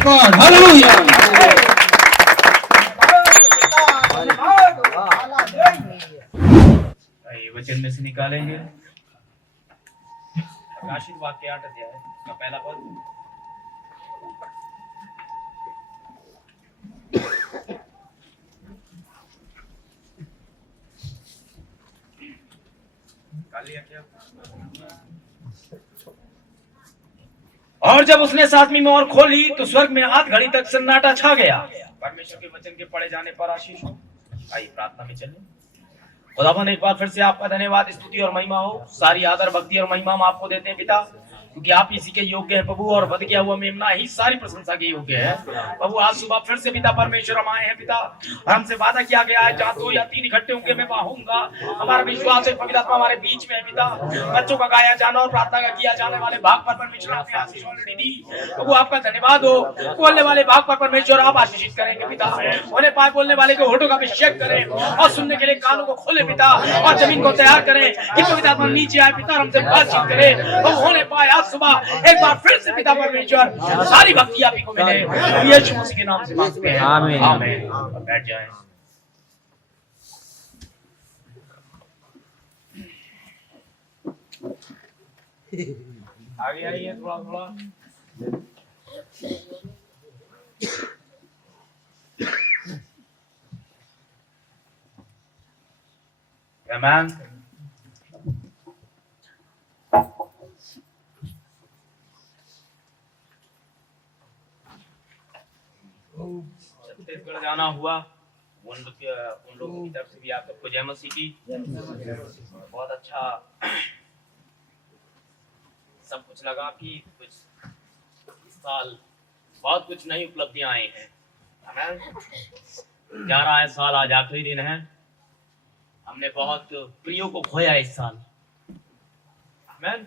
God, hallelujah. ये वचन में से निकालेंगे प्रकाशित वाक्य 8 अध्याय का पहला पद। और जब उसने सातवीं मोहर खोली तो स्वर्ग में आध घड़ी तक सन्नाटा छा गया। परमेश्वर के वचन के पढ़े जाने पर आशीष हो। आइए प्रार्थना में चलें। खुदावन एक बार फिर से आपका धन्यवाद, स्तुति और महिमा हो। सारी आदर, भक्ति और महिमा हम आपको देते हैं पिता, क्योंकि आप इसी के योग्य हैं प्रभु, और वध किया हुआ मेमना ही सारी प्रशंसा के योग्य है प्रभु। आज सुबह फिर से पिता परमेश्वर हम आए हैं पिता, और हमसे वादा किया गया है जहाँ 2 या 3 इकट्ठे होंगे मैं वहां होऊंगा। हमारा विश्वास है पवित्र आत्मा हमारे बीच में है पिता। बच्चों का गाया जाना और प्रार्थना का किया जाने वाले भाग पर परमेश्वर आपने आशीष ऑलरेडी दी प्रभु, आपका धन्यवाद हो। बोलने वाले भाग पर परमेश्वर आप आशीषित करेंगे पिता। होने पाए बोलने वाले के होठों का अभिषेक करें, और सुनने के लिए कानों को खोले पिता, और जमीन को तैयार करें कि पवित्र आत्मा नीचे आए पिता, हमसे बातचीत करे। और होने पाए आज सुबह एक बार फिर से पिता परमेश्वर सारी भक्ति आप ही को मिले, यीशु मसीह के नाम से मांगते हैं, आमीन आमीन। बैठ जाएं। आगे आइए थोड़ा थोड़ा। आमीन। छत्तीसगढ़ जाना हुआ, उन लोगों की तरफ से भी आप सबको जय मसीह की। बहुत अच्छा सब कुछ लगा कि कुछ इस साल बहुत कुछ नई उपलब्धियां आई हैं। आमीन। 11 साल, आज आखिरी दिन है। हमने बहुत प्रियो को खोया इस साल। आमीन।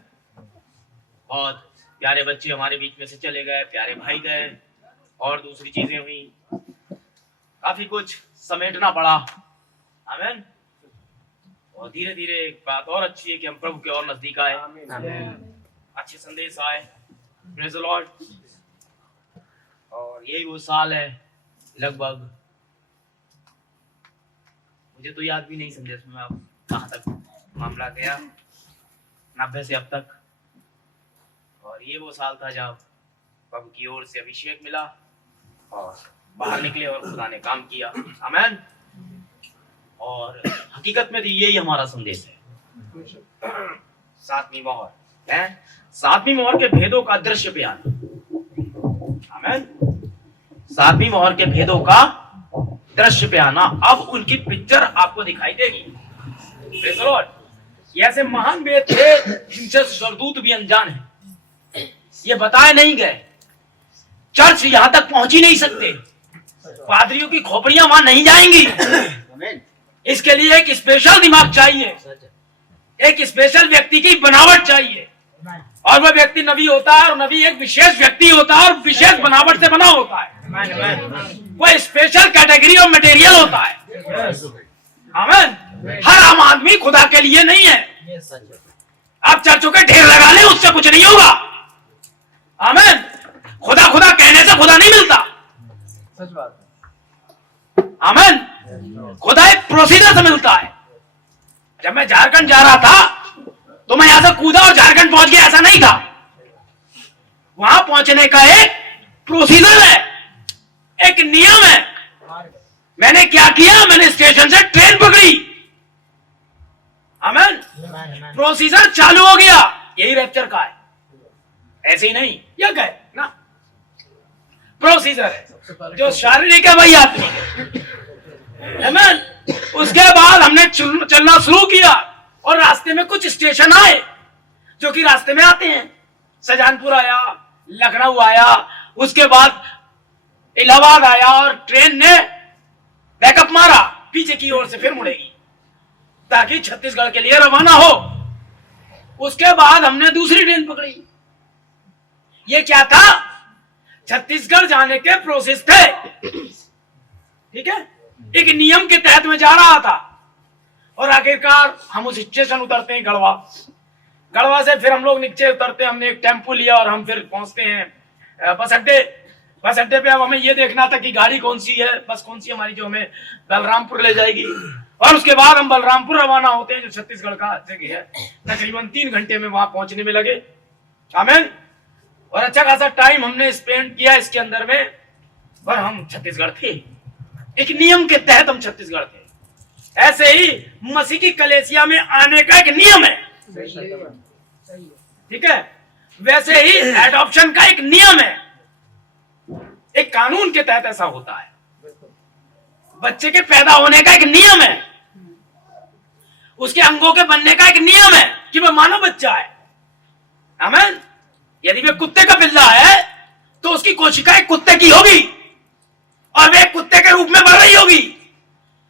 बहुत प्यारे बच्चे हमारे बीच में से चले गए, प्यारे भाई गए, और दूसरी चीजें हुई, काफी कुछ समेटना पड़ा। आमीन। और धीरे धीरे एक बात और अच्छी है कि हम प्रभु के और नजदीक आए। अच्छे संदेश आए। Praise the Lord. और यही वो साल है, लगभग मुझे तो याद भी नहीं संदेश में अब कहाँ तक मामला गया, 90 से अब तक। और ये वो साल था जब प्रभु की ओर से अभिषेक मिला और बाहर निकले और खुदा ने काम किया। आमीन। और हकीकत में तो यही हमारा संदेश है। 7वीं मोहर है, 7वीं मोहर के भेदों का दृश्य बयान। आमीन। 7वीं मोहर के भेदों का दृश्य बयान। अब उनकी पिक्चर आपको दिखाई देगी। Praise the Lord. ये ऐसे महान भेद थे जिनसे स्वर्गदूत भी अनजान है। ये बताए नहीं गए, चर्च यहां तक पहुंच ही नहीं सकते, पादरियों की खोपड़ियां वहां नहीं जाएंगी। इसके लिए एक स्पेशल दिमाग चाहिए, एक स्पेशल व्यक्ति की बनावट चाहिए, और वह व्यक्ति नबी होता है, और नबी एक विशेष व्यक्ति होता है और विशेष बनावट से बना होता है। वह स्पेशल कैटेगरी ऑफ मटेरियल होता है। आमीन। हर आम आदमी खुदा के लिए नहीं है। आप चर्चों के ढेर लगा लें, उससे कुछ नहीं होगा। आमीन। खुदा खुदा कहने से खुदा नहीं मिलता। सच बात है। आमीन। खुदा एक प्रोसीजर से मिलता है। जब मैं झारखंड जा रहा था तो मैं यहां से कूदा और झारखंड पहुंच गया, ऐसा नहीं था। वहां पहुंचने का एक प्रोसीजर है, एक नियम है। मैंने क्या किया, मैंने स्टेशन से ट्रेन पकड़ी। आमीन। प्रोसीजर चालू हो गया। यही रैप्चर का है, ऐसे ही नहीं, यह गए ना प्रोसीजर है जो शारीरिक है, वही आत्मिक है। आमीन। उसके बाद हमने चलना शुरू किया, और रास्ते में कुछ स्टेशन आए जो कि रास्ते में आते हैं। शाहजहानपुर आया, लखनऊ आया, उसके बाद इलाहाबाद आया, और ट्रेन ने बैकअप मारा, पीछे की ओर से फिर मुड़ेगी ताकि छत्तीसगढ़ के लिए रवाना हो। उसके बाद हमने दूसरी ट्रेन पकड़ी। ये क्या था, छत्तीसगढ़ जाने के प्रोसेस थे। ठीक है, एक नियम के तहत में जा रहा था, और आखिरकार हम उस स्टेशन उतरते हैं गढ़वा। गढ़वा से फिर हम लोग नीचे उतरते हैं, हमने एक टेम्पो लिया और हम फिर पहुंचते हैं बस अड्डे। बस अड्डे पे अब हमें ये देखना था कि गाड़ी कौन सी है, बस कौन सी हमारी जो हमें बलरामपुर ले जाएगी, और उसके बाद हम बलरामपुर रवाना होते हैं जो छत्तीसगढ़ का जगह है। तकरीबन 3 घंटे में वहां पहुंचने में लगे। आमीन। और अच्छा खासा टाइम हमने स्पेंड किया इसके अंदर में, पर हम छत्तीसगढ़ थे, एक नियम के तहत हम छत्तीसगढ़ थे। ऐसे ही मसीह की कलेसिया में आने का एक नियम है, ठीक है, वैसे ही एडॉप्शन का एक नियम है, एक कानून के तहत ऐसा होता है। बच्चे के पैदा होने का एक नियम है, उसके अंगों के बनने का एक नियम है कि वह मानव बच्चा है। आमीन। यदि वह कुत्ते का पिल्ला है तो उसकी कोशिका एक कुत्ते की होगी और वह कुत्ते के रूप में बढ़ रही होगी।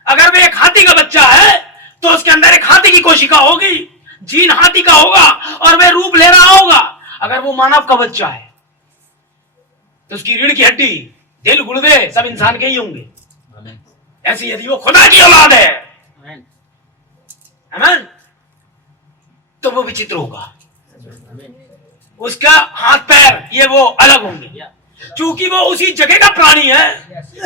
अगर वह एक हाथी का बच्चा है तो उसके अंदर एक हाथी की कोशिका होगी, जीन हाथी का होगा और वह रूप ले रहा होगा। अगर वो मानव का बच्चा है तो उसकी रीढ़ की हड्डी, दिल, गुर्दे सब इंसान के ही होंगे। ऐसे यदि वो खुदा की औलाद है, आमीन, तो वो विचित्र होगा, उसका हाथ पैर ये वो अलग होंगे, क्योंकि वो उसी जगह का प्राणी है।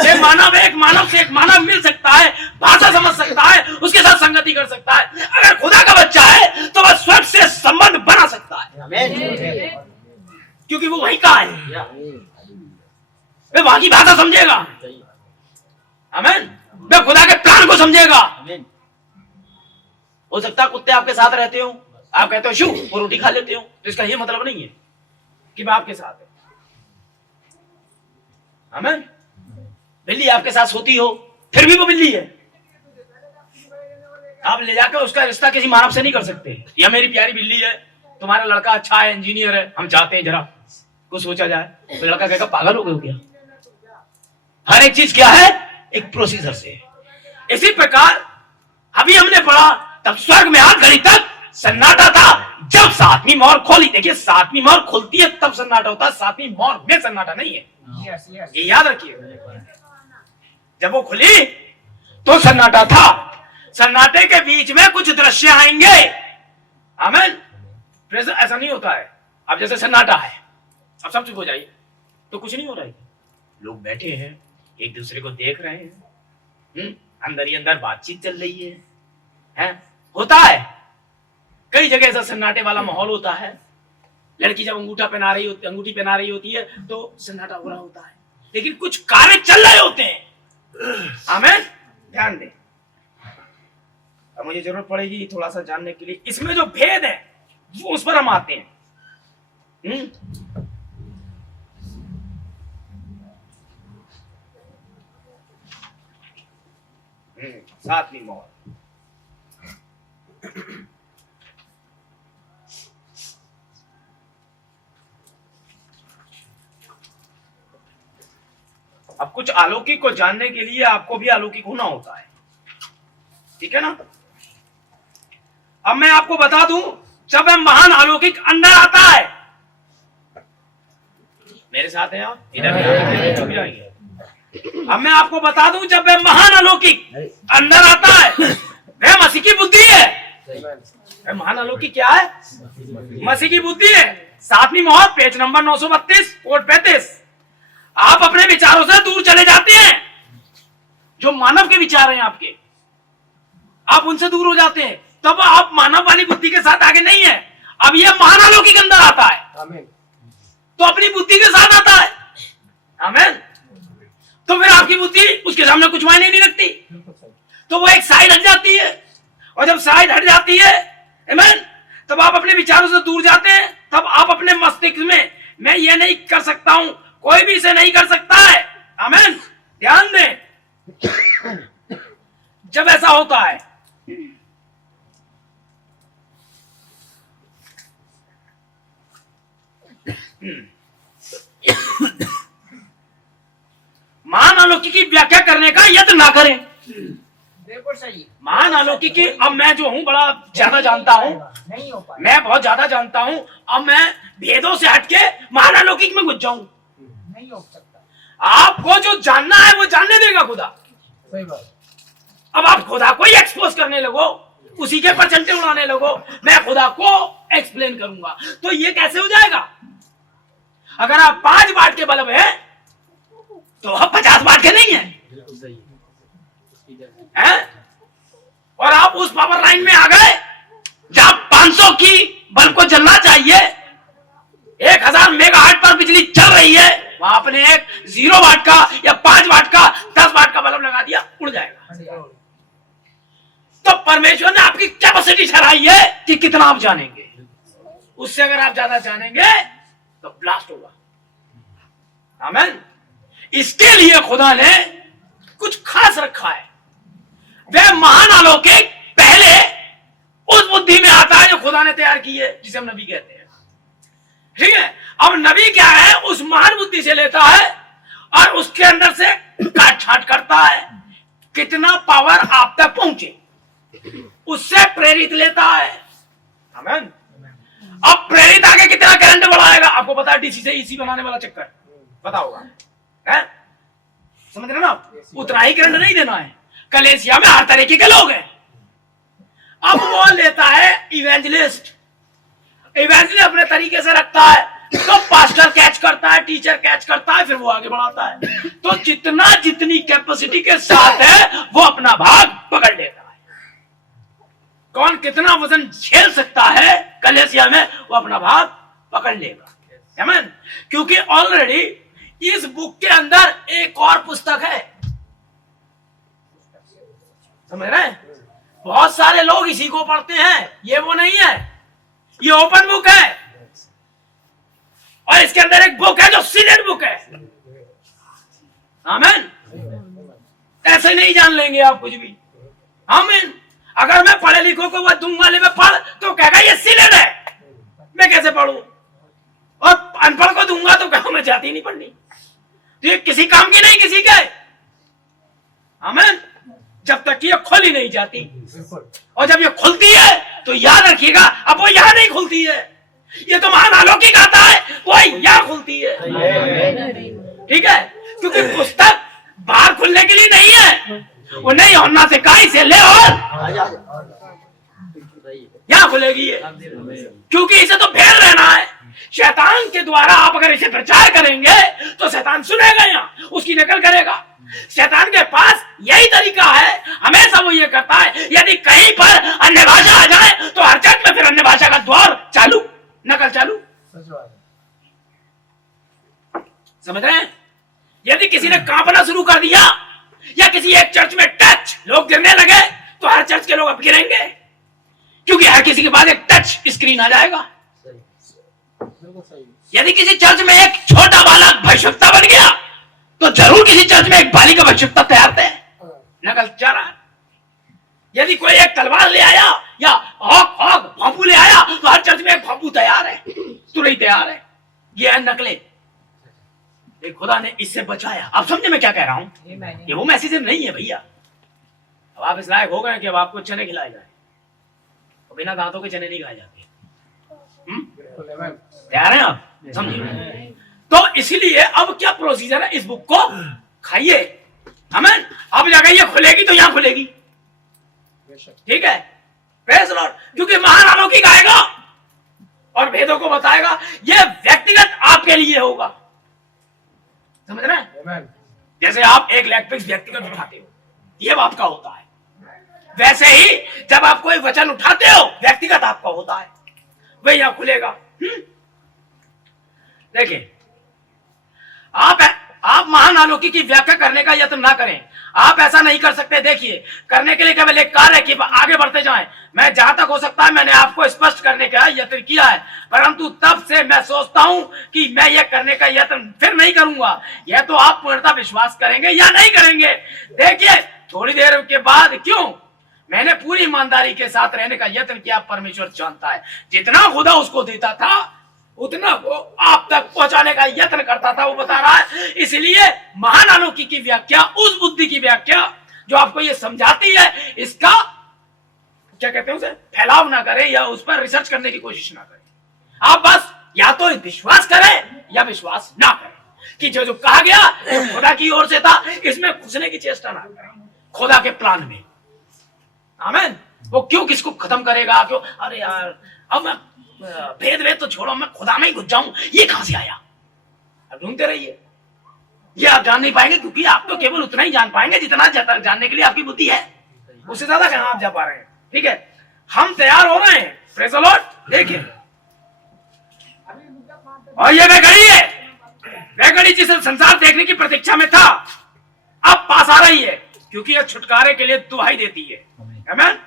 एक मानव से एक मानव मिल सकता है, भाषा समझ सकता है, उसके साथ संगति कर सकता है। अगर खुदा का बच्चा है तो वह स्वर्ग से संबंध बना सकता है, क्योंकि वो वहीं का है, वह वहां की भाषा समझेगा। आमीन। वह खुदा के प्लान को समझेगा। हो सकता है कुत्ते आपके साथ रहते हो, आप कहते हो शू वो रोटी खा लेते हो, तो इसका ये मतलब नहीं है कि वह आपके साथ है। आमीन। बिल्ली आपके साथ सोती हो, फिर भी वो बिल्ली है। आप ले जाकर उसका रिश्ता किसी मानव से नहीं कर सकते। या मेरी प्यारी बिल्ली है, तुम्हारा लड़का अच्छा है, इंजीनियर है, हम चाहते हैं जरा कुछ सोचा जाए, तो लड़का कहेगा पागल हो गए हो क्या? हर एक चीज क्या है, एक प्रोसीजर से। इसी प्रकार अभी हमने पढ़ा, तब स्वर्ग में 8 घड़ी तक सन्नाटा था। जब 7वीं मोहर खोली, देखिए 7वीं मोहर खुलती है तब सन्नाटा होता है, 7वीं मोहर में सन्नाटा नहीं है, ये याद रखिए। जब वो खुली तो सन्नाटा था, सन्नाटे के बीच में कुछ दृश्य आएंगे। आमीन। ऐसा नहीं होता है अब जैसे सन्नाटा है, अब सब चुप हो जाइए, तो कुछ नहीं हो रहा है, लोग बैठे हैं एक दूसरे को देख रहे हैं, अंदर ही अंदर बातचीत चल रही है? होता है कई जगह ऐसा सन्नाटे वाला माहौल होता है। लड़की जब अंगूठी पहना रही होती है तो सन्नाटा हो रहा होता है, लेकिन कुछ कार्य चल रहे होते हैं। आमीन। ध्यान दें, अब मुझे जरूरत पड़ेगी थोड़ा सा जानने के लिए, इसमें जो भेद है वो उस पर हम आते हैं। 7वीं मोहर। अब कुछ अलौकिक को जानने के लिए आपको भी अलौकिक होना होता है, ठीक है ना? अब मैं आपको बता दूं, जब वह महान अलौकिक अंदर आता है, मेरे साथ हैं आप, इधर भी आएंगे। अब मैं आपको बता दूं, जब वह महान अलौकिक अंदर आता है, वह मसीह की बुद्धि है। वह महान अलौकिक क्या है? मसीह की बुद्धि है। 7वीं मोहर, पेज नंबर 932, कोड 35। आप अपने विचारों से दूर चले जाते हैं, जो मानव के विचार हैं आपके, आप उनसे दूर हो जाते हैं, तब आप मानव वाली बुद्धि के साथ आगे नहीं है। अब यह महान अलौकिक अंदर आता है, आमीन, तो अपनी बुद्धि के साथ आता है। आमीन। तो फिर आपकी बुद्धि उसके सामने कुछ मायने नहीं रखती, तो वो एक साइड हट जाती है, और जब साइड हट जाती है, आमीन, तब आप अपने विचारों से दूर जाते हैं। तब आप अपने मस्तिष्क में, मैं ये नहीं कर सकता हूं, कोई भी इसे नहीं कर सकता है। आमीन। ध्यान दें, जब ऐसा होता है, महान अलौकिक की व्याख्या करने का यत्न ना करें। बिल्कुल सही। महान अलौकिक की, अब मैं जो हूं बड़ा ज्यादा जानता हूं, नहीं हो पाएगा, मैं बहुत ज्यादा जानता हूं, अब मैं भेदों से हटके महान अलौकिक में घुस जाऊं, नहीं हो सकता। आपको जो जानना है वो जानने देगा खुदा। सही बात। अब आप खुदा को ही एक्सपोज करने लगो, उसी के पर चलते उड़ाने लगो, मैं खुदा को एक्सप्लेन करूंगा, तो ये कैसे हो जाएगा? अगर आप 5 वाट के बल्ब है हैं? और आप उस पावर लाइन में आ गए जहां 500 की बल्ब को जलना चाहिए, 1000 मेगाहर्ट्ज पर बिजली चल रही है, वहां आपने एक 0 वाट का या 5 वाट का 10 वाट का बल्ब लगा दिया, उड़ जाएगा। तो परमेश्वर ने आपकी कैपेसिटी ठहराई है कि कितना आप जानेंगे। उससे अगर आप ज्यादा जानेंगे तो ब्लास्ट होगा। आमीन। इसके लिए खुदा ने कुछ खास रखा है। वह महान अलौकिक पहले उस बुद्धि में आता है जो खुदा ने तैयार की है, जिसे हम नबी कहते हैं। ठीक है। अब नबी क्या है, उस महान बुद्धि से लेता है और उसके अंदर से काट छाट करता है, कितना पावर आप तक पहुंचे, उससे प्रेरित लेता है। आमीन। अब प्रेरित आगे कितना करंट बढ़ाएगा, आपको पता है, डीसी से ईसी बनाने वाला चक्कर पता होगा, है? समझ रहे ना? उतना ही करंट नहीं देना है। कलेसिया में हर तरीके के लोग हैं। अब वो लेता है इवेंजलिस्ट, इवेंजलिस्ट अपने तरीके से रखता है, तो पास्टर कैच करता है, टीचर कैच करता है, फिर वो आगे बढ़ाता है। तो जितना जितनी कैपेसिटी के साथ है वो अपना भाग पकड़ लेता है। कौन कितना वजन झेल सकता है कलेसिया में, वो अपना भाग पकड़ लेगा। आमीन। क्योंकि ऑलरेडी इस बुक के अंदर एक और पुस्तक है, समझ रहे हैं? बहुत सारे लोग इसी को पढ़ते हैं, ये वो नहीं है, ये ओपन बुक है। और इसके अंदर एक बुक है जो सीलेड बुक है। आमीन। ऐसे नहीं जान लेंगे आप कुछ भी। आमीन। अगर मैं पढ़े लिखो को वह दूंगा ले में पढ़, तो कहेगा ये सीलेड है, मैं कैसे पढ़ूं? और अनपढ़ को दूंगा तो कहा मैं जाती नहीं पढ़नी, तो ये किसी काम की नहीं किसी के। आमीन। जब तक ये खोली नहीं जाती, और जब ये खुलती है तो याद रखिएगा, अब वो यहां नहीं खुलती है, ये तो महान अलौकिक आता है, वो यहां खुलती है। ठीक है। क्योंकि पुस्तक बाहर खुलने के लिए नहीं है, वो नहीं होना से काई से ले और यहां खुलेगी ये, क्योंकि इसे तो फेर रहना है। शैतान के द्वारा आप अगर इसे प्रचार करेंगे तो शैतान सुनेगा, यहां उसकी नकल करेगा। शैतान के पास यही तरीका है, हमेशा वो ये करता है, यदि कहीं पर अन्य भाषा आ जाए तो हर चर्च में फिर अन्य भाषा का द्वार चालू, नकल चालू। समझ रहे हैं? यदि किसी ने कांपना शुरू कर दिया या किसी एक चर्च में टच लोग गिरने लगे, तो हर चर्च के लोग अब गिरेंगे, क्योंकि हर किसी के पास एक टच स्क्रीन आ जाएगा। यदि किसी चर्च में एक छोटा बालक भविष्यवक्ता बन गया, तो जरूर किसी चर्च में एक बालिका भविष्यवक्ता तैयार थे, नकल चल रहा है। यदि कोई एक तलवार ले आया या भांपू ले आया, तो हर चर्च में एक भांपू तैयार है, तुरई तैयार है। ये है नकले। खुदा ने इससे बचाया। आप समझे मैं क्या कह रहा हूं? ये वो मैसेज नहीं है भैया। अब आप इस लायक हो गए कि अब आपको चने खिलाए जाए, तो बिना दांतों के चने नहीं खाए जाते। तैयार हैं आप? समझिए। तो इसलिए अब क्या प्रोसीजर है, इस बुक को खाइए। आमीन। अब जगह ये खुलेगी तो यहां खुलेगी। ठीक है। Praise Lord. क्योंकि महान अलौकिक आएगा और भेदों को बताएगा। ये व्यक्तिगत आपके लिए होगा, समझ रहे हैं? जैसे आप एक लेग पीस व्यक्तिगत उठाते हो, ये आपका होता है, वैसे ही जब आप कोई वचन उठाते हो व्यक्तिगत आपका होता है, वही यहां खुलेगा। देखिए, आप महान अलौकिक की व्याख्या करने का यत्न ना करें। आप ऐसा नहीं कर सकते। देखिए, करने के लिए केवल एक कार्य है कि आगे बढ़ते जाएं। मैं जहां तक हो सकता है मैंने आपको स्पष्ट करने का यत्न किया है, परंतु तब से मैं सोचता हूं कि मैं यह करने का यत्न फिर नहीं करूंगा। यह तो आप पूर्णतः विश्वास करेंगे या नहीं करेंगे। देखिए, थोड़ी देर के बाद क्यों मैंने पूरी ईमानदारी के साथ रहने का यत्न किया। परमेश्वर जानता है, जितना खुदा उसको देता था उतना वो आप तक पहुंचाने का यत्न करता था, वो बता रहा है। इसलिए महान अलौकिक की व्याख्या, उस बुद्धि की व्याख्या जो आपको ये समझाती है, इसका क्या कहते हैं, उसे फैलाव ना करें या उस पर रिसर्च करने की कोशिश ना करें। आप बस या तो विश्वास करें या विश्वास ना करें कि जो कहा गया तो खुदा की ओर से था, इसमें घुसने की चेष्टा ना करें खुदा के प्लान में। आमीन। वो क्यों किसको खत्म करेगा, क्यों, अरे यार अब मैं भेद तो छोड़ो, मैं खुदा में ही घुस जाऊं, ये कहां से आया? अब ढूंढते रहिए, ये आप जान नहीं पाएंगे, क्योंकि आप तो केवल उतना ही जान पाएंगे जितना जानने के लिए आपकी बुद्धि है, उससे ज्यादा कहां आप जा पा रहे हैं। ठीक है, हम तैयार हो रहे हैं। Praise the Lord. देखिए, और ये वह घड़ी है, वह घड़ी जिस संसार देखने की प्रतीक्षा में था, अब पास आ रही है, क्योंकि यह छुटकारे के लिए दुहाई देती है। आमीन।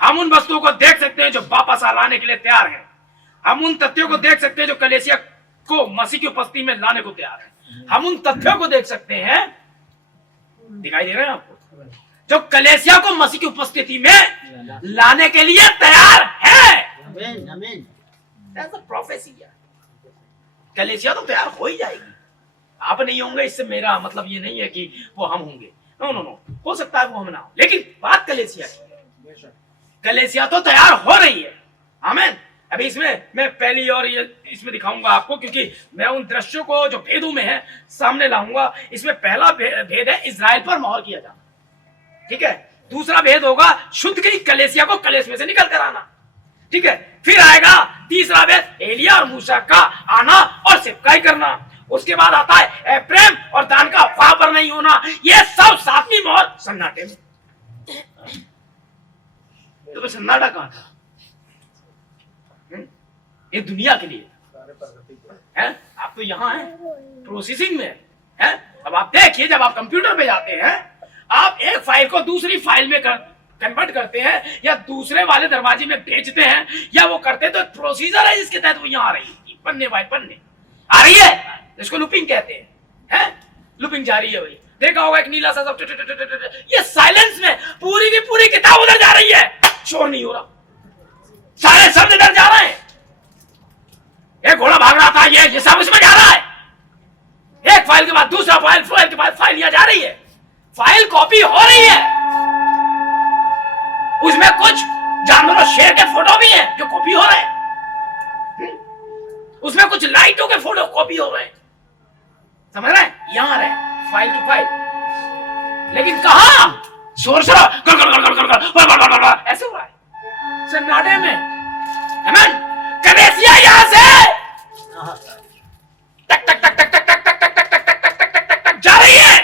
हम उन वस्तुओं को देख सकते हैं जो वापस लाने के लिए तैयार हैं। हम उन तथ्यों को देख सकते हैं जो कलीसिया को मसीह की उपस्थिति में लाने को तैयार है। हम उन तथ्यों को देख सकते हैं, दिखाई दे रहे हैं आपको, जो कलीसिया को मसीह की उपस्थिति में लाने के लिए तैयार है। आमीन आमीन। That's a prophecy है। कलीसिया तो तैयार हो ही जाएगी। आप नहीं होंगे इससे मेरा मतलब ये नहीं है कि वो हम होंगे, नो नो नो, हो सकता है वो हम ना हो, लेकिन बात कलीसिया की है। कलीसिया तो तैयार हो रही है। आमीन। अभी इसमें मैं पहली और ये इसमें दिखाऊंगा आपको, क्योंकि मैं उन दृश्यों को जो भेदों में है सामने लाऊंगा। इसमें पहला भेद है इजराइल पर मोहर किया जाना। ठीक है, दूसरा भेद होगा शुद्ध की कलीसिया को कलेश में से निकल कर आना। ठीक है, फिर आएगा तीसरा भेद एलिया और मूसा का आना और सेवकाई करना। उसके बाद आता है प्रेम और दान का अफवाह पर नहीं होना। ये सब सातवीं मोहर सन्नाटे में। तो सन्नाटा कहां था? ये दुनिया के लिए है। आप तो यहाँ हैं, प्रोसेसिंग में है। अब आप देखिए, जब आप कंप्यूटर पे जाते हैं, आप एक फाइल को दूसरी फाइल में कन्वर्ट करते हैं या दूसरे वाले दरवाजे में भेजते हैं या वो करते हैं, तो एक प्रोसीजर है जिसके तहत वो यहाँ आ रही है, पन्ने बाय पन्ने आ रही है। इसको लूपिंग कहते हैं। लूपिंग जारी है भाई। देखा होगा एक नीला सा सब, ये साइलेंस में पूरी की पूरी किताब उधर जा रही है, शोर नहीं हो रहा, सारे शब्द इधर जा रहे हैं। एक घोड़ा भाग रहा था, ये सब इसमें जा रहा है। एक फाइल के बाद दूसरा फाइल, फाइल के बाद फाइल, यहां जा रही है। फाइल कॉपी हो रही है। उसमें कुछ जानवरों, शेर के फोटो भी हैं जो कॉपी हो रहे हैं। उसमें कुछ लाइटों के फोटो कॉपी हो रहे हैं। समझ रहे हैं? यहां रहे फाइल टू फाइल, लेकिन कहां शोर शराब ऐसे हो रहा है सन्नाटे में। आमीन। कलीसिया यहां से टक टक टक टक टक टक टक टक टक टक टक टक टक टक जा रही है।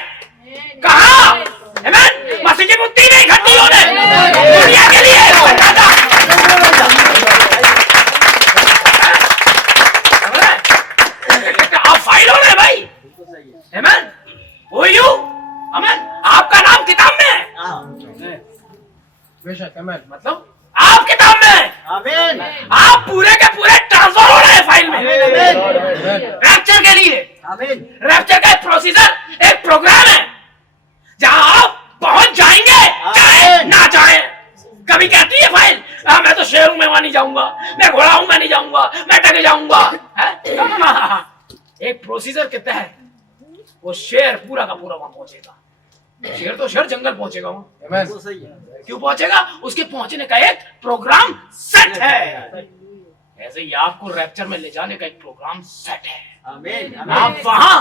कहां? आमीन। मसीह की बुद्धि में इकट्ठी होने दुनिया के लिए आप फाइल हो रहे भाई। आमीन। वो यू आमीन। आपका नाम किताब में है। बेशक आमीन। मतलब आप किताब में है। आमीन। आप पूरे के पूरे ट्रांसफर हो रहे हैं फाइल में। आमीन। रैप्चर के लिए। आमीन। रैप्चर का एक प्रोसीजर, एक प्रोग्राम है जहां आप पहुंच जाएंगे, चाहे ना चाहे। कभी कहती है फाइल, मैं तो शेर हूं, मैं वहां नहीं जाऊंगा, मैं घोड़ा हूं, मैं नहीं जाऊंगा, मैं टके जाऊंगा। एक प्रोसीजर के तहत वो शेर पूरा का पूरा वहां पहुंचेगा। शेर तो शेर जंगल पहुंचेगा वहां। बिल्कुल सही है। क्यों पहुंचेगा? उसके पहुंचने का एक प्रोग्राम सेट है। ऐसे ही आपको रैप्चर में ले जाने का एक प्रोग्राम सेट है। आमीन। आप वहां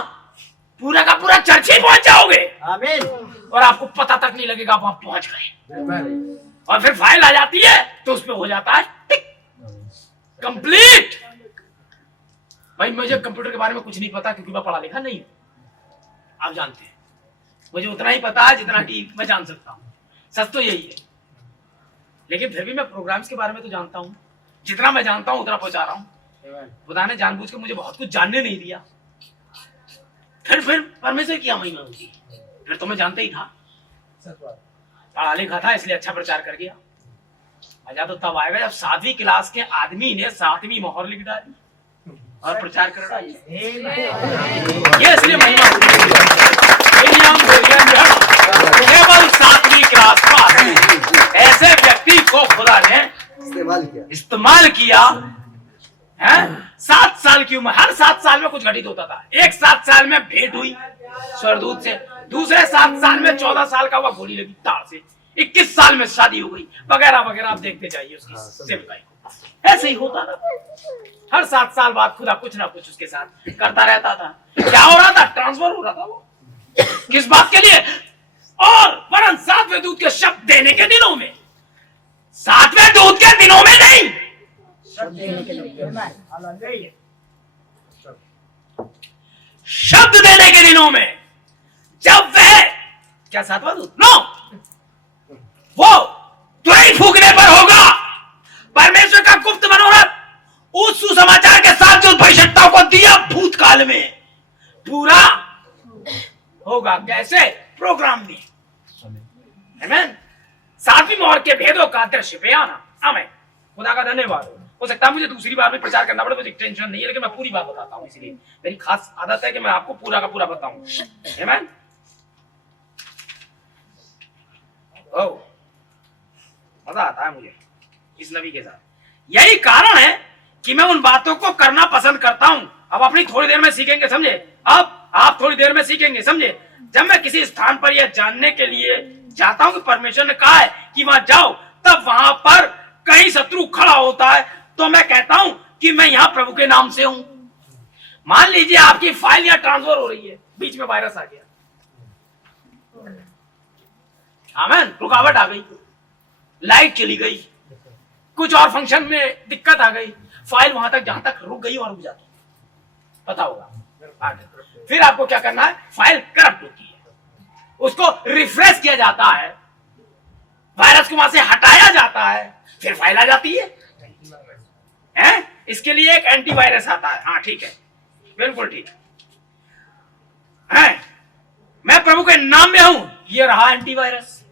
पूरा का पूरा चर्च ही पहुंच जाओगे आमीन। और आपको पता तक नहीं लगेगा आप वहां पहुंच गए। और फिर फाइल आ जाती है तो उस पर हो जाता है टिक, कंप्लीट। भाई मुझे कंप्यूटर के बारे में कुछ नहीं पता, क्योंकि मैं पढ़ा लिखा नहीं हूं। आप जानते हैं, मुझे उतना ही पता है जितना कि मैं जान सकता हूं। सच तो यही है, लेकिन फिर भी मैं प्रोग्राम्स के बारे में तो जानता हूं। जितना मैं जानता हूं उतना पहुंचा रहा हूं। खुदा ने जानबूझ के मुझे बहुत कुछ जानने नहीं दिया। फिर परमेश्वर की महिमा होगी। फिर तो मैं जानता ही था, पढ़ा लिखा था, इसलिए अच्छा प्रचार कर गया। मजा तो तब आएगा जब 7वीं क्लास के आदमी ने 7वीं मोहर लिख डाली और प्रचार कर डाली। ये इसलिए महिमा होगी। केवल 7वीं क्लास पास ऐसे व्यक्ति को खुदा ने इस्तेमाल किया है। 7 साल की उम्र, हर 7 साल में कुछ घटित होता था। एक 7 साल में भेंट हुई स्वर्गदूत से, दूसरे 7 साल में 14 साल का हुआ गोली लगी तार से, 21 साल में शादी हो गई, वगैरह वगैरह। आप देखते जाइए उसकी सेवकाई को। ऐसे ही होता था। हर 7 साल बाद खुदा कुछ ना कुछ उसके साथ करता रहता था। क्या हो रहा था? ट्रांसफर हो रहा था। वो किस बात के लिए? और वरन 7वें दूत के शब्द देने के दिनों में, 7वें दूत के दिनों में नहीं, शब्द देने के दिनों में जब वह क्या सातवां दूत नो वो तुरंत फूकने पर होगा परमेश्वर का गुप्त मनोरथ उस सुसमाचार के साथ जो भविष्यताओं को दिया भूतकाल में पूरा होगा। कैसे? प्रोग्राम में। आमीन। सातवीं मोहर के भेदों का दृश्य बयान। आमीन। खुदा का धन्यवाद। हो सकता है मुझे दूसरी बार भी प्रचार करना पड़े, मुझे टेंशन नहीं है, लेकिन मैं पूरी बात बताता हूं, इसलिए मेरी खास आदत है कि मैं आपको पूरा का पूरा बताऊं। आमीन। ओह, मजा आता है मुझे इस नबी के साथ। यही कारण है कि मैं उन बातों को करना पसंद करता हूं। अब अपनी थोड़ी देर में सीखेंगे, समझे? अब आप थोड़ी देर में सीखेंगे, समझे? जब मैं किसी स्थान पर यह जानने के लिए जाता हूं कि परमेश्वर ने कहा है कि वहां जाओ, तब वहां पर कहीं शत्रु खड़ा होता है, तो मैं कहता हूं कि मैं यहां प्रभु के नाम से हूं। मान लीजिए आपकी फाइल यहां ट्रांसफर हो रही है, बीच में वायरस आ गया, आमीन, रुकावट आ गई, लाइट चली गई, कुछ और फंक्शन में दिक्कत आ गई, फाइल वहां तक जहां तक रुक गई वहां रुक जाती, पता होगा। फिर आपको क्या करना है? फाइल करप्ट होती है, उसको रिफ्रेश किया जाता है, वायरस को वहां से हटाया जाता है, फिर फाइल आ जाती है। इसके लिए एक एंटीवायरस आता है। हाँ ठीक है, बिल्कुल ठीक है। मैं प्रभु के नाम में हूं, ये रहा एंटीवायरस,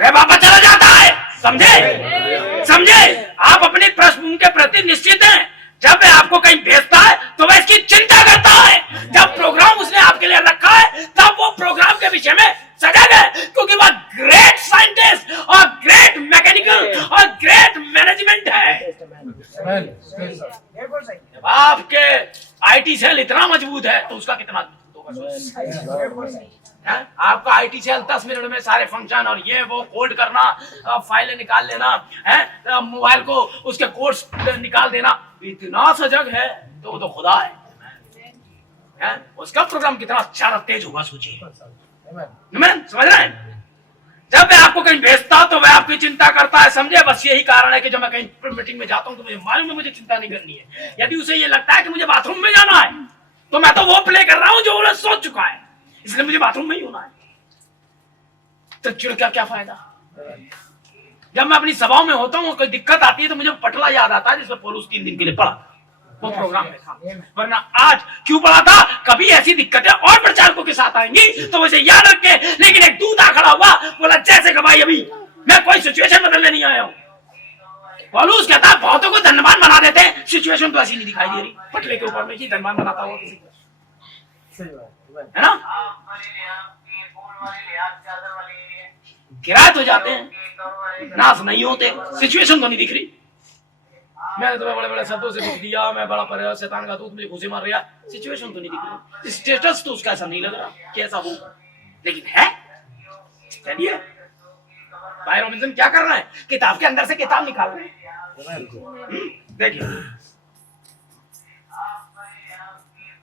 वह वापस चला जाता है। समझे? समझे? आप अपनी पृष्ठभूमि के प्रति निश्चित हैं। जब वह आपको कहीं भेजता है तो वह इसकी चिंता करता है। जब प्रोग्राम उसने आपके लिए रखा है तब वो प्रोग्राम के विषय में सजग है, क्योंकि वह ग्रेट साइंटिस्ट और ग्रेट मैकेनिकल और ग्रेट मैनेजमेंट है। जब आपके आईटी सेल इतना मजबूत है तो उसका कितना मजबूत होगा? आपका आईटी सेल 10 मिनट में सारे फंक्शन और ये वो कोड करना, फाइलें निकाल लेना है, मोबाइल को उसके कोड्स निकाल देना, इतना सजग है तो वो तो खुदा है। उसका प्रोग्राम कितना अच्छा तेज होगा, सोचिए। समझ रहे हैं? जब मैं आपको कहीं भेजता तो वह आपकी चिंता करता है। समझे? बस यही कारण है कि जब मैं कहीं मीटिंग में जाता हूं तो मुझे मालूम है मुझे चिंता नहीं करनी है। यदि उसे ये लगता है कि मुझे बाथरूम में जाना है तो मैं तो वो प्ले कर रहा हूं जो वो सोच चुका है, इसलिए मुझे बाथरूम में ही होना है। तो चिड़ का क्या फायदा? जब मैं अपनी सभाओं में होता हूँ, कोई दिक्कत आती है तो मुझे पटला याद आता है जिसमें पौलुस 3 दिन के लिए पढ़ा, वो प्रोग्राम में था। वरना आज क्यों पढ़ा था? कभी ऐसी दिक्कतें और प्रचारकों के साथ आएंगी तो वैसे याद रखे। लेकिन एक दूत आ खड़ा हुआ, बोला जैसे कि भाई अभी मैं कोई सिचुएशन बदलने नहीं आया हूँ। पौलुस कहता है बहुतों को धनवान बना देते हैं, सिचुएशन तो ऐसी नहीं दिखाई दे रही। पटले के ऊपर में ही धनवान बनाता हुआ किसी को, है ना? गिराए तो जाते हैं, नाश नहीं होते। सिचुएशन तो नहीं दिख रही। मैं तुम्हें बड़े बड़े शब्दों से दुख दिया, मैं बड़ा परेशान, शैतान का दूत मुझे घुसे मार रहा, सिचुएशन तो नहीं दिख रही। स्टेटस तो उसका ऐसा नहीं लग रहा कि ऐसा हो, लेकिन है। चलिए, भाई रॉबिन्सन क्या कर रहा है? किताब के अंदर से किताब निकाल रहे हैं। देखिए,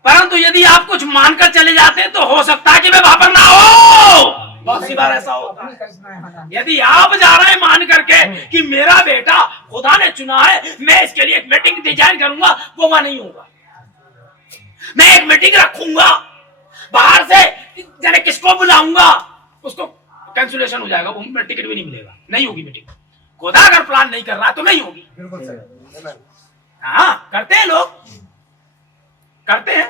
परंतु यदि आप कुछ मानकर चले जाते हैं तो हो सकता है कि वे वहां पर ना हो। बहुत सी बार ऐसा होता है। यदि आप जा रहे हैं मान करके कि मेरा बेटा खुदा ने चुना है, मैं इसके लिए एक मीटिंग डिजाइन करूंगा, वो वहां नहीं होगा। मैं एक मीटिंग रखूंगा, बाहर से जाने किसको बुलाऊंगा, उसको कैंसिलेशन हो जाएगा, वो टिकट भी नहीं मिलेगा, नहीं होगी मीटिंग। खुदा अगर प्लान नहीं कर रहा तो नहीं होगी। हाँ, करते हैं लोग, करते हैं।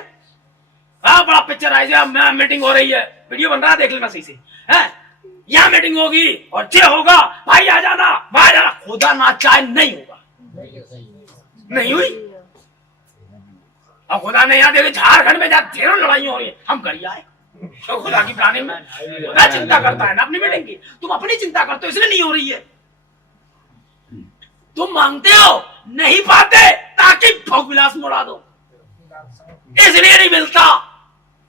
हाँ, बड़ा पिक्चराइज है, मीटिंग हो रही है, वीडियो बन रहा है, देख लेना सही से। यहाँ मीटिंग होगी और ये होगा, भाई आ जाना, भाई आ जाना। खुदा ना चाहे नहीं होगा, नहीं हुई। और खुदा ने यहाँ देखे झारखंड में जहाँ ढेरों लड़ाई हो रही है, हम कर आए तो खुदा की प्लानिंग में। खुदा चिंता करता है ना अपनी मीटिंग की, तुम अपनी चिंता करते हो इसलिए नहीं हो रही है। तुम मांगते हो नहीं पाते ताकि भोग विलास मोड़ा दो, इसलिए नहीं मिलता।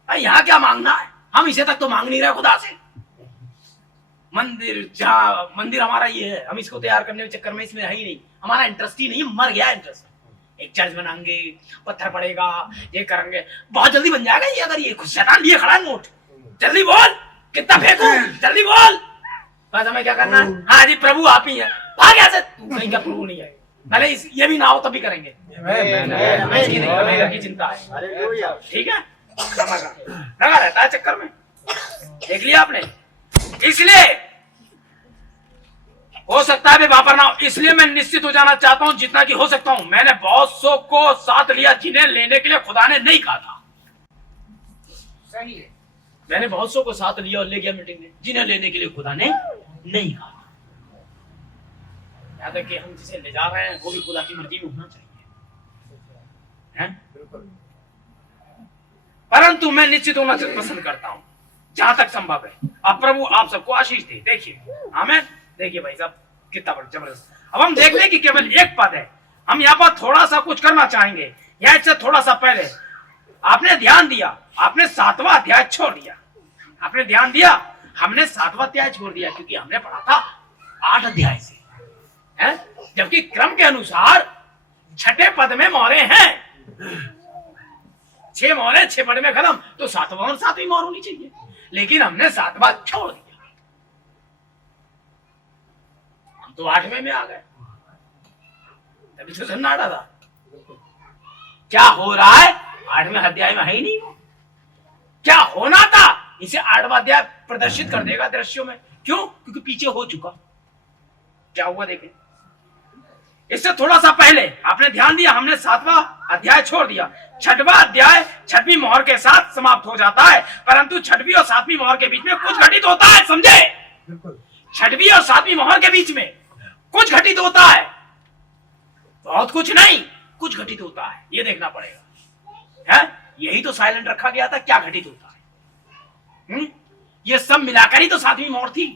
यहाँ क्या मांगना है? हम इसे तक तो मांग नहीं रहे खुदा से। मंदिर, जहाँ मंदिर हमारा ये है, हम इसको तैयार करने के चक्कर में इसमें है ही नहीं, हमारा इंटरेस्ट ही नहीं, मर गया इंटरेस्ट। एक चर्च बनाएंगे, पत्थर पड़ेगा, ये करेंगे, बहुत जल्दी बन जाएगा ये। अगर ये खुद शैतान लिए खड़ा है नोट, जल्दी बोल, कितना फेंकूं, जल्दी बोल। बस हमें क्या करना है? हाँ जी प्रभु आप ही है, भाग ऐसे। तू कहीं का प्रभु नहीं है, भले ये भी ना हो तब भी करेंगे। की चिंता है, ठीक है, लगा रहता है चक्कर में। देख लिया आपने। इसलिए हो सकता है वहां पर ना हो, इसलिए मैं निश्चित हो जाना चाहता हूं जितना कि हो सकता हूं। मैंने बहुत सौ को साथ लिया जिन्हें लेने के लिए खुदा ने नहीं कहा था। सही है। मैंने बहुत सौ को साथ लिया और ले गया मीटिंग में जिन्हें लेने के लिए खुदा ने नहीं कहा था। याद है कि हम जिसे ले जा रहे हैं वो भी खुदा की मर्जी में होना चाहिए, हैं? परंतु मैं निश्चित होना पसंद करता हूं जहां तक संभव है। अब प्रभु आप सबको आशीष दे। देखिए आमीन। देखिए भाई साहब कितना बड़ा जबरदस्त। अब हम देख लें कि केवल एक पद है। हम यहाँ पर थोड़ा सा कुछ करना चाहेंगे। या इससे थोड़ा सा पहले आपने ध्यान दिया, आपने 7वां अध्याय छोड़ दिया। आपने ध्यान दिया, हमने 7वां अध्याय छोड़ दिया क्योंकि हमने पढ़ा था 8 अध्याय से, है? जबकि क्रम के अनुसार 6ठे पद में मोहरे हैं। 6 मोहरे 6 पद में खत्म, तो 7वां और 7वीं मोहर होनी चाहिए, लेकिन हमने 7वां छोड़ दिया। हम तो 8वें में आ गए, तभी तो सन्नाटा था। क्या हो रहा है 8वें अध्याय में है ही नहीं। क्या होना था इसे 8वां अध्याय प्रदर्शित कर देगा दृश्यों में। क्यों? क्योंकि पीछे हो चुका। क्या हुआ देखें। इससे थोड़ा सा पहले आपने ध्यान दिया, हमने 7वां अध्याय छोड़ दिया। 6वां अध्याय 6वीं मोहर के साथ समाप्त हो जाता है, परंतु 6वीं और 7वीं मोहर के बीच में कुछ घटित होता है। समझे? 6वीं और 7वीं मोहर के बीच में कुछ घटित होता है। बहुत कुछ नहीं, कुछ घटित होता है। ये देखना पड़ेगा, है? यही तो साइलेंट रखा गया था। क्या घटित होता है? ये सब मिलाकर ही तो 7वीं मोहर थी।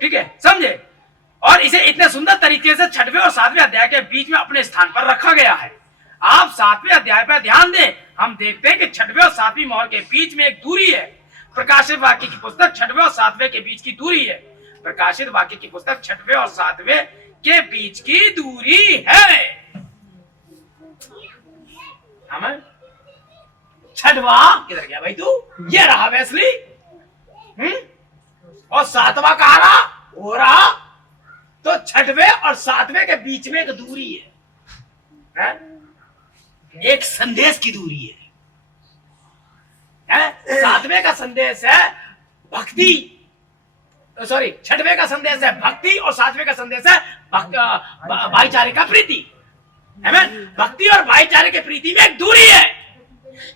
ठीक है, समझे? और इसे इतने सुंदर तरीके से 6वें और 7वें अध्याय के बीच में अपने स्थान पर रखा गया है। आप 7वें अध्याय पर ध्यान दें। हम देखते हैं कि 6वें और 7वीं मोहर के बीच में एक दूरी है। प्रकाशित वाक्य की पुस्तक 6वें और 7वें के बीच की दूरी है। प्रकाशित वाक्य की पुस्तक 6वें और 7वें के बीच की दूरी है। हमें 6वां किधर गया भाई तू? ये रहा वेस्ली। और 7वां कहां रहा? हो रहा। तो 6वें और 7वें के बीच में एक दूरी है? एक संदेश की दूरी है? 7वें का संदेश है भक्ति, सॉरी 6वें का संदेश है भक्ति और 7वें का संदेश है भाईचारे का प्रीति। भक्ति और भाईचारे के प्रीति में एक दूरी है।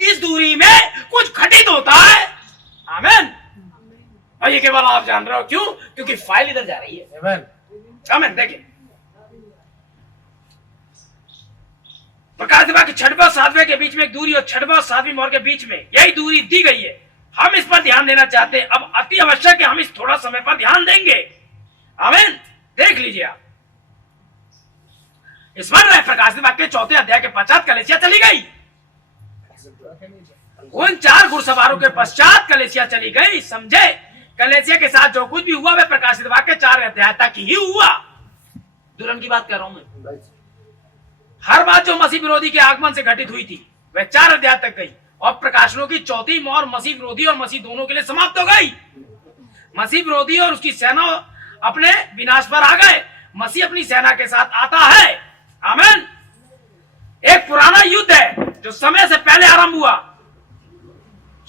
इस दूरी में कुछ घटित होता है। आमीन। और ये केवल आप जान रहे हो। क्यों? क्योंकि फाइल इधर जा रही है। आमीन। देखिए प्रकाशित वाक्य 6वें और 7वें के बीच में एक दूरी और 6वें और 7वीं मोहर के बीच में यही दूरी दी गई है। हम इस पर ध्यान देना चाहते हैं। अब अति आवश्यक है हम इस थोड़ा समय पर ध्यान देंगे। आमीन। देख लीजिए आप, स्मरण रहे प्रकाशित वाक्य 4 अध्याय के पश्चात कलीसिया चली गई। उन 4 घुड़सवारों के पश्चात कलीसिया चली गई। समझे? कलीसिया के साथ जो कुछ भी हुआ वह प्रकाशित वाक्य 4 अध्याय तक ही हुआ। दुल्हन की बात कर रहा हूं मैं। हर बात जो मसीह विरोधी के आगमन से घटित हुई थी वह 4 अध्याय तक गई और प्रकाशनों की 4थी मोहर मसीह विरोधी और मसीह दोनों के लिए समाप्त हो गई। मसीह विरोधी और उसकी सेना अपने विनाश पर आ गए। मसीह अपनी सेना के साथ आता है। आमीन। एक पुराना युद्ध है जो समय से पहले आरंभ हुआ।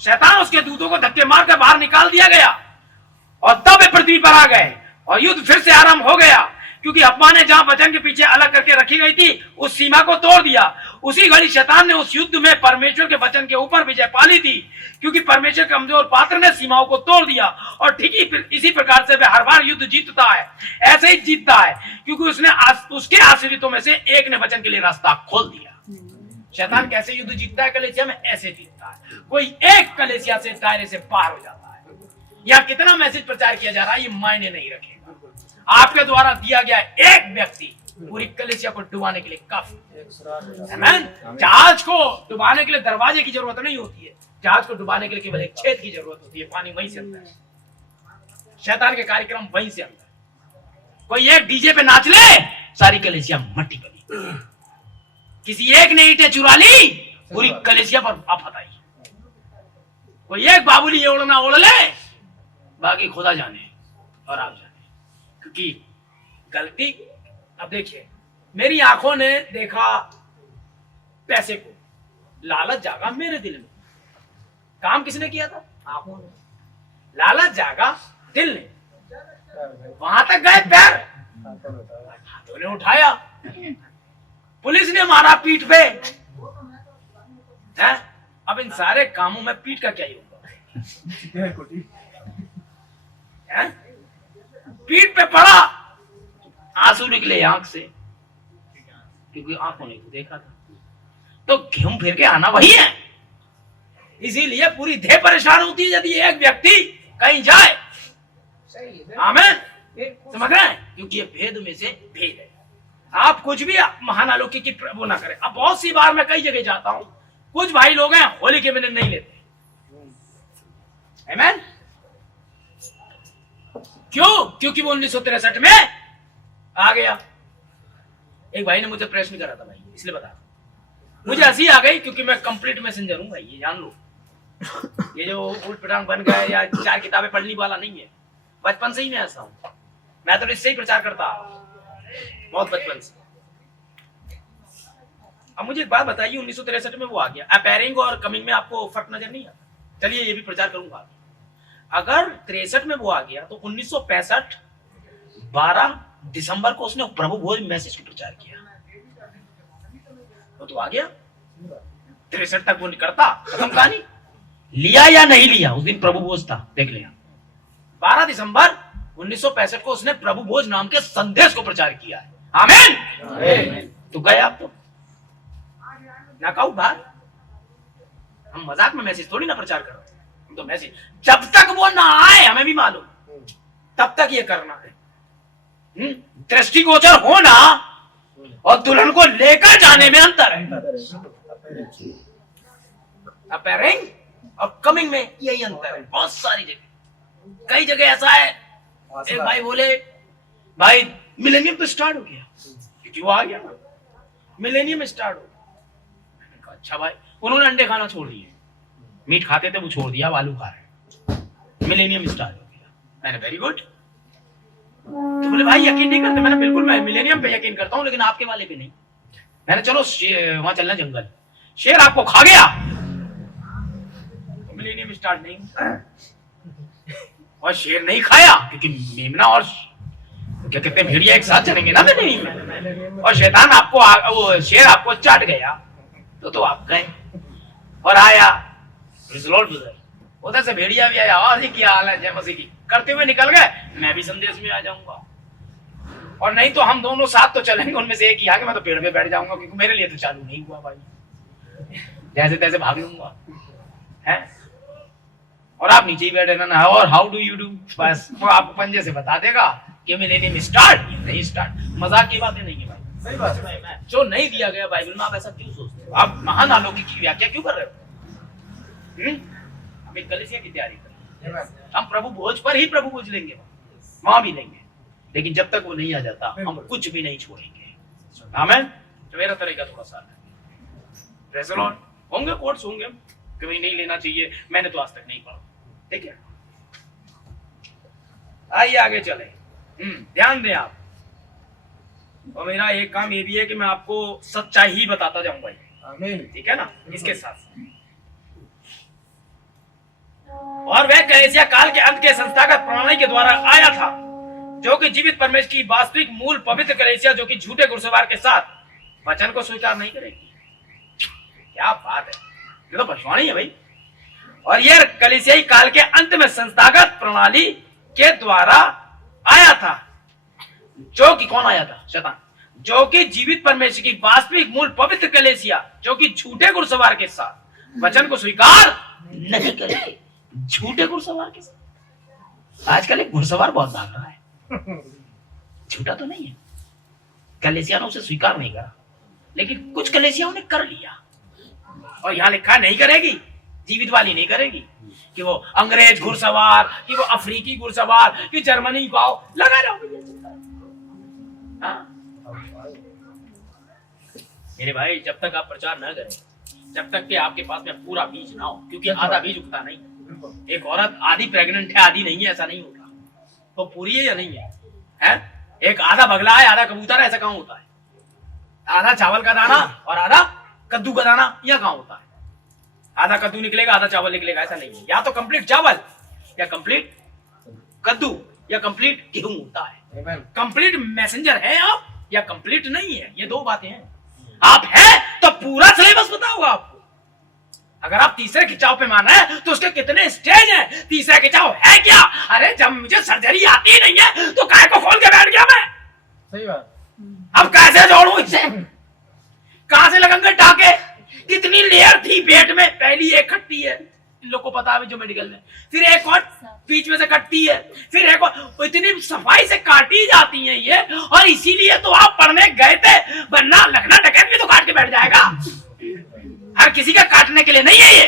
शैतान उसके दूतों को धक्के मारकर बाहर निकाल दिया गया और तब वे पृथ्वी पर आ गए और युद्ध फिर से आरंभ हो गया, क्योंकि अफवाह ने जहां वचन के पीछे अलग करके रखी गई थी उस सीमा को तोड़ दिया। उसी घड़ी शैतान ने उस युद्ध में परमेश्वर के वचन के ऊपर विजय पा ली थी, क्योंकि परमेश्वर के कमजोर पात्र ने सीमाओं को तोड़ दिया। और ठीक ही इसी प्रकार से वह हर बार युद्ध जीतता है। ऐसे ही जीतता है क्योंकि उसने उसके आश्रितों में से एक ने वचन के लिए रास्ता खोल दिया। शैतान कैसे युद्ध जीतता है कलीसिया में? ऐसे जीतता है। कोई एक कलीसिया से दायरे से पार हो जाता है। या कितना मैसेज प्रचार किया जा रहा है ये मायने नहीं रखेगा। आपके द्वारा दिया गया एक व्यक्ति पूरी कलीसिया को डुबाने के लिए काफी। आमीन। जहाज को डुबाने के लिए दरवाजे की जरूरत नहीं होती है। जहाज को डुबाने के लिए केवल एक छेद की जरूरत होती है। पानी वहीं से अंदर है। शैतान के कार्यक्रम वहीं से अंदर। कोई एक डीजे पे नाच ले सारी कलीसिया मट्टी बनी। किसी एक ने ईंटें चुरा ली पूरी कलीसिया पर आफत आई। कोई एक बाबुली ओढ़ना ओढ़ ले बाकी खुदा जाने और आप जाने। क्योंकि गलती, अब देखिए मेरी आंखों ने देखा पैसे को, लालच जागा मेरे दिल में। काम किसने किया था? आंखों ने। लालच जागा दिल ने, वहां तक गए पैर, हाथों ने उठाया, पुलिस ने मारा पीठ पे। है? अब इन सारे कामों में पीठ का क्या ही होगा? है? पीठ पे पड़ा, आंसू निकले आंख से, क्योंकि आंखों ने तो देखा था। तो घूम फिर के आना वही है। इसीलिए पूरी देह परेशान होती है यदि एक व्यक्ति कहीं जाए। सही है। आमेन, बिल्कुल। समझ रहे हैं? क्योंकि ये भेद में से भेद है। आप कुछ भी महान अलौकिक की वो ना करें। अब बहुत सी बार मैं कई जगह जाता हूं, कुछ भाई लोग हैं होली के मिनट नहीं लेते। आमेन। क्यों? क्योंकि वो 1963 में आ गया। एक भाई ने मुझे प्रश्न करा था भाई, इसलिए बता, मुझे हंसी आ गई क्योंकि मैं कंप्लीट मैसेंजर हूं भाई, ये जान लो। ये जो उल्ट पटांग बन गए या 4 किताबें पढ़ने वाला नहीं है, बचपन से ही मैं ऐसा हूं। मैं तो इससे ही प्रचार करता बहुत बचपन से। अब मुझे एक बात बताइए, 1963 में वो आ गया, अपीयरिंग और कमिंग में आपको फर्क नजर नहीं आता? चलिए ये भी प्रचार करूंगा। अगर 63 में वो आ गया तो 1965 12 दिसंबर को उसने प्रभु भोज मैसेज को प्रचार किया। वो तो आ गया, 63 तक वो करता, खत्म कहानी। लिया या नहीं लिया, उस दिन प्रभु भोज था, देख लिया। 12 दिसंबर 1965 को उसने प्रभु भोज नाम के संदेश को प्रचार किया है। आमीन। तो गए आप तो ना कहू बाहर, हम मजाक में मैसेज थोड़ी ना प्रचार कर रहे हैं, तो मैसेज जब तक वो ना आए, हमें भी मालूम, तब तक ये करना है। दृष्टिगोचर होना और दुल्हन को लेकर जाने में अंतर है। अपीयरिंग और कमिंग में यही अंतर है। बहुत सारी जगह, कई जगह ऐसा है। एक भाई बोले, भाई मिलेनियम तो स्टार्ट हो गया, क्योंकि वो आ गया ना, मिलेनियम स्टार्ट हो गया। मैंने कहा अच्छा भाई, उन्होंने अंडे खाना छोड़ दिए, मीट खाते थे वो छोड़ दिया, आलू खा रहे, मिलेनियम स्टार्ट हो गया। मैंने वेरी गुड। तो बोले भाई यकीन नहीं करते? मैंने बिल्कुल, मैं मिलेनियम पे यकीन करता हूं, लेकिन आपके वाले पे नहीं। मैंने चलो वहां चलना जंगल, शेर आपको खा गया तो मिलेनियम स्टार्ट नहीं। और शेर नहीं खाया क्योंकि मेमना और क्या कहते हैं भेड़िया एक साथ चलेंगे ना मिलेनियम में, और शैतान आपको वो शेर आपको चाट गया तो आप गए। और आया उधर से भेड़िया भी आया, और क्या हाल है, जय मसीह की करते हुए निकल गए। मैं भी संदेश में आ जाऊंगा, और नहीं तो हम दोनों साथ तो चलेंगे, उनमें से एक ही आगे, मैं तो पेड़ पे बैठ जाऊंगा, क्योंकि मेरे लिए तो चालू नहीं हुआ भाई, जैसे तैसे भाग लूंगा है। और आप नीचे ही बैठे रहना, और हाउ डू यू डू, बस वो आपको पंजे से बता देगा कि मिलेनियम स्टार्ट नहीं स्टार्ट। मजाक की बातें नहीं है भाई, सही बात है। जो नहीं दिया गया बाइबल में, आप ऐसा क्यों सोचते हो? आप महान अलौकिक की व्याख्या क्यों कर रहे हो? हम एक कलीसिया की तैयारी कर रहे हैं, हम प्रभु भोज पर ही प्रभु भोज लेंगे, वहां भी लेंगे, लेकिन जब तक वो नहीं आ जाता हम कुछ भी नहीं छोड़ेंगे। आमीन। तो मेरा तरीका थोड़ा सा है। Praise the Lord. होंगे कोट्स होंगे कि भाई नहीं लेना चाहिए, मैंने तो आज तक नहीं पढ़ा, ठीक है। आइए आगे चले। ध्यान दें आप, और मेरा एक काम ये भी है कि मैं आपको सच्चाई ही बताता जाऊं भाई, आमीन, ठीक है ना। इसके साथ और वह कलीसिया काल के अंत के संस्थागत प्रणाली के द्वारा आया था, जो कि जीवित परमेश्वर की वास्तविक मूल पवित्र कलीसिया, जो कि झूठे घुड़सवार के साथ वचन को स्वीकार नहीं करेगी। क्या बात है, ये तो भविष्यवाणी है भाई। और यह कलीसियाई काल के अंत में संस्थागत प्रणाली के द्वारा आया था, जो कि कौन आया था? शैतान। जो कि जीवित परमेश्वर की वास्तविक मूल पवित्र कलीसिया, जो कि झूठे घुड़सवार के साथ वचन को स्वीकार नहीं करेगी। झूठे घुड़सवार के साथ आजकल एक घुड़सवार बहुत भाग रहा है, झूठा तो नहीं है। कलीसिया ने उसे स्वीकार नहीं करा, लेकिन कुछ कलीसियाओं ने कर लिया, और यहां लिखा नहीं करेगी, जीवित वाली नहीं करेगी, कि वो अंग्रेज घुड़सवार, कि वो अफ्रीकी घुड़सवार, कि जर्मनी पाओ लगा रहा हूं। मेरे भाई, जब तक आप प्रचार न करें, जब तक कि आपके पास में पूरा बीज ना हो, क्योंकि आधा बीज उगता नहीं। एक औरत आधी प्रेग्नेंट है, आधी नहीं है, ऐसा नहीं होता। तो पूरी है या नहीं है, हैं? एक आधा बगला है, आधा कबूतर है, ऐसा कहां होता है? आधा चावल का दाना और आधा कद्दू का दाना, यह कहां होता है? आधा कद्दू निकलेगा आधा चावल निकलेगा, ऐसा नहीं है। या तो कंप्लीट चावल या कंप्लीट कद्दू या कंप्लीट गेहूं होता है। कंप्लीट मैसेंजर है आप या कंप्लीट नहीं है, ये दो बातें हैं। आप हैं तो पूरा सिलेबस पता होगा आपको। अगर आप तीसरे खिंचाव पे मान रहे हैं तो उसके कितने स्टेज हैं, तीसरा खिंचाव है क्या? अरे जब मुझे सर्जरी आती ही नहीं है तो काय को खोल के बैठ गया मैं। सही बात। अब कैसे जोड़ू इसे? कहां से लगेंगे टाके? कितनी लेयर थी पेट में? पहली एक कटती है, इन लोग को पता है जो मेडिकल में, फिर एक और बीच में से कटती है, फिर एक और, इतनी सफाई से काटी जाती है ये। और इसीलिए तो आप पढ़ने गए थे, वरना लखना डकैत भी तो काट के बैठ जाएगा। हर किसी का काटने के लिए नहीं है ये,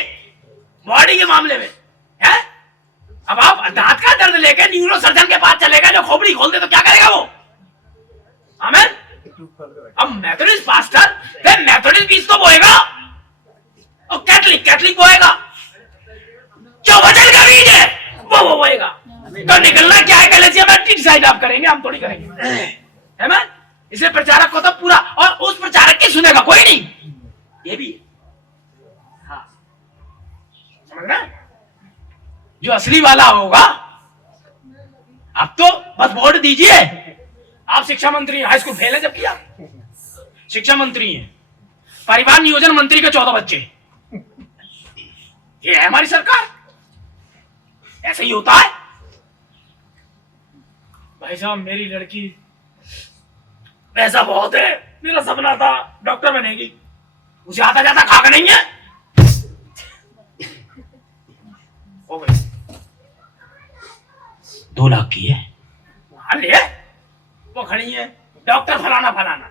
बॉडी के मामले में है। अब आप दांत का दर्द लेके न्यूरो सर्जन के पास चलेगा जो खोपड़ी खोल दे तो क्या करेगा वो? आमेन। अब मेथोडिस्ट पास्टर मेथोडिस्ट बीज तो बोएगा और कैथलिक बोएगा। जो वचन का बीज है वो बोएगा। तो निकलना क्या है कलेसिया में डिसाइड आप करेंगे, हम थोड़ी करेंगे, है ना? इसे प्रचारक को तो पूरा, और उस प्रचारक की सुनेगा कोई नहीं, ये भी है। हाँ, समझ रहे? जो असली वाला होगा, अब तो बस वोट दीजिए। आप शिक्षा मंत्री, हाई स्कूल फेल है जबकि आप शिक्षा मंत्री हैं, परिवार नियोजन मंत्री के 14 बच्चे। ये है हमारी सरकार, ऐसे ही होता है। भाई साहब मेरी लड़की, पैसा बहुत है, मेरा सपना था डॉक्टर बनेगी, उसे आता जाता खाकर नहीं है। हो गई 2 लाख की है, मान लिए वो खड़ी है डॉक्टर फलाना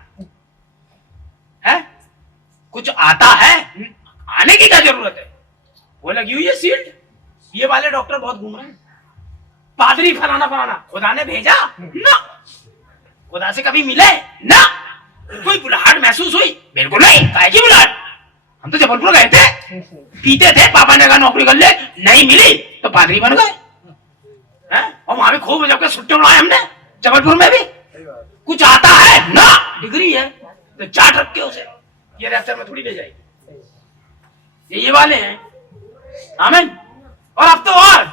है। कुछ आता है, आने की क्या जरूरत है? वो लगी हुई है सील्ड। ये वाले डॉक्टर बहुत घूम रहे हैं, पादरी फलाना, खुदा ने भेजा ना, खुदा से कभी मिले ना, कोई बुलाहट महसूस हुई? बिल्कुल नहीं। काहे की बुलाहट? हम तो जबलपुर गए थे, पीते थे, पापा ने कहा नौकरी कर ले, नहीं मिली तो पादरी बन गए, और वहां भी खूब जबकि छुट्टी उड़ाए हमने, जबलपुर में भी। कुछ आता है ना, डिग्री है तो चाट रख के उसे ये रेफर में थोड़ी ले जाएगी। ये वाले हैं, आमीन। और अब तो और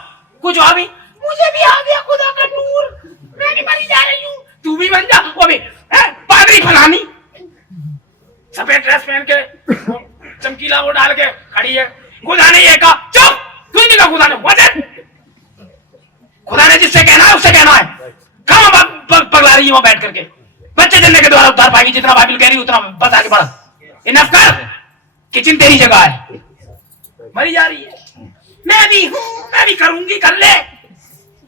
कुछ और भी, मुझे भी आ गया खुदा का नूर, मैं भी मरी जा रही हूँ, तू भी बन जा। वो भी पादरी फलानी, सफेद ड्रेस पहन के, चमकीला वो डाल के खड़ी है। खुदा ने ये कहा, चुप, तू नहीं कहा खुदा ने, वचन खुदा ने जिससे कहना है उससे कहना है। कहाँ पगला रही है वहां बैठ करके? बच्चे जलने के द्वारा उद्धार पाएगी, जितना बाइबल कह रही उतना बस आगे बढ़। इनफ कर, किचन तेरी जगह है, मरी जा रही है। मैं भी हूं, मैं भी करूंगी, कर ले।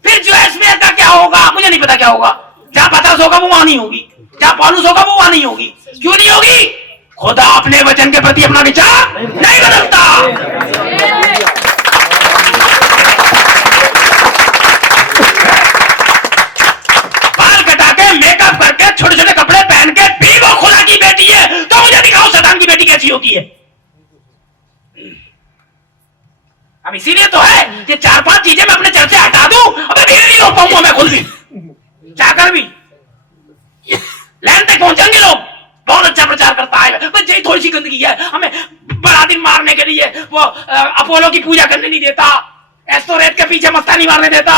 फिर जो इसमें का क्या होगा मुझे नहीं पता क्या होगा। जहां पतरस होगा वो वहां नहीं होगी, जहां पौलुस होगा वो वहां नहीं होगी। क्यों नहीं होगी? खुदा अपने वचन के प्रति अपना विचार नहीं बदलता। मेकअप करके छोटे छोटे कपड़े पहन के भी वो खुदा की बेटी है, तो मुझे दिखाओ शैतान की बेटी कैसी होती है। अब इसीलिए तो है कि 4-5 चीजें मैं अपने चर्चे हटा दूं, अबे धीरे नहीं हो पाऊंगा मैं खुद भी, चाहकर भी। लैंड तक पहुंचेंगे लोग, बहुत अच्छा प्रचार करता है, बस यही थोड़ी सी गंदगी है, हमें बड़ा दिन मारने के लिए वो अपोलो की पूजा करने नहीं देता, एस्टोरेट के पीछे मस्तानी मारने देता।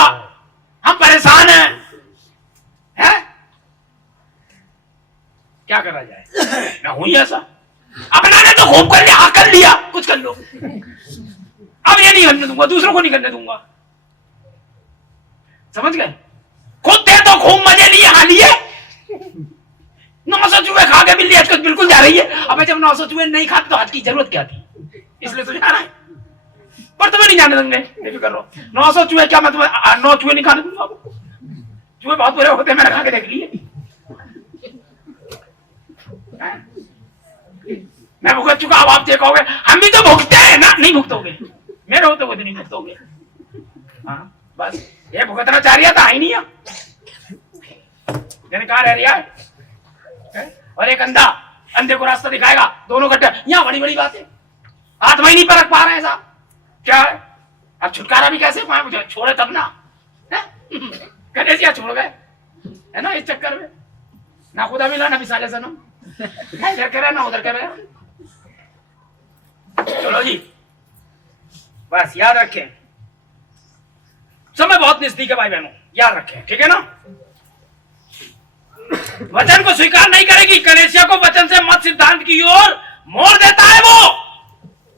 हम परेशान हैं, है? क्या करा जाए? मैं हूं ही ऐसा। अपना ने तो खूब कर लिया, हाँ कर लिया, कुछ कर लो। अब ये नहीं करने दूंगा, दूसरों को नहीं करने दूंगा, समझ गए? खुद थे तो खूब मजे लिए, हाँ लिए। 900 चूहे खा के बिल्ली आजकल बिल्कुल जा रही है। अब जब 900 चूहे नहीं खाते तो आज की जरूरत क्या थी? इसलिए तो जा रहा है, पर तुम्हें नहीं जाने देंगे, नहीं कर रहा हूं। 900 चूहे क्या, मैं तुम्हें 9 चूहे नहीं खाने दूंगा। चूहे बहुत बुरे होते हैं, मैंने खा के देख लिए। मैं भुगत चुका, अब आप देखोगे हम भी तो भुगते हैं ना। नहीं भुगतोगे, मेरे होते हुए तो नहीं भुगतोगे। हाँ बस ये भुगतना चाह रही था ही नहीं है, कहाँ रह रहा है? और एक अंधा अंधे को रास्ता दिखाएगा, दोनों गड्ढे। यहाँ बड़ी बड़ी बातें, आत्मा ही नहीं परख पा रहे हैं साहब, क्या है? अब छुटकारा भी कैसे पाए? मुझे छोड़े तब ना, कनेसिया छोड़ गए है ना, इस चक्कर में ना खुदा मिला ना मिसाले सनम, इधर कह रहे ना उधर कह रहे। चलो जी, बस याद रखें, समय बहुत नजदीक है भाई बहनों, याद रखें, ठीक है ना। वचन को स्वीकार नहीं करेगी, कलेसिया को वचन से मत सिद्धांत की ओर मोड़ देता है वो।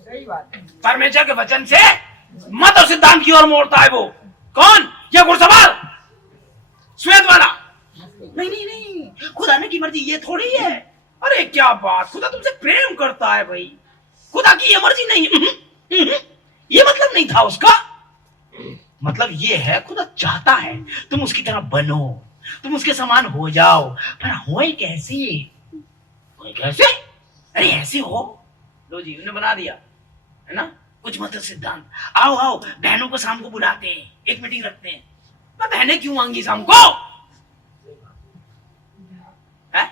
सही बात है। परमेश्वर के वचन से मत और सिद्धांत की ओर मोड़ता है वो। कौन? ये घुड़सवार श्वेत वाला। नहीं नहीं नहीं, खुदा ने की मर्जी ये थोड़ी है। अरे क्या बात, खुदा तुमसे प्रेम करता है भाई, खुदा की ये मर्जी नहीं। ये मतलब नहीं था उसका, मतलब ये है खुदा चाहता है तुम उसकी तरह बनो, तुम उसके समान हो जाओ, पर होए कैसे? होए कैसे? अरे ऐसे हो। लो जी, उन्हें बना दिया है ना कुछ मतलब सिद्धांत। आओ आओ, बहनों को शाम को बुलाते हैं, एक मीटिंग रखते हैं। मैं बहनें क्यों मांगी शाम को? है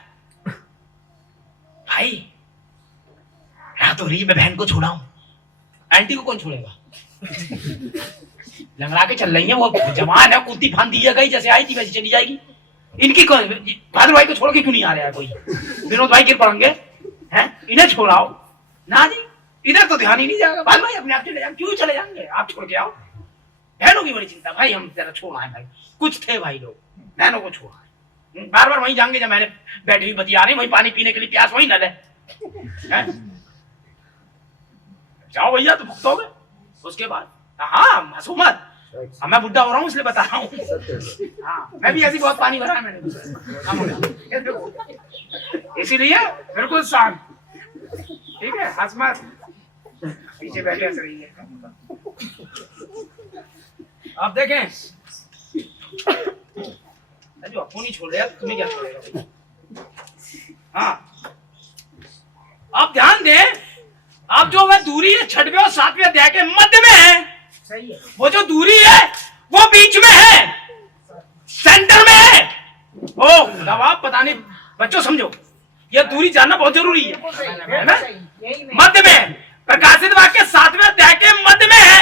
भाई, रात हो रही है, मैं बहन को छोड़ाऊं, आंटी को कौन छोड़ेगा? लंगड़ा के चल रही है, वो जवान है, कुत्ती फान दी गई, जैसे आई थी वैसे चली जाएगी। इनकी कौन? बहादुर भाई को छोड़ के क्यों नहीं आ रहा है कोई? विनोद भाई गिर पड़ेंगे हैं, इन्हें छोड़ाओ ना जी। इधर तो ध्यान ही नहीं जाएगा। भाई भाई अपने आप चले जाएंगे, क्यों चले जाएंगे? आप छोड़ के आओ। बहनों की बड़ी चिंता, भाई हम जरा छोड़ आए भाई, कुछ थे भाई लोग, बहनों को छोड़ आए। बार बार वहीं जाएंगे, जब मैंने बैठी हुई बतिया रही, वहीं पानी पीने के लिए प्यास वहीं नल है। जाओ भैया, तो भुगतोगे उसके बाद। हाँ हंसो मत, मैं बुढ़ा हो रहा हूँ इसलिए बता रहा हूँ। हाँ, मैं भी ऐसी बहुत पानी भरा है मैंने, इसीलिए बिल्कुल शांत, ठीक है, हंस मत, पीछे बैठे हंस रही है। आप देखें, जो आपको नहीं छोड़ रहा तुम्हें क्या छोड़ेगा? हाँ, आप ध्यान दें, आप जो वह दूरी है 6वें और 7वें अध्याय के मध्य में है। सही है। वो जो दूरी है वो बीच में है, सेंटर में है। ओ दवा पता नहीं, बच्चों समझो, यह दूरी जानना बहुत जरूरी है ना। मध्य में, प्रकाशित वाक्य 7वें अध्याय के मध्य में है।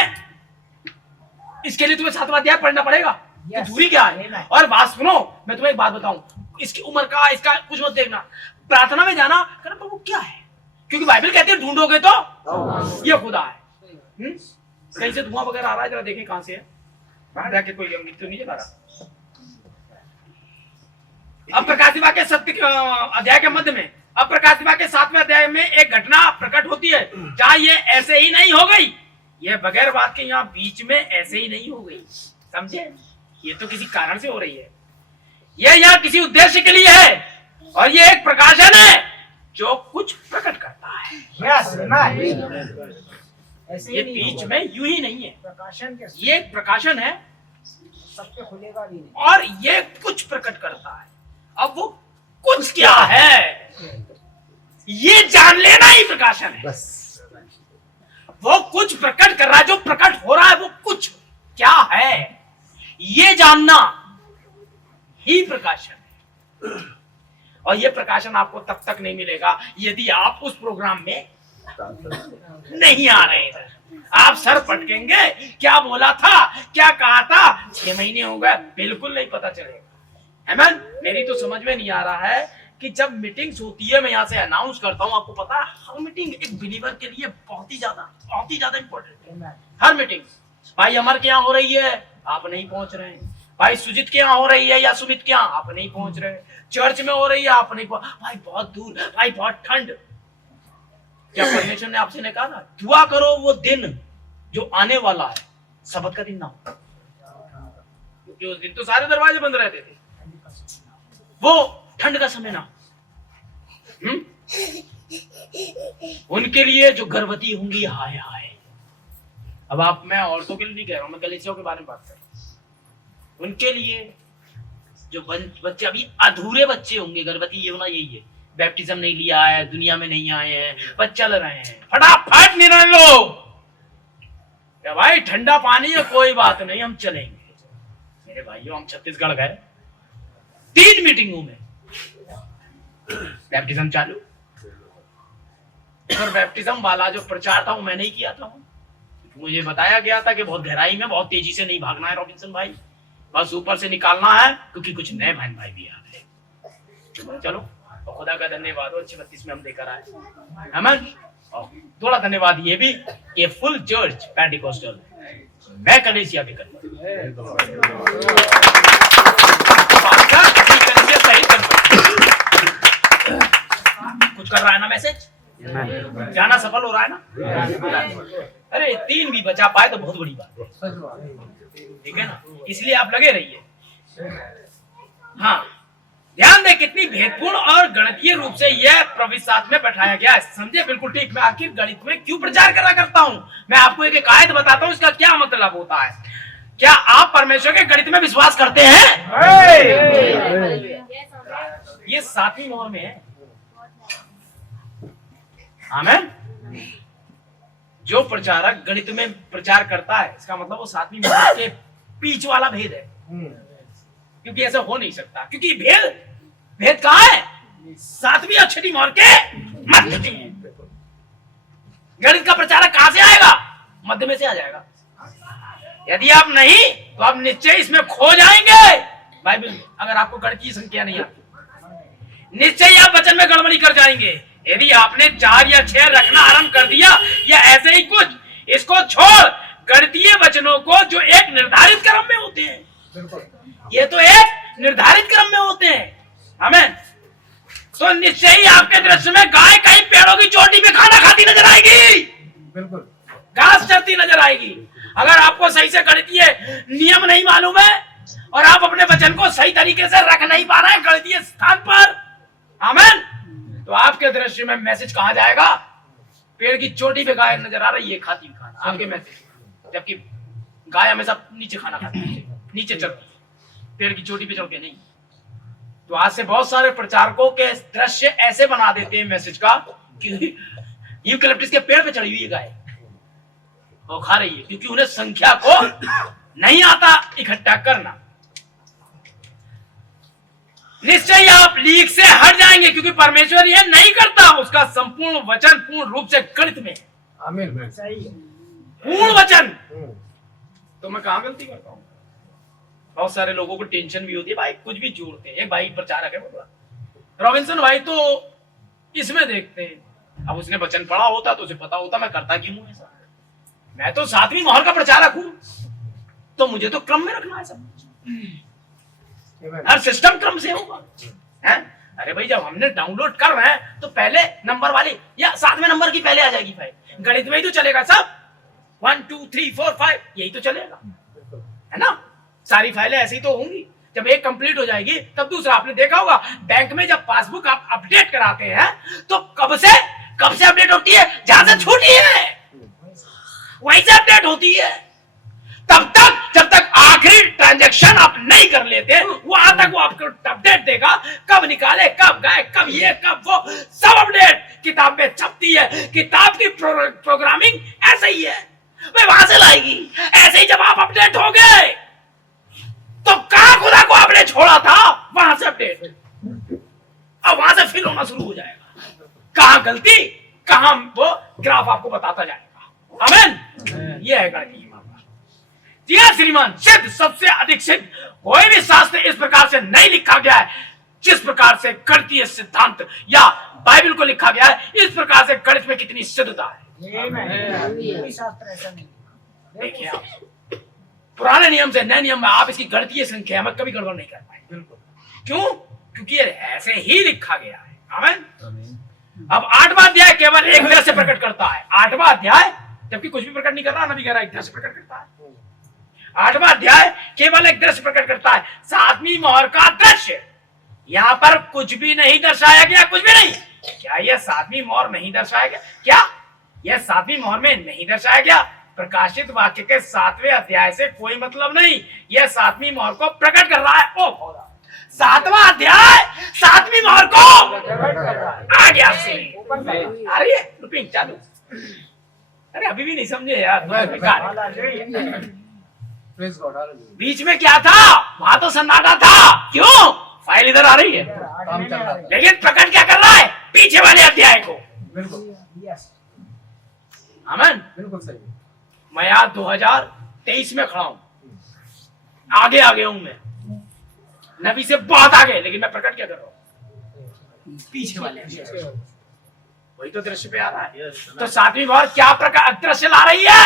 इसके लिए तुम्हें 7वां अध्याय पढ़ना पड़ेगा कि दूरी क्या है। और बात सुनो, मैं तुम्हें एक बात बताऊं, इसकी उम्र का इसका कुछ मत देखना, प्रार्थना में जाना कहना प्रभु क्या है, क्योंकि बाइबल कहती है ढूंढोगे तो ये खुदा है। कहीं से धुआं वगैरह आ रहा है, जरा देखें कहां से है, बाहर जाके कोई तो नहीं जला रहा। अब प्रकाशित वाक्य 7 अध्याय के मध्य में, अब प्रकाशित वाक्य 7वें अध्याय में एक घटना प्रकट होती है जहां ये ऐसे ही नहीं हो गई, ये बगैर बात के यहाँ बीच में ऐसे ही नहीं हो गई, समझे? ये तो किसी कारण से हो रही है, ये यहाँ किसी उद्देश्य के लिए है, और ये एक प्रकाशन है जो कुछ प्रकट करता है। ऐसे ये ही नहीं बीच होगा। में यूं ही नहीं है, प्रकाशन के ये एक प्रकाशन है सबके खुलेगा भी नहीं। और ये कुछ प्रकट करता है। अब वो कुछ क्या है ये जान लेना ही प्रकाशन है। वो कुछ प्रकट कर रहा है, जो प्रकट हो रहा है वो कुछ क्या है ये जानना ही प्रकाशन है। और ये प्रकाशन आपको तब तक नहीं मिलेगा यदि आप उस प्रोग्राम में नहीं आ रहे इधर। आप सर पटकेंगे, क्या बोला था, क्या कहा था, 6 महीने हो गए, बिल्कुल नहीं पता चलेगा। हेमन, मेरी तो समझ में नहीं आ रहा है कि जब मीटिंग्स होती है, मैं यहाँ से अनाउंस करता हूँ, आपको पता है हर मीटिंग एक बिलीवर के लिए बहुत ही ज्यादा इंपॉर्टेंट है। हर मीटिंग, भाई अमर के यहाँ हो रही है, आप नहीं पहुंच रहे हैं, भाई सुजीत के यहाँ हो रही है या सुमित के यहाँ, आप नहीं पहुंच रहे, चर्च में हो रही है, आप नहीं पहुंच, भाई बहुत दूर, भाई बहुत ठंड। क्या परमेश्वर ने आपसे ने कहा ना, दुआ करो वो दिन जो आने वाला है सबत का दिन ना हो, क्योंकि उस दिन तो सारे दरवाजे बंद रहते थे, वो ठंड का समय ना। उनके लिए जो गर्भवती होंगी, हाय हाय। अब आप, मैं औरतों के लिए नहीं कह रहा हूं, मैं कलीसियाओं के बारे में बात कर रहा हूं। उनके लिए जो बच्चे अभी अधूरे बच्चे होंगे, गर्भवती ये होना यही है, बैप्टिज्म नहीं लिया है, दुनिया में नहीं आए हैं, बस चल रहे हैं, फटाफट निर्णय लो क्या भाई, ठंडा पानी है कोई बात नहीं, हम चलेंगे। मेरे भाइयों, हम छत्तीसगढ़ गए, 3 मीटिंगों में बैप्टिज्म चालू, और बैप्टिज्म वाला जो प्रचार था वो मैंने ही किया था। मुझे बताया गया था कि बहुत गहराई में, बहुत तेजी से नहीं भागना है रॉबिन्सन भाई, बस ऊपर से निकालना है, क्योंकि कुछ नए बहन भाई भी आ गए। चलो, तो खुदा का धन्यवाद हो, 36 में हम लेकर आए। अमन, और थोड़ा धन्यवाद ये भी कि फुल चर्च पेंटिकोस्टल है, मैं कलीसिया के करता कुछ कर रहा है ना मैसेज, जाना सफल हो रहा है ना। अरे 3 भी बचा पाए तो बहुत बड़ी बात है, ठीक है ना, इसलिए आप लगे रहिए। हाँ, ध्यान दें कितनी भेदपूर्ण और गणितीय रूप से यह प्रविष्ट साथ में बैठाया गया है। समझे? बिल्कुल ठीक। मैं आखिर गणित में क्यों प्रचार करा करता हूँ? मैं आपको एक आयत बताता हूँ, इसका क्या मतलब होता है। क्या आप परमेश्वर के गणित में विश्वास करते हैं? ये 7वीं मोहर में है। आमीन। जो प्रचारक गणित में प्रचार करता है, इसका मतलब वो 7वीं मोहर के बीच वाला भेद है, क्योंकि ऐसा हो नहीं सकता। क्योंकि भेद कहाँ है? 7वीं और 6वीं मोहर के मध्य में। गणित का प्रचारक कहां से आएगा? मध्य में से आ जाएगा। यदि आप नहीं तो आप निश्चय इसमें खो जाएंगे। बाइबल में अगर आपको गणितीय संख्या नहीं आती, निश्चय आप वचन में गड़बड़ी कर जाएंगे। यदि आपने 4 या 6 रखना आरंभ कर दिया या ऐसे ही कुछ, इसको छोड़ गणितीय वचनों को जो एक निर्धारित क्रम में होते हैं, ये तो एक निर्धारित क्रम में होते हैं। आमीन। तो निश्चय ही आपके दृश्य में गाय कहीं पेड़ों की चोटी पे खाना खाती नजर आएगी, बिल्कुल घास चरती नजर आएगी। अगर आपको सही से गणितीय नियम नहीं मालूम है और आप अपने वचन को सही तरीके से रख नहीं पा रहे हैं गणितीय स्थान पर, आमीन, तो आपके दृश्य में मैसेज कहां जाएगा? पेड़ की चोटी पे गाय नजर आ रही है खाती हुई खाना, आपके मैसेज, जबकि गाय हमेशा नीचे खाना खाती है, नीचे चढ़ती है, पेड़ की चोटी पे चढ़ के नहीं। तो आज से बहुत सारे प्रचारकों के दृश्य ऐसे बना देते हैं मैसेज का कि यूकलिप्टस के पेड़ पे चढ़ी हुई है गाय, वो खा रही है, क्योंकि उन्हें संख्या को नहीं आता इकट्ठा करना। निश्चय आप लीक से हट जाएंगे, क्योंकि परमेश्वर यह नहीं करता। उसका संपूर्ण वचन पूर्ण रूप से गणित में, आमीन, सही है, पूर्ण वचन। तो मैं कहां गलती करता हूं? बहुत सारे लोगों को टेंशन भी होती है, भाई कुछ भी जोड़ते हैं। एक भाई प्रचारक है बोला, रॉबिन्सन भाई तो इसमें देखते हैं। अब उसने वचन पढ़ा होता तो उसे पता होता मैं करता क्यों हूं ऐसा। मैं तो 7वीं मोहर का प्रचारक हूं, तो मुझे तो क्रम में रखना है सब, हर सिस्टम क्रम से होगा, है? अरे भाई जब हमने डाउनलोड कर रहे हैं तो पहले नंबर वाली या 7वें नंबर की पहले आ जाएगी फाइल। गणित में ही तो चलेगा सब, 1 2 3 4 5 यही तो चलेगा, है ना? सारी फाइलें ऐसी तो होंगी। जब एक कंप्लीट हो जाएगी तब दूसरा। आपने देखा होगा बैंक में जब पासबुक आप अपडेट कराते हैं तो कब से अपडेट होती है? जहां से छूटी है वहीं से अपडेट होती है। तब तक जब तक आखिरी ट्रांजैक्शन आप नहीं कर लेते वहां तक वो आपको अपडेट देगा, कब निकाले, कब गए, कब ये कब वो, सब अपडेट किताब में छपती है। किताब की प्रोग्रामिंग ऐसे ही है, वे वहां से लाएगी। ऐसे ही जब आप अपडेट हो गए तो कहां खुदा को आपने छोड़ा था, वहां से अपडेट, अब वहां से फिल होना शुरू हो जाएगा। कहां गलती, कहां वो ग्राफ आपको बताता जाएगा। आमीन। ये है गणितीय मामला। जी हाँ श्रीमान, सिद्ध, सबसे अधिक सिद्ध कोई भी शास्त्र इस प्रकार से नहीं लिखा गया है जिस प्रकार से गणितीय सिद्धांत या बाइबल को लिखा गया है। इस प्रकार से गणित में कितनी सिद्धता है। कोई शास्त्र ऐसा नहीं। देखिए आप पुराने नियम से नए नियम में आप इसकी गणितीय संख्या में कभी गड़बड़ नहीं कर पाए। क्यों? क्योंकि ये ऐसे ही लिखा गया है। आमीन। अब 8वां अध्याय केवल एक तरह से प्रकट करता है। 8वां अध्याय जबकि कुछ भी प्रकट नहीं कर रहा, नबी कह रहा है एक दृश्य प्रकट करता है। 8वां अध्याय केवल एक दृश्य प्रकट करता है, 7वीं मोहर का दृश्य। यहां पर कुछ भी नहीं दर्शाया गया, कुछ भी नहीं। क्या यह 7वीं मोहर नहीं दर्शाया गया? क्या यह 7वीं मोहर में नहीं दर्शाया गया? प्रकाशित वाक्य के 7वें अध्याय से कोई मतलब नहीं, यह 7वीं मोहर को प्रकट कर रहा है। ओ खुदा, 7वां अध्याय 7वीं मोहर को आ गया से। अरे रुपिंग चालू, अरे अभी भी नहीं समझे यार। बीच में क्या था? वहां तो सन्नाटा था। क्यों? फाइल इधर आ रही है, लेकिन प्रकट क्या कर रहा है? पीछे वाले अध्याय को। आमीन। बिल्कुल सही। मैं आज 2023 में खड़ा हूं, आगे हूं मैं नबी से बहुत आगे, लेकिन मैं प्रकट क्या कर रहा हूं? पीछे वाले। वही तो दृश्य पे आ रहा है। तो सातवीं मोहर क्या प्रकार दृश्य ला रही है?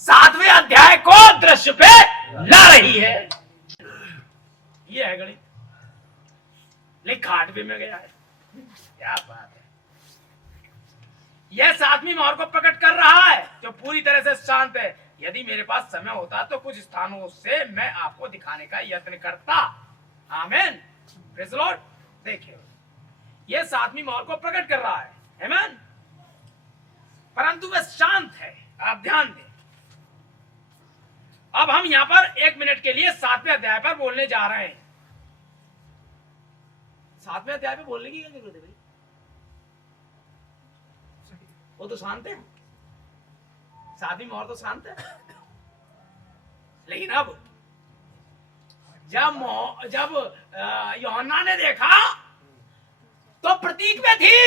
सातवें अध्याय को दृश्य पे ला रही है। ये है गणित, लेकिन आठवीं में गया है। क्या बात है। यह सातवीं मोहर को प्रकट कर रहा है जो पूरी तरह से शांत है। यदि मेरे पास समय होता तो कुछ स्थानों से मैं आपको दिखाने का यत्न करता। आमीन, प्रेज़ द लॉर्ड। देखिए, यह सातवीं मोहर को प्रकट कर रहा है, आमीन, परंतु वह शांत है। आप ध्यान दें। अब हम यहां पर 1 मिनट के लिए 7वें अध्याय पर बोलने जा रहे हैं। 7वें अध्याय पे बोलने की क्या जरूरत है भाई? वो तो शांत है, 7वीं मोहर तो शांत है। लेकिन अब जब यूहन्ना ने देखा तो प्रतीक में थी।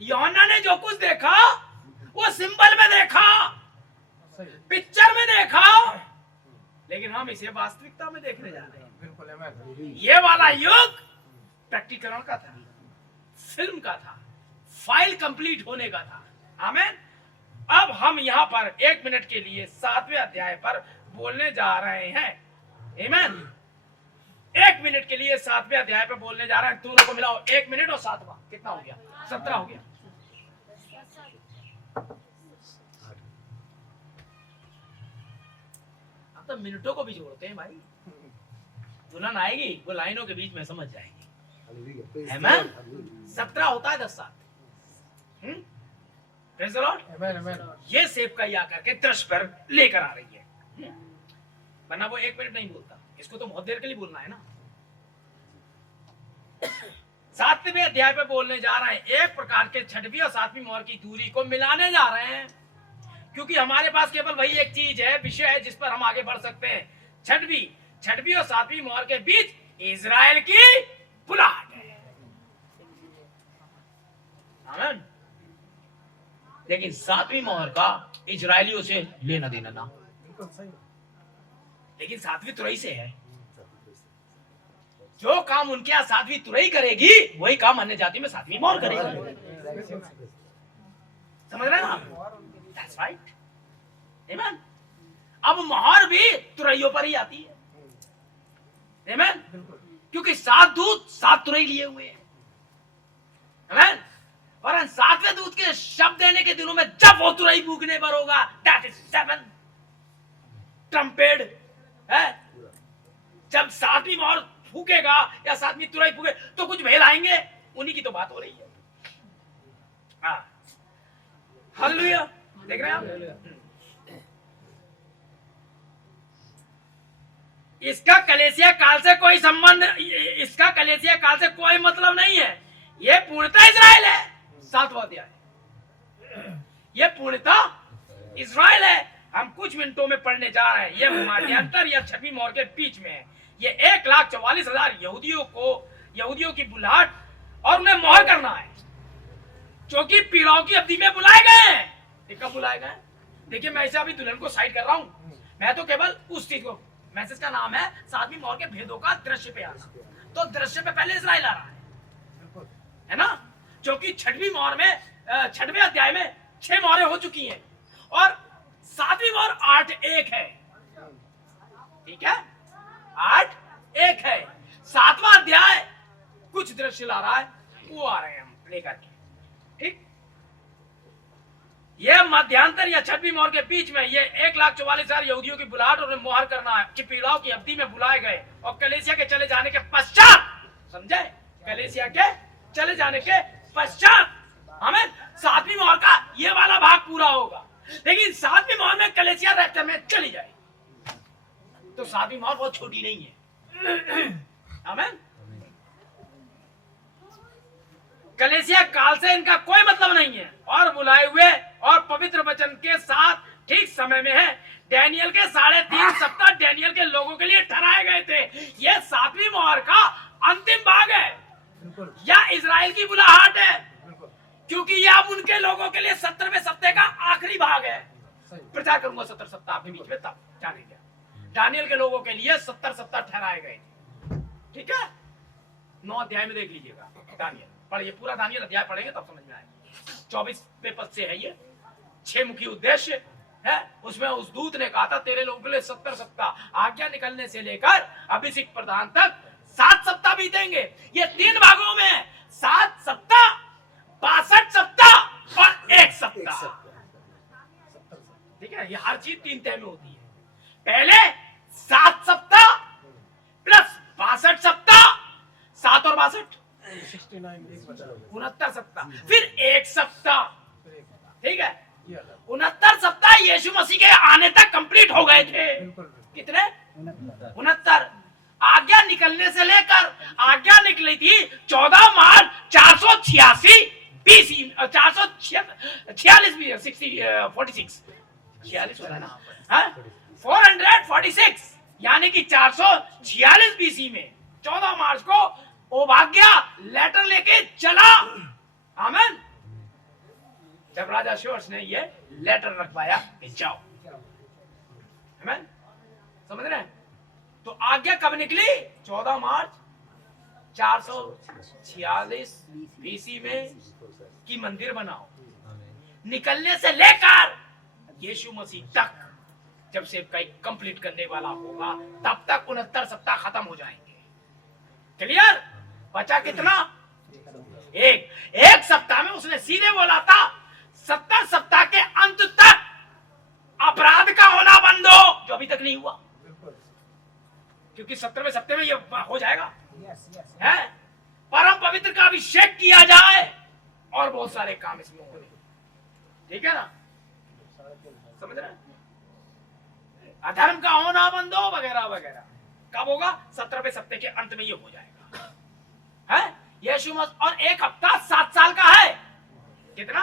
यूहन्ना ने जो कुछ देखा वो सिंबल में देखा, पिक्चर में देखा, लेकिन हम इसे वास्तविकता में देखने जा रहे हैं। बिल्कुल, ये वाला युग प्रैक्टिकल का था, फिल्म का था, फाइल कंप्लीट होने का था। आमीन। अब हम यहाँ पर 1 मिनट के लिए 7वें अध्याय पर बोलने जा रहे हैं। आमीन। 1 मिनट के लिए 7वें अध्याय पर बोलने जा रहे हैं। दोनों को मिलाओ, 1 मिनट और 7वां कितना हो गया? 17 हो गया। अब तो मिनटों को भी जोड़ते हैं भाई। दुल्हन आएगी वो लाइनों के बीच में समझ जाएगी। आमीन। 17 होता है 10 साथ। Praise the Lord. ये सेब का या करके दृश्य पर लेकर आ रही है, वरना वो 1 मिनट नहीं बोलता। इसको तो बहुत देर के लिए बोलना है ना। 7वें अध्याय पे बोलने जा रहे हैं। एक प्रकार के 6वीं और 7वीं मोहर की दूरी को मिलाने जा रहे हैं, क्योंकि हमारे पास केवल वही एक चीज है, विषय है जिस पर हम आगे बढ़ सकते हैं। 6वीं और 7वीं मोहर के बीच इजराइल की बुलाहट है। आमीन। लेकिन 7वीं मोहर का इजरायलियों से लेना देना ना, लेकिन 7वीं तुरई से है। जो काम उनके यहाँ 7वीं तुरई करेगी वही काम अन्य जाति में 7वीं मोहर करेगी। समझ रहे हैं ना? That's right. Amen. अब मोहर भी तुरैयों पर ही आती है। Amen. क्योंकि 7 दूत 7 तुरई लिए हुए हैं। Amen. और 7वें दूत के शब्द देने के दिनों में जब वो तुरई फूकने पर होगा, that is 7 ट्रम्पेट है। जब 7वीं मोहर फूकेगा या 7वीं तुरई फूके तो कुछ भेद आएंगे, उन्हीं की तो बात हो रही है। हालेलुया। देख रहे हैं आप? इसका कलेसिया काल से कोई संबंध, इसका कलेसिया काल से कोई मतलब नहीं है। ये पूर्णतः इजराइल है। 7वां अध्याय ये पूर्णतः इजराइल है। हम कुछ मिनटों में पढ़ने जा रहे हैं। ये मध्यांतर या 6वीं मोहर के बीच में है। ये 1,44,000 यहूदियों की बुलाहट और उन्हें मोहर करना है, जो कि पीड़ाओं की अवधि में बुलाए गए हैं। कब बुलाए गए? देखिए, मैं इसे अभी दुल्हन को साइड कर रहा हूं। मैं तो केवल उस चीज को, मैसेज का नाम है 7वीं मोहर के भेदों का दृश्य पे आना। तो दृश्य पे पहले इजराइल आ रहा है ना, जो कि 6वीं मोहर में 6वें अध्याय में 6 मोहरें हो चुकी हैं और 7वीं मोहर 8:1 है। ठीक है, 8:1 है। 7वां अध्याय कुछ दृश्य ला रहा है, वो आ रहे हैं हम लेकर के। ठीक, यह मध्यांतर या 6वीं मोहर के बीच में ये 1,44,000 यहूदियों की बुलाहट और उन्हें मोहर करना है कि पीड़ाओं की अवधि में बुलाए गए और कलेसिया के चले जाने के पश्चात, समझे, कलेसिया के चले जाने के पश्चात हमें 7वीं मोहर का ये वाला भाग पूरा होगा। लेकिन 7वीं मोहर में कलेसिया रहते में चली जाए तो 7वीं मोहर बहुत छोटी नहीं है। आमीन। कलेसिया काल से इनका कोई मतलब नहीं है और बुलाए हुए और पवित्र वचन के साथ ठीक समय में है। डैनियल के 3.5 सप्ताह डैनियल के लोगों के लिए ठहराए गए थे। यह 7वीं मोहर का अंतिम भाग है या इजराइल की बुलाहट है, क्योंकि यह अब उनके लोगों के लिए 17वें सप्ताह का आखिरी भाग है। प्रचार करूंगा 70 सप्ताह के बीच में, तब जानेंगे। दानियल के लोगों के लिए 70 सप्ताह ठहराए गए थे। ठीक है, 9 अध्याय में देख लीजिएगा दानियल। पढ़िए, पूरा दानियल अध्याय पढ़ेंगे तब समझ में आएगा। 24वें पद से है ये 6 मुखी उद्देश्य है। उसमें उस दूत ने कहा था तेरे लोगों के लिए 70 सप्ताह, आज्ञा निकलने से लेकर अभिषेक प्रदान तक 7 सप्ताह बीतेंगे। ये 3 भागों में 7 सप्ताह, 62 सप्ताह और 1 सप्ताह। ठीक है, ये हर चीज 3 तय में होती है। पहले 7 सप्ताह प्लस 62 सप्ताह, 7 और 62 69 सप्ताह, फिर 1 सप्ताह। ठीक है, 69 सप्ताह यीशु मसीह के आने तक कंप्लीट हो गए थे। कितने? 69। आज्ञा निकलने से लेकर, आज्ञा निकली थी 14 मार्च 486 बीसी, 446 होता है ना, 446 यानी कि 446 बीसी में 14 मार्च को ओभाग्या लेटर लेके चला। आमीन। जब राजा शोर्स ने ये लेटर रखवाया कि जाओ, आमीन, समझ रहे हैं? तो आज्ञा कब निकली? 14 मार्च 446 बीसी में कि मंदिर बनाओ। निकलने से लेकर यीशु मसीह तक जब सेवकाई कंप्लीट करने वाला होगा तब तक 69 सप्ताह खत्म हो जाएंगे। क्लियर? बचा कितना? एक सप्ताह में उसने सीधे बोला था 70 सप्ताह के अंत तक अपराध का होना बंद हो, जो अभी तक नहीं हुआ, क्योंकि 70वें सप्ताह में ये हो जाएगा। है परम पवित्र का अभिषेक किया जाए और बहुत सारे काम इसमें होंगे। ठीक है ना, समझ रहे हैं? अधर्म का होना बंद हो वगैरह वगैरह कब होगा? 17वें सप्ताह के अंत में ये हो जाएगा। है यीशु मसीह, और 1 हफ्ता 7 साल का है। कितना?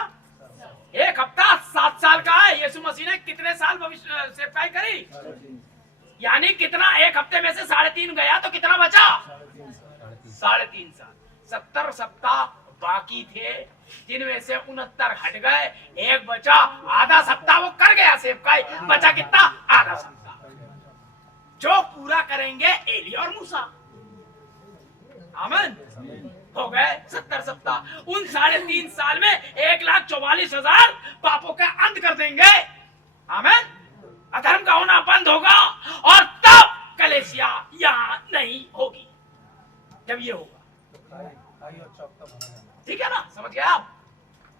1 हफ्ता 7 साल का है। यीशु मसीह ने कितने साल भविष्य सेवकाई करी? यानी कितना? 1 हफ्ते में से 3.5 गया तो कितना बचा? 3.5 साल। 70 सप्ताह बाकी थे, जिनमें से 69 हट गए, 1 बचा। आधा सप्ताह वो कर गया सेवकाई, बचा कितना? आधा सप्ताह, जो पूरा करेंगे एली और मूसा। आमीन। हो गए 70 सप्ताह। उन 3.5 साल में 1,44,000 पापों का अंत कर देंगे। आमीन। अधर्म का होना बंद होगा और तब कलेसिया यहाँ नहीं होगी, जब ये होगा। ठीक है ना, समझ गए आप?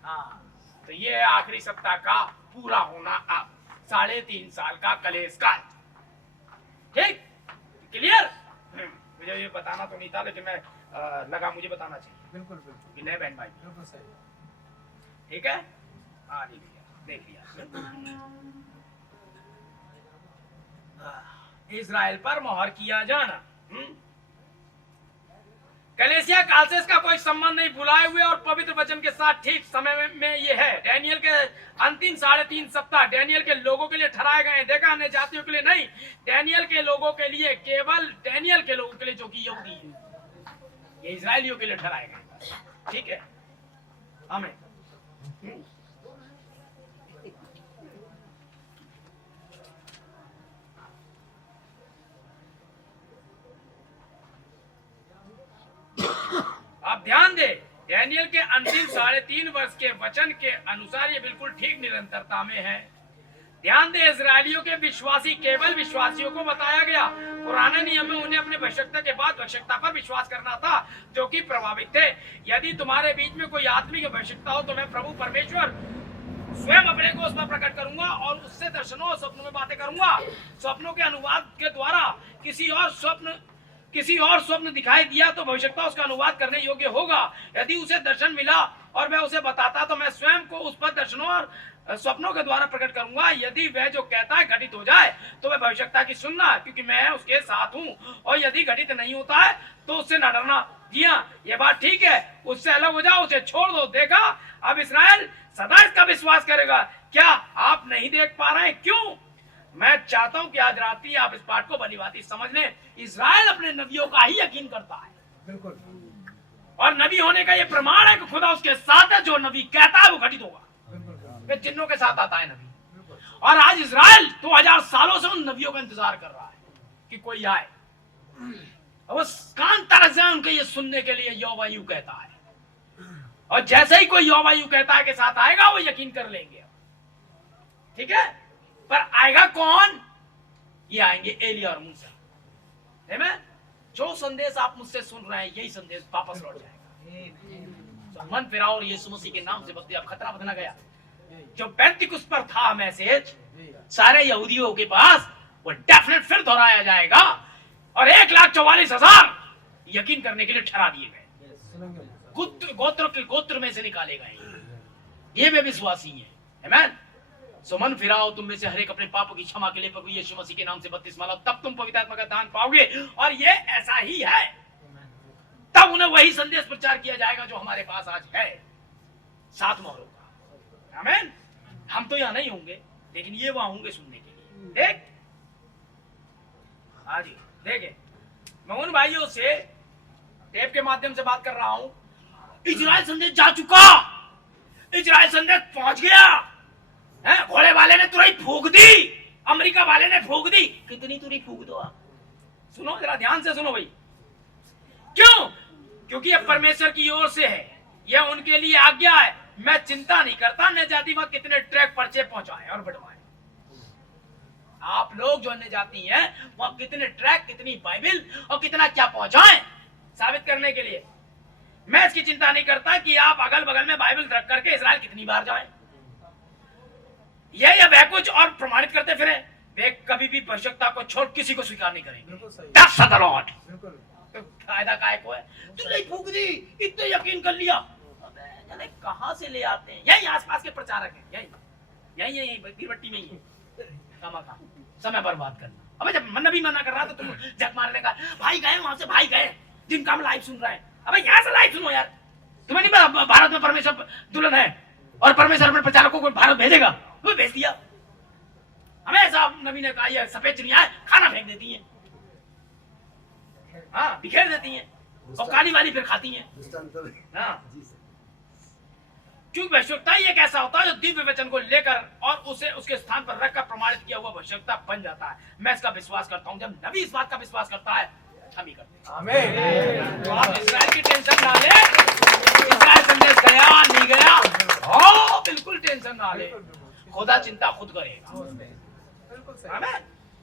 हाँ, तो ये आखिरी सप्ताह का पूरा होना अब 3.5 साल का कलेश काल। ठीक, क्लियर? मुझे ये बताना तो नहीं था, लेकिन मैं लगा मुझे बताना चाहिए। बिल्कुल बिल्कुल। विनय बहन भाई, बिल्कुल सही। ठीक है, हाँ देख लिया। इजराइल पर मोहर किया जाना। कलेसिया काल से इसका कोई संबंध नहीं। बुलाए हुए और पवित्र वचन के साथ ठीक समय में ये है। डैनियल के अंतिम 3.5 सप्ताह डैनियल के लोगों के लिए ठहराए गए हैं। देखा, अन्य जातियों के लिए नहीं, डैनियल के लोगों के लिए, केवल डैनियल के लोगों के लिए, जो कि यहूदी है। ये इजराइलियों के लिए ठहराए गए। ठीक है, आमीन। आप ध्यान दे, डैनियल के अंतिम 3.5 वर्ष के वचन के अनुसार ये बिल्कुल ठीक निरंतरता में है। ध्यान दे, इजरायलियों के विश्वासी केवल विश्वासियों को बताया गया। पुराने नियम में उन्हें अपने भविष्यता के बाद भविष्यता पर विश्वास करना था, जो कि प्रभावित थे। यदि तुम्हारे बीच में कोई आत्मिक भविष्यता हो तो मैं प्रभु परमेश्वर स्वयं अपने को उस पर प्रकट करूंगा और उससे दर्शनों और सपनों में बातें करूंगा। स्वप्नों के अनुवाद के द्वारा किसी और स्वप्न दिखाई दिया तो भविष्यता उसका अनुवाद करने योग्य होगा। यदि उसे दर्शन मिला और मैं उसे बताता तो मैं स्वयं को उस पर दर्शनों और स्वप्नों के द्वारा प्रकट करूंगा। यदि वह जो कहता है घटित हो जाए तो वह भविष्यता की सुनना, क्योंकि मैं उसके साथ हूँ। और यदि घटित नहीं होता है तो उससे न डरना। जी हाँ, ये बात ठीक है, उससे अलग हो जाओ, उसे छोड़ दो। देखा, अब इस्राएल सदा इसका विश्वास करेगा। क्या आप नहीं देख पा रहे हैं? क्यों? मैं चाहता हूं कि आज रात्रि आप इस पाठ को भलीभांति समझ लें। इस्राएल अपने नबियों का ही यकीन करता है। बिल्कुल। और नबी होने का ये प्रमाण है कि खुदा उसके साथ है। जो नबी कहता है वो घटित होगा। वे चिन्हों के साथ आता है नबी। और आज इस्राएल 2000 सालों से उन नबियों का इंतजार कर रहा है कि कोई आए। वो कान तरस जाए उनके ये सुनने के लिए, यहोवा यूं कहता है। और जैसे ही कोई यहोवा यूं कहता है कि साथ आएगा, वो यकीन कर लेंगे। ठीक है, पर आएगा कौन? ये आएंगे एलिया और मूसा। आमीन। जो संदेश आप मुझसे सुन रहे हैं, यही संदेश वापस लौट जाएगा। मन फिराओ और यीशु मसीह के नाम से बदले, अब खतरा बदला गया। जो पेंतिकुस्त पर था मैसेज सारे यहूदियों के पास, वो डेफिनेट फिर दोहराया जाएगा और 1,44,000 यकीन करने के लिए ठहरा दिए गए। गोत्र में से निकाले गए, ये वे विश्वासी हैं। आमीन। सो मन फिराओ, तुम में से हर एक अपने पापों की क्षमा के लिए प्रभु यीशु मसीह के नाम से बपतिस्मा लो, तब तुम पवित्र आत्मा का दान पाओगे। और ये ऐसा ही है, तब उन्हें वही संदेश प्रचार किया जाएगा जो हमारे पास आज है, 7 मोहरों का। आमीन। हम तो यहां नहीं होंगे, लेकिन ये वहां होंगे सुनने के लिए। देख, हाँ जी, देखे, मैं उन भाइयों से टेप के माध्यम से बात कर रहा हूं। इजराइल संदेश जा चुका, इजराइल संदेश पहुंच गया है। घोड़े वाले ने तुरई फूंक दी, अमेरिका वाले ने फूंक दी। कितनी तुरई फूंक दो आप? सुनो जरा ध्यान से सुनो भाई। क्यों? क्योंकि ये परमेश्वर की ओर से है, यह उनके लिए आज्ञा है। मैं चिंता नहीं करता न जाति वहां कितने ट्रैक पर्चे पहुंचाए और बढ़वाए। आप लोग जो अन्य जाति हैं, वहां कितने ट्रैक, कितनी बाइबल और कितना क्या पहुंचाएं साबित करने के लिए। मैं इसकी चिंता नहीं करता कि आप अगल बगल में बाइबल रख करके इजराइल कितनी बार जाएं। ये वह कुछ और प्रमाणित करते फिरे, वे कभी भी आवश्यकता को छोड़ किसी को स्वीकार नहीं करेंगे। That's the Lord। तो फायदा काय को है? तू नहीं फूंक दी, इतने यकीन कर लिया। अबे कहां से ले आते हैं? यही आसपास के प्रचारक हैं, यही बीरबट्टी में ही है। समय बर्बाद करना। अबे जब नबी मना कर रहा था, तुम जग मारने का, भाई गए वहां से, भाई गए जिनका हम लाइव सुन रहे हैं। अबे यहाँ से लाइव सुनो यार। तुम्हें नहीं पता भारत में परमेश्वर दुल्हन है और परमेश्वर अपने प्रचारकों को भारत भेजेगा? वो भेज दिया। हमें ऐसा नबी ने कहा, ये सफेद चिड़िया है, खाना फेंक देती हैं, हाँ बिखेर देती हैं, और काली वाली फिर खाती हैं। हाँ, क्योंकि भविष्यवक्ता ही एक ऐसा होता है जो दिव्य वचन को लेकर और उसे उसके स्थान पर रखकर प्रमाणित किया हुआ भविष्यवक्ता बन जाता है। मैं इसका विश्वास करता हूँ। जब नबी इस बात का विश्वास करता है, हम ही करते हैं। आमीन। तो आप इस्राएल की टेंशन ना ले, इस्राएल संदेश गया नहीं गया, हो बिल्कुल टेंशन ना ले, खुदा चिंता खुद करेगा। आमीन।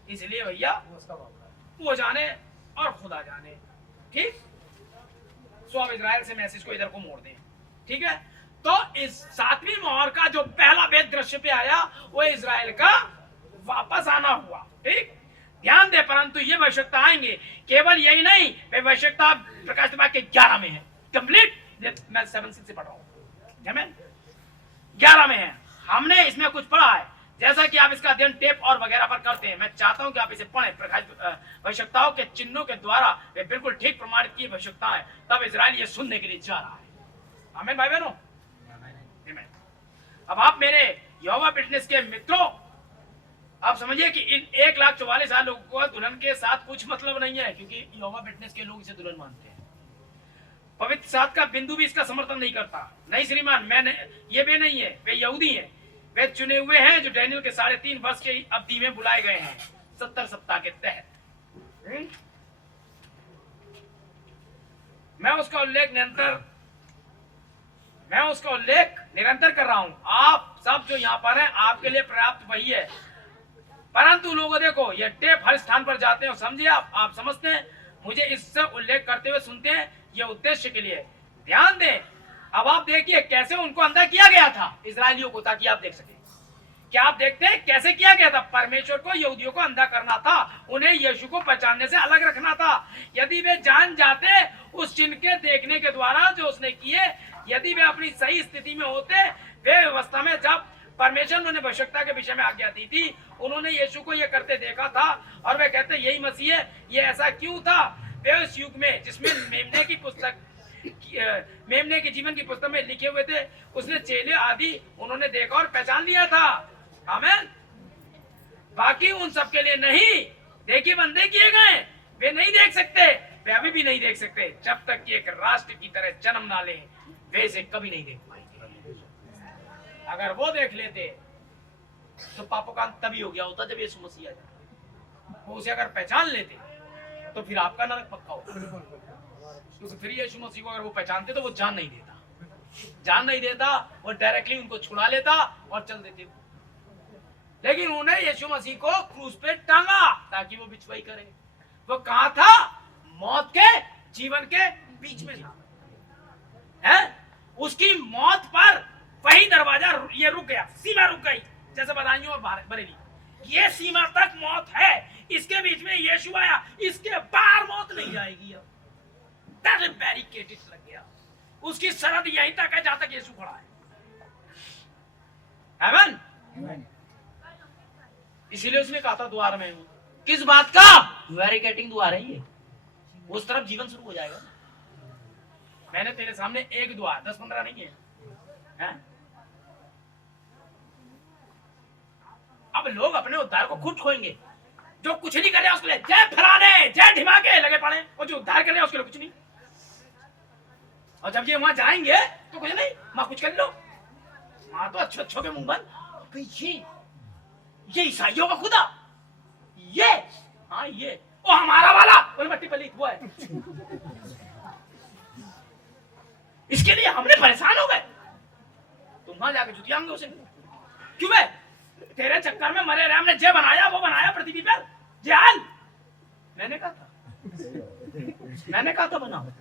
इसलिए भैया वो जाने और खुदा जाने। ठीक, सो अब इजराइल से मैसेज को इधर को मोड़ दें। ठीक है, तो इस 7वीं मोहर का जो पहला भेद दृश्य पे आया, वो इजराइल का वापस आना हुआ। ठीक, ध्यान दे, परंतु ये आवश्यकता आएंगे। केवल यही नहीं, वे आवश्यकता प्रकाश के 11 में है कंप्लीट। मैं 7-6 से पढ़ रहा हूँ, 11 में है। हमने इसमें कुछ पढ़ा है, जैसा कि आप इसका अध्ययन टेप और वगैरह पर करते हैं। मैं चाहता हूं कि आप इसे पढ़ें। प्रकाश आवश्यकताओं के चिन्हों के द्वारा वे बिल्कुल ठीक प्रमाणित की आवश्यकता है। तब इजराइल ये सुनने के लिए जा रहा है। आमीन भाई बहनों। अब आप मेरे यहोवा विटनेस के मित्रों, आप समझिए कि इन 1,44,000 लोगों को दुल्हन के साथ कुछ मतलब नहीं है, क्योंकि यहोवा विटनेस के लोग इसे दुल्हन मानते हैं। पवित्र साथ का बिंदु भी इसका समर्थन नहीं करता। नहीं श्रीमान, ये वे नहीं है, वे यहूदी हैं। वे चुने हुए हैं जो डैनियल के 3.5 वर्ष के अवधि में बुलाए गए हैं 70 सप्ताह के तहत। मैं उसका उल्लेख निरंतर कर रहा हूं। आप सब जो यहाँ पर हैं, आपके लिए पर्याप्त वही है। परंतु लोगों देखो, ये टेप हर स्थान पर जाते हैं और समझिए आप समझते हैं, मुझे इससे उल्लेख करते हुए सुनते हैं, ये उद्देश्य के लिए। ध्यान दें, अब आप देखिए कैसे उनको अंधा किया गया था इजरायलियों को, ताकि आप देख सके। क्या आप देखते हैं कैसे किया गया था? परमेश्वर को यहूदियों को अंधा करना था, उन्हें यीशु को पहचानने से अलग रखना था। यदि वे जान जाते उस चिन्ह के देखने के द्वारा जो उसने किए, यदि वे अपनी सही स्थिति में होते, वे व्यवस्था में जब परमेश्वर ने आवश्यकता के विषय में आज्ञा दी थी, उन्होंने यीशु को यह करते देखा था और वे कहते यही मसीह है। ये ऐसा क्यों था? वे उस युग में जिसमें मेमने की जीवन की पुस्तक में लिखे हुए थे, उसने चेले आदि उन्होंने देखा और पहचान लिया था। आमीन। बाकी उन सब के लिए नहीं, देखिए बंदे किए गए, वे नहीं देख सकते, वे अभी भी नहीं देख सकते, जब तक कि एक राष्ट्र की तरह जन्म ना ले, वे इसे कभी नहीं देख पाएंगे। अगर वो देख लेते तो पापों का अंत तभी हो गया होता जब यीशु मसीह आ जाता। वो उसे अगर पहचान लेते तो फिर आपका नरक पक्का होता, क्योंकि फिर यीशु मसीह को अगर वो पहचानते तो वो जान नहीं देता। जान नहीं देता, वो डायरेक्टली उनको छुड़ा लेता और चल देते। लेकिन उन्हें यीशु मसीह को क्रूस पे टांगा ताकि वो बिचवाई करे। वो कहाँ था? मौत के जीवन के बीच में था। है? उसकी मौत पर वही दरवाजा ये रुक गया, सीमा रुक गई। जैसे बदायूं और बरेली, ये सीमा तक मौत है, इसके बीच में यीशु आया, इसके बाहर मौत नहीं जाएगी। अब बैरिकेडेड लग गया। उसकी सरहद यहीं तक है जहां तक यीशु खड़ा है। आमीन। इसीलिए उसने कहा था द्वार में हूं। किस बात का? बैरिकेडिंग द्वार है ये, उस तरफ जीवन शुरू हो जाएगा। मैंने तेरे सामने एक द्वार, 10-15 नहीं है? अब लोग अपने उद्धार को खुद खोएंगे। जो कुछ नहीं कर रहे उसके लिए जय फलाने जय ढिमाके लगे पड़े, और जो उद्धार कर रहे उसके लिए कुछ नहीं। और जब ये वहां जाएंगे तो कुछ नहीं, मां कुछ कर लो, मां तो अच्छे के मुंह बंद। ये ईसाइयों का खुदा, ये हाँ ये वो हमारा वाला बोले मट्टी पलीत हुआ है। इसके लिए हमने परेशान हो गए। तुम वहां जाके जुटियाएंगे उसे क्यों? बे तेरे चक्कर में मरे रहे। हमने जे बनाया वो बनाया पृथ्वी पर जान। मैंने कहा था बनाओ,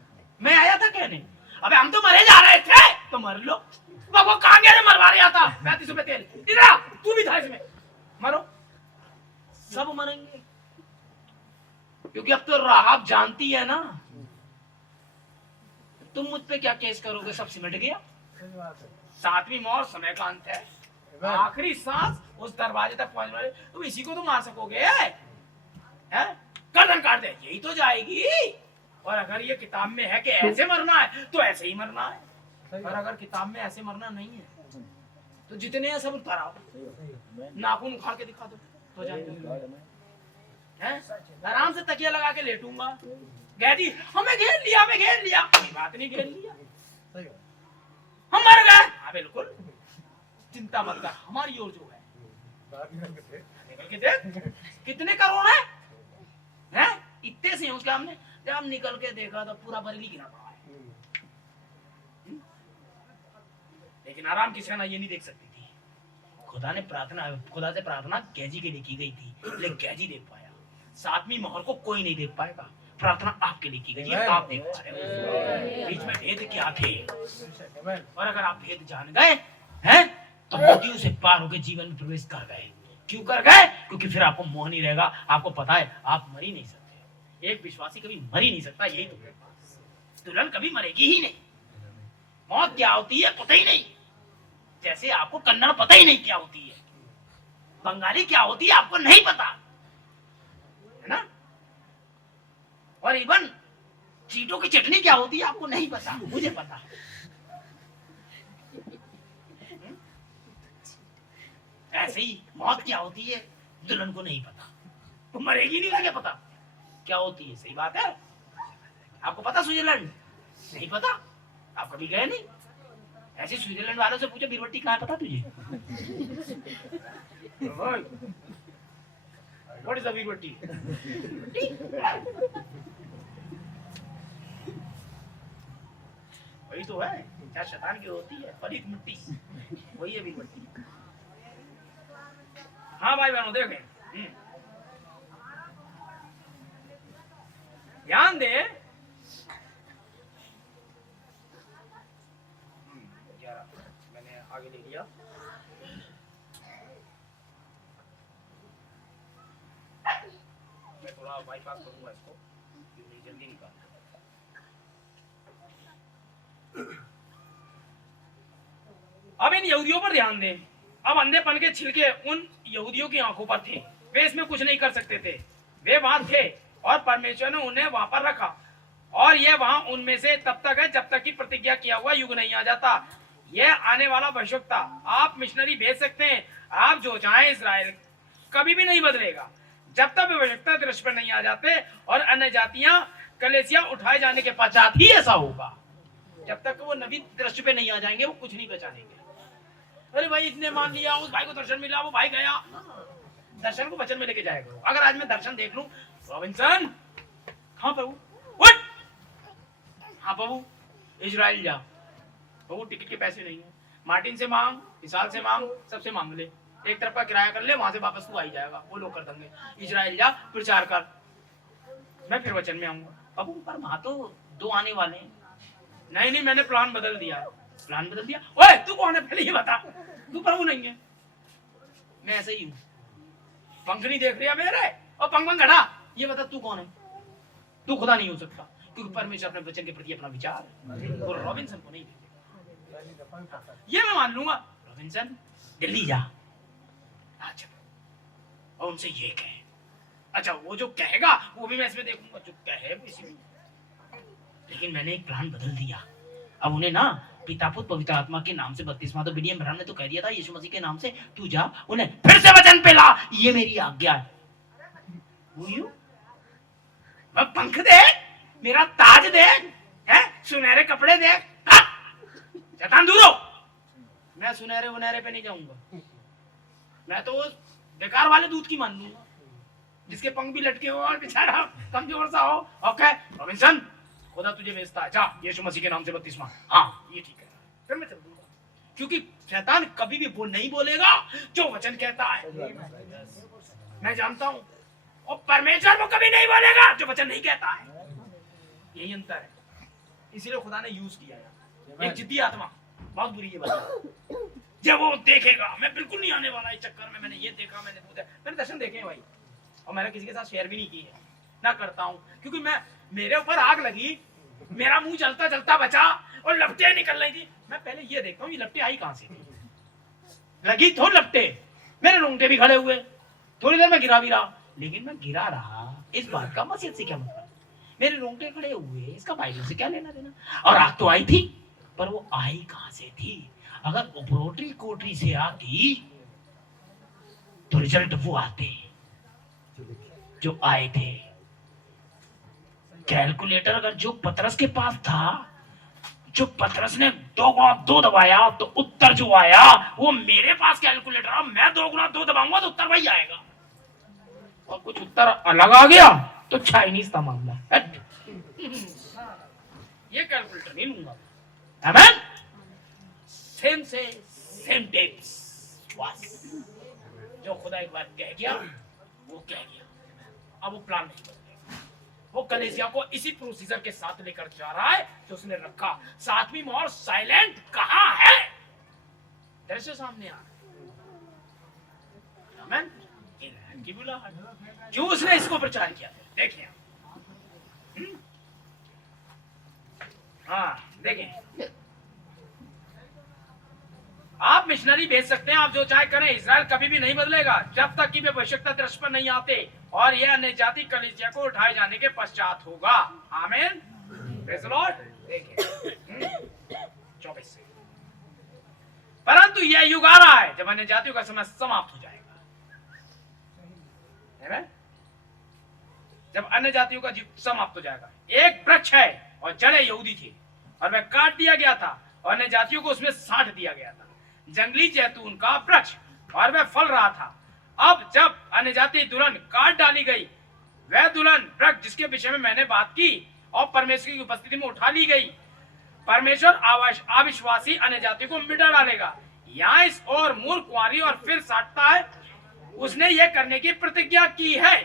मैं आया था कहने। अबे हम तो मरे जा रहे थे तो मर लो। वो कहां गया? मरवा रहा था 35 रुपए तेल। इधर तू भी था इसमें, मरो। सब मरेंगे क्योंकि अब तो राहब जानती है ना, तुम मुझ पे क्या केस करोगे? सब सिमट गया। 7वीं मौत समय का अंत है, आखिरी सांस उस दरवाजे तक पहुंचने वाले। तुम इसी को तो मार सकोगे? गर्दन काट दे, यही तो जाएगी। और अगर ये किताब में है कि ऐसे मरना है तो ऐसे ही मरना है। और अगर किताब में ऐसे मरना नहीं है तो जितने हैं सब उतारो, नाखून उखाड़ के दिखा दो तो जाएगा। आराम से तकिया लगा के लेटूंगा। गैदी हमें घेर लिया, हमें घेर लिया। बात नहीं घेर लिया, हम मर गए। हाँ बिल्कुल, चिंता मत कर, हमारी ओर जो है निकल के देख कितने करोड़ हैं? इतने से उसके हमने जब निकल के देखा तो पूरा बरेली गिरा पड़ा है। लेकिन आराम की सेना ये नहीं देख सकती थी। खुदा से प्रार्थना गैजी के लिए की गई थी, लेकिन गैजी देख पाया। 7वीं मोहर को कोई नहीं देख पाएगा। प्रार्थना आपके लिए की गई है, आप देख पा रहे हो। बीच में भेद क्या थे, और अगर आप भेद जान गए हैं तो मोतियों से पार होकर जीवन में प्रवेश कर गए। क्यों कर गए? क्योंकि फिर आपको मोह नहीं रहेगा। आपको पता है आप मर ही नहीं सकते। एक विश्वासी कभी मर ही नहीं सकता। यही तो दुल्हन कभी मरेगी ही नहीं। मौत क्या होती है पता ही नहीं। जैसे आपको कन्नड़ पता ही नहीं क्या होती है, बंगाली क्या होती है आपको नहीं पता है ना, और इवन चीटों की चटनी क्या होती है आपको नहीं पता, मुझे पता। ऐसे ही मौत क्या होती है दुल्हन को नहीं पता। तो मरेगी नहीं, क्या पता क्या होती है। सही बात है। आपको पता स्विट्जरलैंड नहीं पता, आप कभी गए नहीं। ऐसे स्विट्जरलैंड वालों से पूछो बीरबट्टी कहाँ पता तुझे? What is the Birbatti? वही तो है, क्या शैतान की होती है, पलित मिट्टी, वही है बीरबट्टी। हाँ भाई बहनों देखें, ध्यान दे। मैंने आगे ले लिया। मैं थोड़ा बाईपास करूंगा इसको, जल्दी निकाल। अब इन यहूदियों पर ध्यान दें। अब अंधेपन के छिलके उन यहूदियों की आंखों पर थे। वे इसमें कुछ नहीं कर सकते थे। वे वहां थे और परमेश्वर ने उन्हें वहां पर रखा, और ये वहां उनमें से तब तक है जब तक कि प्रतिज्ञा किया हुआ युग नहीं आ जाता। यह आने वाला भविष्यवक्ता आप मिशनरी भेज सकते हैं, आप जो चाहें। इस्राएल कभी भी नहीं बदलेगा जब तक भविष्यवक्ता दृश्य पर नहीं आ जाते, और अन्य जातियां कलेसिया उठाए जाने के पश्चात ही ऐसा होगा। जब तक वो नबी दृश्य पे नहीं आ जाएंगे वो कुछ नहीं बचाएंगे। अरे भाई इसने मान लिया, उस भाई को दर्शन मिला, वो भाई गया। दर्शन को वचन में लेके जाएगा। अगर आज मैं दर्शन देख लूं, रॉबिन्सन हाँ प्रभु उठ, हाँ प्रभु इजराइल जा, तो वो टिकट के पैसे नहीं है, मार्टिन से मांग, विशाल से मांग, सबसे मांग ले, एक तरफ का किराया कर ले, वहां से वापस तू आ ही जाएगा, वो लोग कर देंगे। इजराइल जा प्रचार कर, मैं फिर वचन में आऊंगा। अब ऊपर वहां तो 2 आने वाले हैं। नहीं नहीं, मैंने प्लान बदल दिया। प्लान बदल दिया? ओए तू कौन है पहले ये बता, तू प्रभु नहीं है। मैं ऐसे ही हूँ, पंख नहीं देख रहा मेरे, और पंख घड़ा, ये बता तू कौन है? तू खुदा नहीं हो सकता, क्योंकि परमेश्वर अपने वचन के प्रति अपना विचार है, और रॉबिन्सन को नहीं देते। ये मैं मान लूंगा, रॉबिन्सन दिल्ली जा, अच्छा, और उनसे ये कहे, अच्छा वो जो कहेगा वो भी मैं इसमें देखूंगा, जो कहे वो इसी में। लेकिन मैंने एक प्लान बदल दिया। अब उन्हें ना पिता पुत्र पवित्र आत्मा के नाम से बपतिस्मा, तो विलियम ब्रानम ने तो कह दिया था यीशु मसीह के नाम से, तू जा उन्हें फिर से वचन पे ला, ये मेरी आज्ञा है। मैं पंख देख, मेरा ताज देख, है सुनहरे कपड़े देख, शैतान दूर हो। मैं सुनहरे उनहरे पे नहीं जाऊंगा, मैं तो बेकार वाले दूध की मान लूंगा, जिसके पंख भी लटके हो और बेचारा कमजोर सा हो। ओके रॉबिन्सन, खुदा तुझे भेजता है, जा यीशु मसीह के नाम से बपतिस्मा। हाँ ये ठीक है, फिर मैं चल दूंगा, क्योंकि शैतान कभी भी वो नहीं बोलेगा जो वचन कहता है, मैं जानता हूं। और परमेश्वर वो कभी नहीं बोलेगा जो वचन नहीं कहता है, यही अंतर है। इसीलिए खुदा ने यूज किया है। एक जिद्दी आत्मा बहुत बुरी है बात, जब वो देखेगा मैं बिल्कुल नहीं आने वाला इस चक्कर में, मैंने ये देखा, मैंने दर्शन देखे हैं भाई, और मैंने किसी के साथ शेयर भी नहीं की है, ना करता हूं, क्योंकि मेरे ऊपर आग लगी, मेरा मुंह जलता जलता बचा और लपटे निकल रही थी। मैं पहले ये देखता हूँ ये लपटे आई कहां से थी, लगी तो लपटे, मेरे रोंगटे भी खड़े हुए, थोड़ी देर में गिरा भी रहा, लेकिन मैं गिरा रहा, इस बात का मसीहत से क्या मतलब, मेरे रोंगटे खड़े हुए, इसका बाइबल से क्या लेना देना। और आग तो आई थी, पर वो आई कहां से थी? अगर उपरोटी कोटरी से आती तो रिजल्ट वो आते जो आए थे। कैलकुलेटर अगर जो पतरस के पास था, जो पतरस ने 2 गुणा 2 दबाया, तो उत्तर जो आया वो मेरे पास कैलकुलेटर, मैं 2 गुणा 2 दबाऊंगा तो उत्तर वही आएगा। और कुछ उत्तर अलग आ गया तो चाइनीज का मामला। ये कैलकुलेटर नहीं लूंगा। आमेन। सेम से सेम टिप्स, बस जो खुदा एक बार कह गया वो कह गया, अब वो प्लान नहीं बदलेगा। वो कलीसिया को इसी प्रोसीजर के साथ लेकर जा रहा है जो उसने रखा। 7वीं मोहर साइलेंट कहां है? दृश्य सामने आ रहा है। की बुलाहट, क्यों उसने इसको प्रचार किया? देखिए, हाँ देखें, आप मिशनरी भेज सकते हैं, आप जो चाहे करें, इजराइल कभी भी नहीं बदलेगा जब तक कि वे भविष्यता दृष्टि पर नहीं आते, और यह अन्य जाति कलीसिया को उठाए जाने के पश्चात होगा। आमीन, प्रेज़ द लॉर्ड। देखिए 24, परंतु यह युग आ रहा है जब अन्य जातियों का समय समाप्त हो जाएगा। जब अन्य जातियों का समाप्त हो जाएगा। एक वृक्ष है और जड़ें यहूदी थी, और वह काट दिया गया था और अन्य जातियों को उसमें साट दिया गया था, जंगली जैतून का वृक्ष, और वह फल रहा था। अब जब अन्य जाति दुल्हन काट डाली गई, वह दुल्हन वृक्ष जिसके विषय में मैंने बात की और परमेश्वर की उपस्थिति में उठा ली गई, परमेश्वर अविश्वासी अन्य जाति को मिटा डालेगा। यहाँ इस और मूर्ख कुंवारी और फिर साटता है, उसने यह करने की प्रतिज्ञा की है।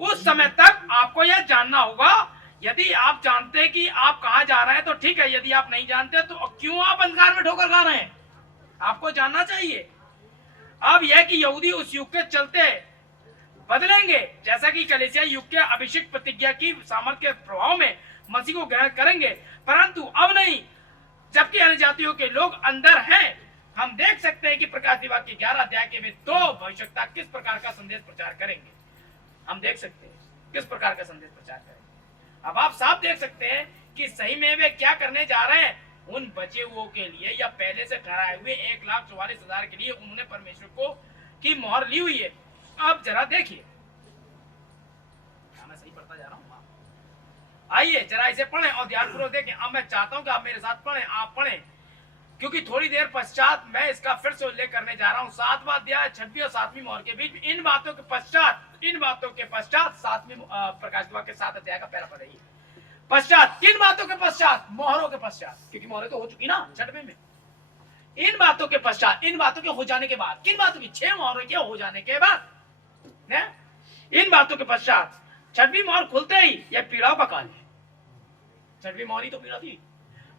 उस समय तक आपको यह जानना होगा। यदि आप जानते हैं कि आप कहां जा रहे हैं तो ठीक है, यदि आप नहीं जानते तो क्यों आप अंधकार में ठोकर खा रहे हैं? आपको जानना चाहिए। अब यह कि यहूदी उस युग के चलते बदलेंगे, जैसा कि कलीसिया युग के अभिषेक प्रतिज्ञा की सामर्थ के प्रभाव में मसीह को ग्रहण करेंगे, परंतु अब नहीं, जबकि अन्य जातियों के लोग अंदर हैं। हम देख सकते हैं कि प्रकाश विभाग के 11 अध्याय के में 2 भविष्यवक्ता किस प्रकार का संदेश प्रचार करेंगे। हम देख सकते हैं किस प्रकार का संदेश प्रचार करेंगे। अब आप साफ देख सकते हैं कि सही में वे क्या करने जा रहे हैं। उन बचे हुओं के लिए या पहले से ठहराए हुए 1,44,000 के लिए उन्होंने परमेश्वर को की मोहर ली हुई है। अब जरा देखिए, मैं सही पढ़ता जा रहा हूँ, आइए जरा इसे पढ़ें और ध्यानपूर्वक देखें। अब मैं चाहता हूं कि आप मेरे साथ पढ़ें, आप पढ़ें, क्योंकि थोड़ी देर पश्चात मैं इसका फिर से उल्लेख करने जा रहा हूं। 7वां अध्याय 6वीं और 7वीं मोहर के बीच इन बातों के पश्चात 7वीं प्रकाश के 7 अध्याय का पहला पद है। पश्चात, किन बातों के पश्चात? मोहरों के पश्चात, क्योंकि मोहरें तो हो चुकी ना 6वें में। इन बातों के पश्चात, इन बातों के हो जाने के बाद, किन बातों की? 6 मोहरों के हो जाने के बाद, इन बातों के पश्चात 6वीं मोहर खुलते ही यह पीड़ाव का काल है। 6वीं मोहर ही तो पीड़ा थी,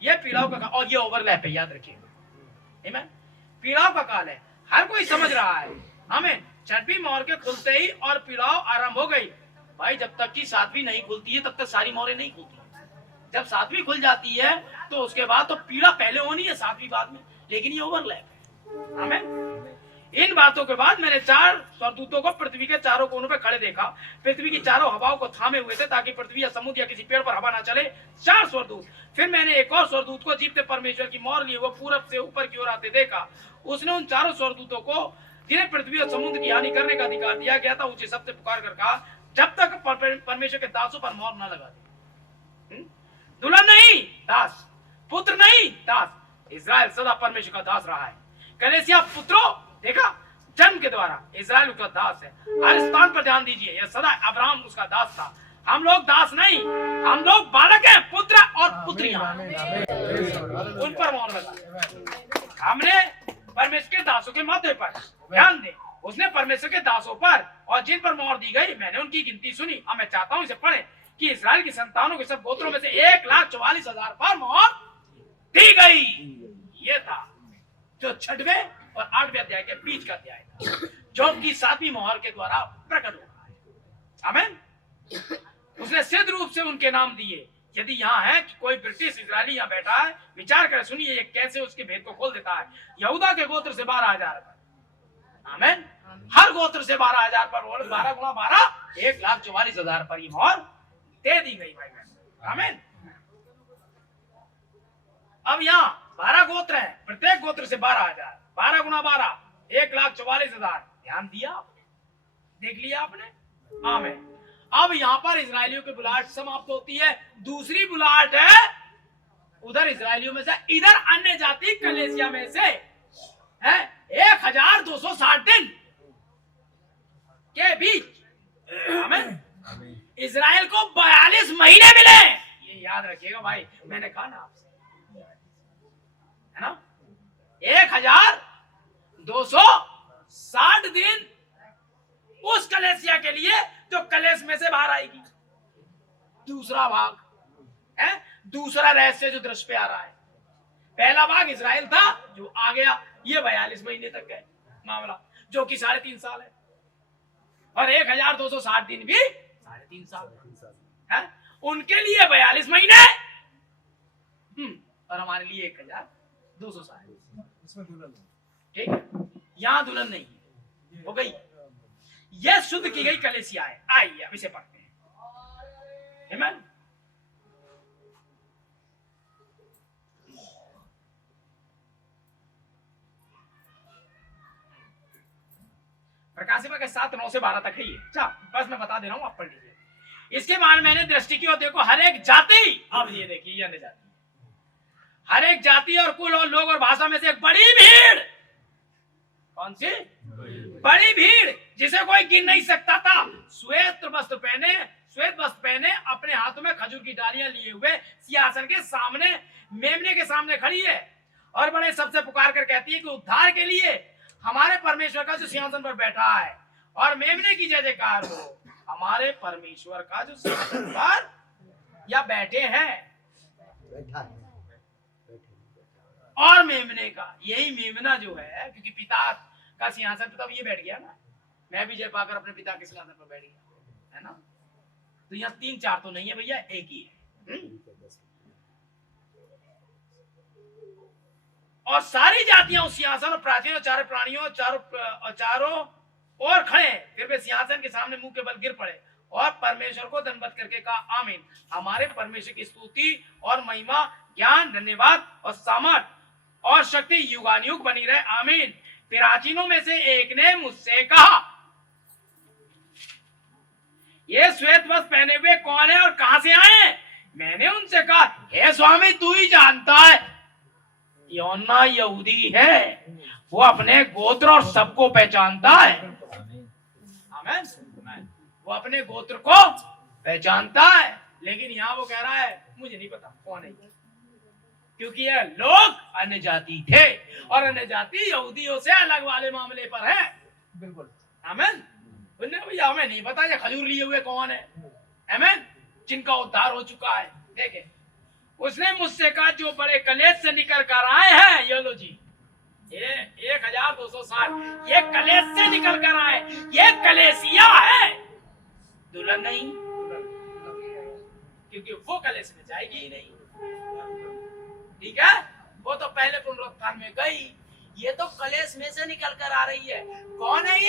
यह पीड़ाव का काल, और ये ओवरलैप है, याद रखिए। आमीन। पीड़ाव का काल है, हर कोई समझ रहा है। आमीन। 6वीं मोहर के खुलते ही और पीड़ाव आरंभ हो गई। भाई जब तक की 7वीं नहीं खुलती है तब तक सारी मोहरें नहीं खुलती। जब 7वीं खुल जाती है तो उसके बाद तो पीड़ा पहले होनी है, 7वीं बाद में, लेकिन ये ओवरलैप है। आमीन। इन बातों के बाद मैंने 4 स्वर्गदूतों को पृथ्वी के चारों कोनों पे खड़े देखा। पृथ्वी की चारों हवाओं को थामे हुए थे ताकि पृथ्वी या समुद्र या किसी पेड़ पर हवा ना चले। 4 स्वर्गदूत। फिर मैंने एक और स्वर्गदूत को जीवते परमेश्वर की मोहर लिए वो पूरब से ऊपर की ओर आते देखा। उसने उन 4 स्वर्गदूतों को, जिन्हें पृथ्वी और समुद्र की हानि करने का अधिकार दिया गया था, ऊंचे शब्द से पुकार कर कहा, जब तक परमेश्वर के दासों पर मोहर न लगा दे। दुल्हन नहीं दास, पुत्र नहीं दास। इस्राएल सदा परमेश्वर का दास रहा है। कलीसिया पुत्रों, देखा, जन्म के द्वारा इस्राएल उसका दास है। हर स्थान पर ध्यान दीजिए, यह सदा अब्राहम उसका दास था। हम लोग दास नहीं, हम लोग बालक हैं, पुत्र और पुत्रियां। उन पर मोहर लगा। हमने परमेश्वर के दासों के माथे पर ध्यान दे, उसने परमेश्वर के दासों पर और जिन पर मोहर दी गई, मैंने उनकी गिनती सुनी। अब मैं चाहता हूं इसे पढ़े कि इस्राएल की संतानों के सब गोत्रों में से 1,44,000 पर मोहर दी गई। ये था जो 6वें और 8वें अध्याय के बीच का अध्याय था, जो कि 7वीं मोहर के द्वारा प्रकट हो रहा है। आमीन। उसने सिद्ध रूप से उनके नाम दिए। यदि यहाँ है कि कोई ब्रिटिश इजरायली यहाँ बैठा है, विचार कर सुनिए ये कैसे उसके भेद को खोल देता है। यहूदा के गोत्र से 12,000 पर। आमीन। हर गोत्र से 12,000 पर, 12 गुणा 12, 1,44,000 पर ये मोहर दे दी गई भाई बहन। आमीन। अब यहाँ 12 गोत्र हैं, प्रत्येक गोत्र से 12,000, 12 गुणा 12, 1,44,000। ध्यान दिया, देख लिया आपने। आमीन। अब यहाँ पर इजरायलियों की बुलाहट समाप्त होती है। दूसरी बुलाहट है उधर इजरायलियों में से, इधर अन्य जाति कलीसिया में से है 1,260 दिन के बीच। आमीन। इजराइल को 42 महीने मिले। ये याद रखिएगा भाई, मैंने कहा ना आपसे, है ना, 1,260 दिन उस कलेसिया के लिए जो कलेस में से बाहर आएगी। दूसरा भाग है, दूसरा रहस्य जो दृश्य पे आ रहा है। पहला भाग इजराइल था जो आ गया, ये 42 महीने तक है मामला, जो कि 3.5 साल है, और 1,260 दिन भी 3.5 साल है। उनके लिए 42 महीने, और हमारे लिए 1,260। ठीक है, यहां दुल्हन नहीं हो गई, यह शुद्ध की गई कलीसिया है। आइए अब इसे पढ़ते हैं। आमीन। प्रकाशिका के 7:9 से 12 तक है ये। अच्छा, बस मैं बता दे रहा हूं, आप पढ़ लीजिए। इसके बाद मैंने दृष्टि की और देखो हर एक जाति, अब ये देखिए अन्य जाति, हर एक जाति और कुल और लोग और भाषा में से एक बड़ी भीड़। कौन सी बड़ी भीड़, जिसे कोई गिन नहीं सकता था, श्वेत वस्त्र पहने अपने हाथों में खजूर की डालियां लिए हुए सिंहासन के सामने, मेमने के सामने खड़ी है और बड़े सबसे पुकार कर कहती है कि उद्धार के लिए हमारे परमेश्वर का जो सिंहासन पर बैठा है और मेमने की जय जयकार हो। हमारे परमेश्वर का जो सिंहासन पर या बैठे हैं और मेमने का, यही मेमना जो है, क्योंकि पिता का सिंहासन पर तब ये बैठ गया ना, मैं भी जय पाकर अपने पिता के सिंहासन पर बैठ गया, है ना। तो यहाँ 3-4 तो नहीं है भैया, एक ही है। और सारी जातियां उस सिंहासन और प्राचीन और चारों प्राणियों चारों और खड़े, फिर वे सिंहासन के सामने मुंह के बल गिर पड़े और परमेश्वर को दंडवत करके कहा, आमीन। हमारे परमेश्वर की स्तुति और महिमा, ज्ञान, धन्यवाद और सामर्थ और शक्ति युगानुयुग बनी रहे, आमीन। प्राचीनों में से एक ने मुझसे कहा, ये श्वेत वस्त्र पहने हुए कौन है और कहां से आए? मैंने उनसे कहा, हे स्वामी तू ही जानता है। यूहन्ना यहूदी है, वो अपने गोत्र और सबको पहचानता है। आमीन। वो अपने गोत्र को पहचानता है। लेकिन यहाँ वो कह रहा है मुझे नहीं पता कौन है ये। क्योंकि ये लोग अन्य जाति थे और अन्य जाति यहूदियों से अलग वाले मामले पर है। बिल्कुल। आमीन। उन्होंने भैया हमें नहीं पता ये खजूर लिए हुए कौन है। आमीन। जिनका उद्धार हो चुका है। देखे उसने मुझसे कहा जो बड़े कलेश से निकल कर आए हैं, ये लो जी, ये 1260 ये कलेश से निकल कर आए, ये कलेसिया है, दुल्हन नहीं, क्योंकि वो कलेश में जाएगी ही नहीं। ठीक है, वो तो पहले पुनरुत्थान में गई, ये तो कलेश में से निकल कर आ रही है। कौन है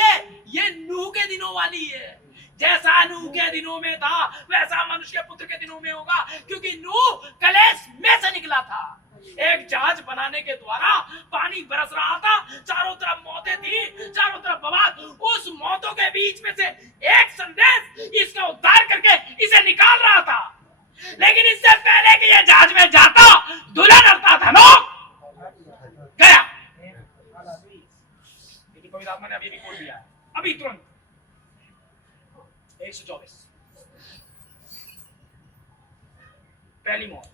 ये नूह के दिनों वाली है। जैसा नूह के दिनों में था वैसा मनुष्य के पुत्र के दिनों में होगा, क्योंकि नूह कलेश में से निकला था। एक जहाज बनाने के द्वारा पानी बरस रहा था, चारों तरफ मौतें थी, चारों तरफ बवाल। उस मौतों के बीच में से एक संदेश इसका उद्धार करके इसे निकाल रहा था। लेकिन इससे पहले कि ये जहाज में जाता, दुल्हन अर्थात हनोक गया। पवित्र आत्मा ने अभी भी बोल दिया है, अभी तुरंत 124 पहली मौत।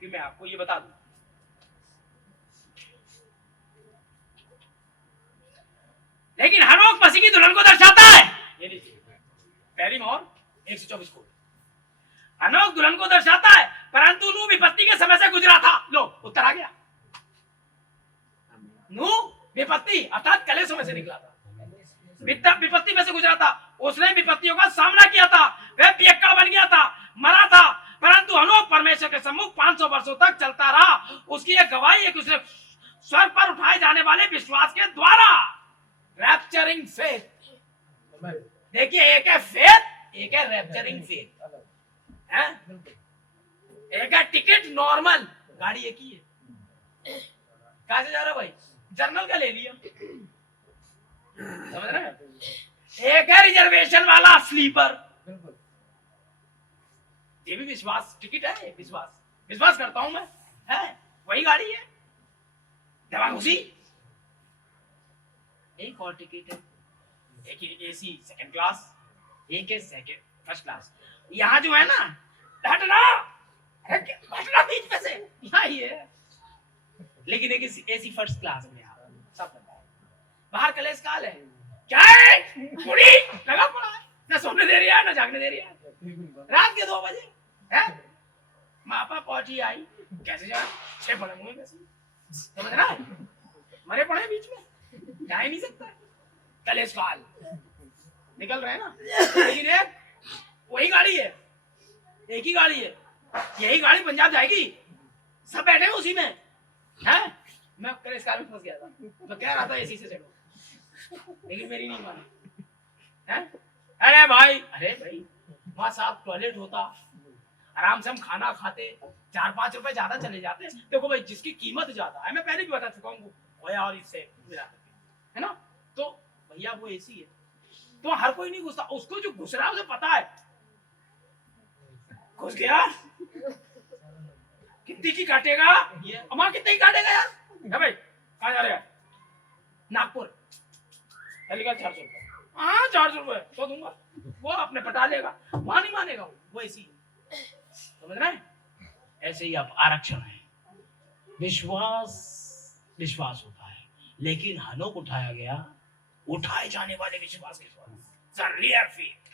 कि मैं आपको ये बता दूं, लेकिन हनोक मसीह की दुल्हन को दर्शाता है। ये लीजिए पहली मौत 124 को हनोक दुल्हन को दर्शाता है, परंतु नूह विपत्ति के समय से गुजरा था। लो उत्तर आ गया। नूह विपत्ति अर्थात कलेशों में से निकला था, विपत्ति में से गुजरा था। उसने विपत्तियों का सामना किया था, वह पियक्कड़ बन गया था, मरा था, परंतु हनोक परमेश्वर के सम्मुख 500 वर्षों तक चलता रहा। उसकी एक गवाही है कि उसने स्वर्ग पर उठाए जाने वाले विश्वास के द्वारा, रैप्चरिंग फेथ। देखिए एक है फेथ, एक है रैप्चरिंग फेथ। है? एक है टिकट नॉर्मल, गाड़ी एक ही है। कहां से जा रहा भाई? जर्नल का ले लिया, समझ रहे हैं? एक है रिजर्वेशन वाला स्लीपर। ये भी विश्वास टिकट है, विश्वास करता हूं मैं, है वही गाड़ी है। दवाघुसी एक और टिकट है, एक एसी सेकंड क्लास, एक है सेकंड फर्स्ट क्लास। यहाँ जो है ना हटना बीच में से, यहाँ ही है। लेकिन एक एसी फर्स्ट क्लास में सब बाहर कलेश काल है। क्या है? पूरी लगा पड़ा है, ना सोने दे रही है ना जागने दे रही है। रात के 2 बजे है, मापा पहुंची आई, कैसे जा 6 पड़े मुंह कैसे, समझ रहा है? मरे पड़े बीच में, जा ही नहीं सकता। कलेश काल निकल रहे हैं ना। लेकिन एक वही गाड़ी है, एक ही गाड़ी है, यही गाड़ी पंजाब जाएगी, सब बैठे हैं उसी में। है मैं कलेश काल में फंस गया था, तो कह रहा था एसी से चलो, लेकिन मेरी नहीं मानी। है अरे भाई वहां साफ टॉयलेट होता, आराम से हम खाना खाते, 4-5 रुपए ज्यादा चले जाते। देखो भाई जिसकी कीमत ज्यादा है, मैं पहले भी बता चुका हूँ, और इससे मिला करके, है ना? तो भैया वो एसी है, तो हर कोई नहीं घुसता, उसको जो घुस रहा है उसे पता है, घुस गया कितनी की काटेगा ये, अम्मा कितनी की काटेगा यार। है भाई कहाँ जा रहे हैं? नागपुर, 400 रुपए। हाँ 400 रुपए तो दूंगा, वो अपने पटा लेगा, वहां नहीं मानेगा वो ऐसी, समझ रहे हैं? ऐसे ही आप आरक्षण है, विश्वास होता है, लेकिन हनोक उठाया गया, उठाए जाने वाले विश्वास के द्वारा, रियर फेथ,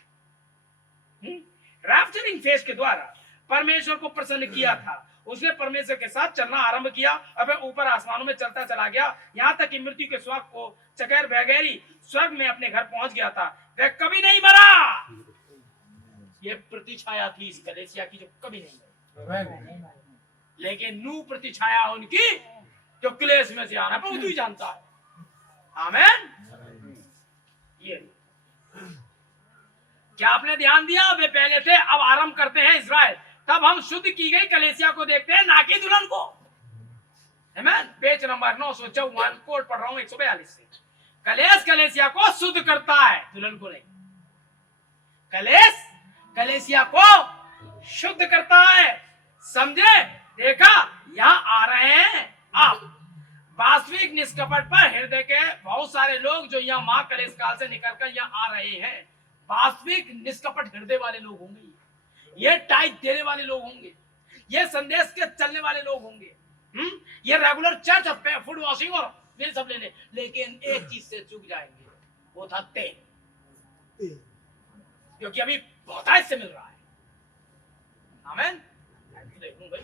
रैप्चरिंग फेथ के द्वारा परमेश्वर को प्रसन्न किया था। उसने परमेश्वर के साथ चलना आरंभ किया, अब ऊपर आसमानों में चलता चला गया, यहाँ तक कि मृत्यु के स्वाद को चकर बगैरी स्वर्ग में अपने घर पहुंच गया था। वह कभी नहीं मरा। ये प्रतिछाया थी इस कलेसिया की, जो कभी नहीं मरी। लेकिन नूह प्रतिछाया उनकी जो क्लेश में से आना, पर तू ही जानता है। आमीन। ये क्या आपने ध्यान दिया? वे पहले थे, अब आरंभ करते हैं इस्राएल। तब हम शुद्ध की गई कलेसिया को देखते हैं, ना कि दुल्हन को। आमीन। पेज नंबर 954, कोड पढ़ रहा हूं 142 से। कलेसिया को शुद्ध करता है, दुल्हन को नहीं। कलेसिया को शुद्ध करता है, समझे? देखा, यहां आ रहे हैं आप। वास्तविक निष्कपट पर हृदय के बहुत सारे लोग जो यहाँ माँ कलेश काल से निकलकर यहाँ आ रहे हैं, वास्तविक निष्कपट हृदय वाले लोग होंगे, ये टाइट देने वाले लोग होंगे, ये संदेश के चलने वाले लोग होंगे, ये रेगुलर चर्च फूड वॉशिंग और ये सब लेने, लेकिन एक चीज से चूक जाएंगे, वो था तेल, क्योंकि अभी बहुतायत से मिल रहा है। आमीन। देखूं भाई,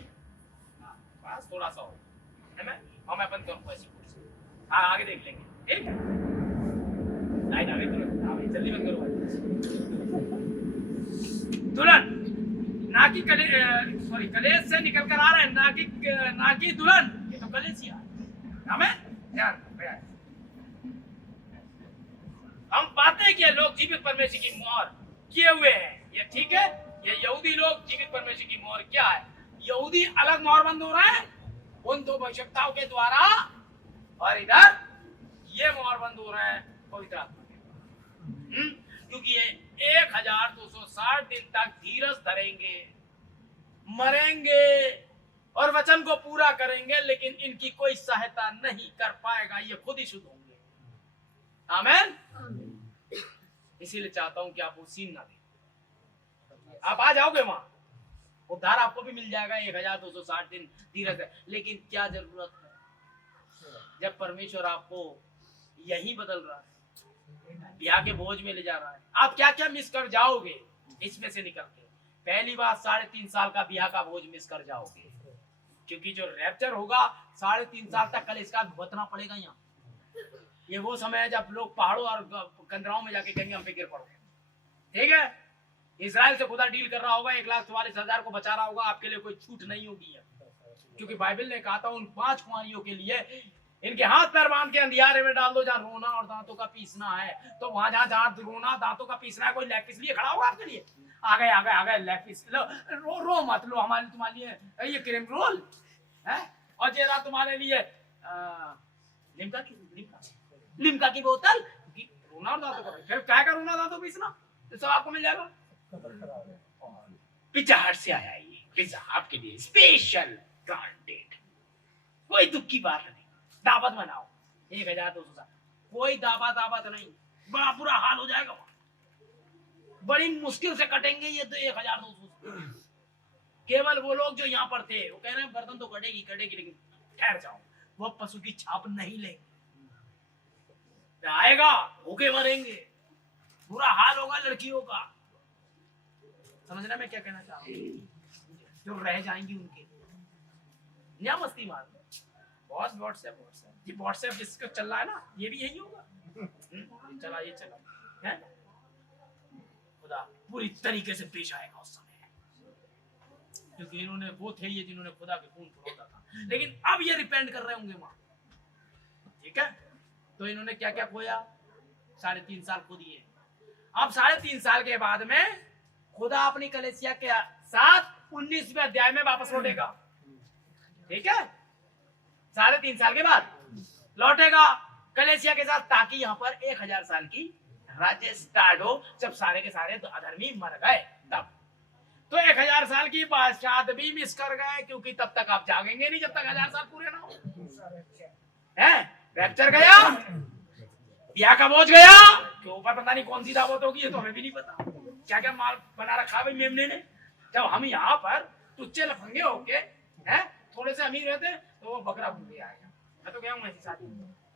बस थोड़ा सा हो, है मैं मैं बंद करूँ ऐसी कुर्सी। हाँ आगे देख लेंगे, ठीक लाइट आगे तुरंत, हाँ भाई जल्दी बंद करो तुरंत। ना कि कलेश से निकल कर आ रहे हैं, ना कि दुल्हन, ये तो कलेश ही आ रहा है। हमें ध्यान हम पाते हैं कि लोग जीवित परमेश्वर की मोहर किए हुए हैं, ये ठीक है। ये यहूदी लोग जीवित परमेश्वर की मोहर क्या है, यहूदी अलग मोहर बंद हो रहे हैं उन दो भविष्यवक्ताओं के द्वारा, और इधर ये मोहर बंद हो रहे हैं पवित्र आत्मा के, क्योंकि ये 1260 दिन तक धीरज धरेंगे, मरेंगे और वचन को पूरा करेंगे, लेकिन इनकी कोई सहायता नहीं कर पाएगा, ये खुद ही शुद्ध होंगे। आमीन। इसीलिए चाहता हूं कि आप वो सीन ना दें, आप आ जाओगे वहां, उद्धार आपको भी मिल जाएगा, 1260 दिन धीरज है। लेकिन क्या जरूरत है जब परमेश्वर आपको यही बदल रहा है, ब्याह के बोझ में ले जा रहा है, आप क्या क्या मिस कर जाओगे इसमें से निकल के। पहली बात, 3.5 साल का ब्याह का बोझ मिस कर जाओगे, क्योंकि जो रैप्चर होगा 3.5 साल तक कल इसका भुगतना पड़ेगा। यहाँ ये वो समय है जब लोग पहाड़ों और कंदराओं में जाके कहेंगे हम पे गिर पड़ो, ठीक है। इजराइल से खुदा डील कर रहा होगा, 1,44,000 को बचा रहा होगा, आपके लिए कोई छूट नहीं होगी है। क्योंकि बाइबल ने कहा था उन 5 कुंवारियों के लिए, इनके हाथ पैर बांध के अंधियारे में डाल दो जहाँ रोना और दांतों का पीसना है। तो वहां जहाँ रोना दांतों का पीसना है, कोई लेग पीस लिए खड़ा होगा आपके लिए? आ गए लेग पीस रो मत लो, हमारे तुम्हारे लिए ये क्रीम रोल है, और जेरा तुम्हारे लिए लिम्का की बोतल, रोना और दांतों का, फिर क्या रोना दांतों पीसना, तो सब आपको मिल जाएगा। पिज्जा हट से आया ये पिज्जा आपके लिए स्पेशल ब्रांडेड, कोई दुख की बात नहीं। दावत बनाओ 1200, कोई दावत नहीं, बड़ा बुरा हाल हो जाएगा, बड़ी मुश्किल से कटेंगे ये तो 1200। केवल वो लोग जो यहाँ पर थे वो कह रहे हैं गर्दन तो कटेगी, लेकिन ठहर जाओ, वो पशु की छाप नहीं लेंगे, आएगा भूखे मरेंगे, बुरा हाल होगा लड़कियों का। समझना मैं क्या कहना चाह रहा हूँ, जो रह जाएंगी उनके नया मस्ती मार बॉस। व्हाट्सएप जिसको चल रहा है ना, ये भी यही होगा। ये चला है, खुदा पूरी तरीके से पेश आएगा उस समय, क्योंकि इन्होंने वो थे ये जिन्होंने खुदा के खून फुलौता था, लेकिन अब ये रिपेंट कर रहे होंगे वहां, ठीक है। तो इन्होंने क्या क्या खोया, 3.5 साल खो दिए। अब 3.5 साल के बाद में खुदा अपनी कलीसिया के साथ 19वें अध्याय में वापस लौटेगा, ठीक है। 3.5 साल के बाद लौटेगा कलीसिया के साथ, ताकि यहाँ पर 1000 साल की राज्य स्टार्ट हो, जब सारे के सारे अधर्मी मर गए तब। तो 1000 साल की बादशाह भी मिस कर गए, क्योंकि तब तक आप जागेंगे नहीं जब तक 1000 साल पूरे ना हो। रैप्चर गया, ब्याह का बोझ गया, के ऊपर पता नहीं कौन सी दावत होगी, ये तो हमें भी नहीं पता, क्या क्या माल बना रखा है मेमने ने। जब हम यहाँ पर टुच्चे लफंगे होके हैं, थोड़े से अमीर रहते तो वो बकरा भूल गया आएगा, मैं तो गया हूँ ऐसी शादी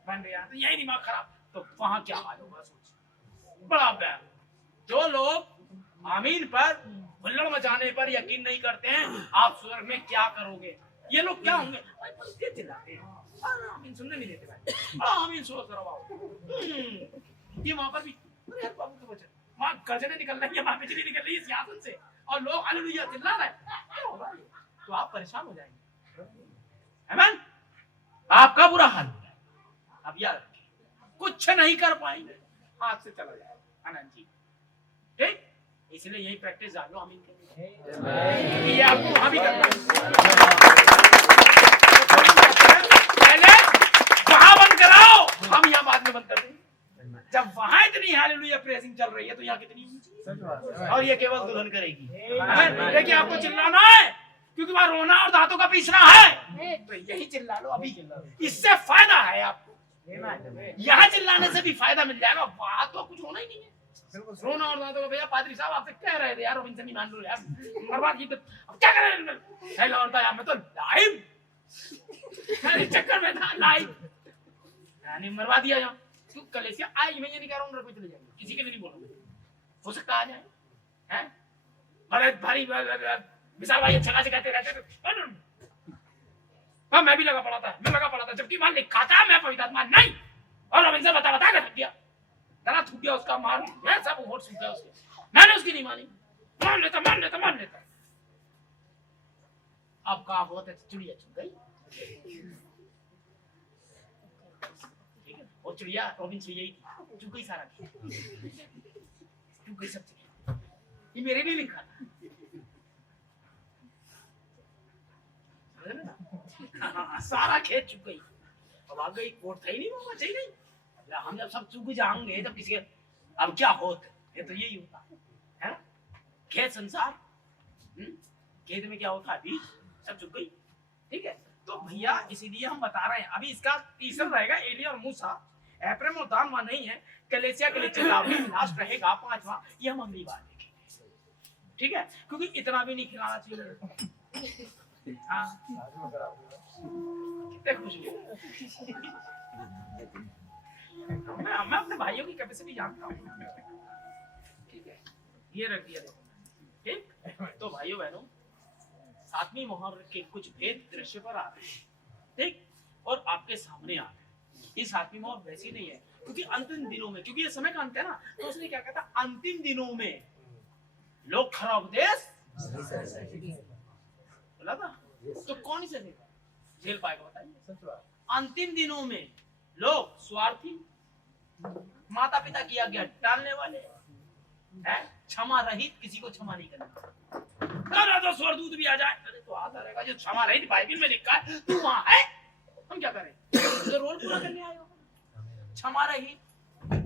बन रही है, तो यही दिमाग खराब, तो वहां क्या हाल होगा सोच। बड़ा बैर जो लोग आमीन पर हुल्लड़ मचाने पर यकीन नहीं करते हैं, आप स्वर्ग में क्या करोगे। ये लोग क्या होंगे, चिल्लाते हैं, आमीन सुनने नहीं देते भाई, आमीन सोच ये वहां पर भी बाबू के वचन, वहां गर्जने निकल रही है, वहां बिजली निकल रही है सियासत से, और लोग हालेलुया चिल्ला रहे हैं, तो आप परेशान हो जाएंगे, आमीन। आपका बुरा हाल हो जाएगा। अब याद रखिए, कुछ नहीं कर पाएंगे, हाथ से चला जाएगा आनंद जी, ठीक। इसलिए यही प्रैक्टिस डालो आमीन के लिए, ये आपको वहां भी करना है। पहले वहां बंद कराओ, हम यहाँ बाद में बंद कर देंगे। जब वहां इतनी हालेलुया प्रेजिंग चल रही है, तो यहाँ कितनी होनी, और ये केवल दुल्हन करेगी। देखिए आपको चिल्लाना है, क्योंकि वहां रोना और दांतों का पीसना है। तो यही चिल्ला लो अभी, इससे फायदा है आपको। यहाँ चिल्लाने से भी फायदा मिल जाएगा, बात तो कुछ होना ही नहीं है। रोना और दादो भैया पादरी साहब आपसे कह रहे थे यार रोबिन्सन नहीं मान लो यार, बर्बाद की तो अब क्या करें। है लौटता यार मैं तो लाइव मेरे चक्कर में था, लाइव यानी मरवा दिया यहाँ। क्यों कलेसिया आई, मैं ये नहीं कह रहा हूँ चले जाएंगे, किसी के लिए नहीं बोल रहा, हो सकता आ जाए हैं। बड़े भारी विशाल भाई अच्छा खासे कहते रहते थे, हाँ मैं भी लगा पड़ा था, मैं लगा पड़ा था, जबकि मान लिखा था मैं पवित्र आत्मा नहीं, और रोबिन्सन बता कर थक दिया, गला छूट गया उसका, मान मैं सब होठ सूख गया उसके, मैंने उसकी नहीं मानी, मान लेता। अब कहा बहुत है चिड़िया चुग गई, ठीक है, वो चिड़िया रोबिन्सन यही थी, चुग गई सारा, चुग गई सब चिड़िया, ये मेरे लिए लिखा था। सारा खेत चुग गई, अब आ गई कोट था ही नहीं, वो बच ही नहीं। हम जब सब चुग जाएंगे तब किसी अब क्या होता, ये तो यही होता है खेत संसार। खेत में क्या होता है, बीज सब चुग गई, ठीक है। तो भैया इसीलिए हम बता रहे हैं, अभी इसका तीसरा रहेगा एलिया और मूसा, एप्रैम और दान वहां नहीं है, कलेसिया के लिए चेतावनी लास्ट रहेगा 5वां, ये हम अगली बार देखेंगे, ठीक है, क्योंकि इतना भी नहीं खिलाना चाहिए। हाँ कितने खुश हुए, मैं अपने भाइयों की कैपेसिटी जानता हूँ, ठीक है, ये रख दिया देखो, ठीक। तो भाइयों बहनों 7वीं मोहर के कुछ भेद दृश्य पर आ रहे हैं, ठीक, और आपके सामने आ रहे हैं। ये 7वीं मोहर वैसी नहीं है, क्योंकि अंतिम दिनों में, क्योंकि ये समय का अंत है ना, तो उसने क्या कहता, अंतिम दिनों में लोग खरा उपदेश बोला था, तो कौन से झेल पाएगा बताइए। अंतिम दिनों में लोग स्वार्थी, माता पिता की आज्ञा टालने वाले हैं, क्षमा रहित, किसी को क्षमा नहीं करना, तो स्वर्गदूत भी आ जाए, अरे तो आता रहेगा जो क्षमा रहित बाइबल में लिखा है, तू वहां है, हम क्या करें, तो रोल पूरा करने आए हो, क्षमा रहित।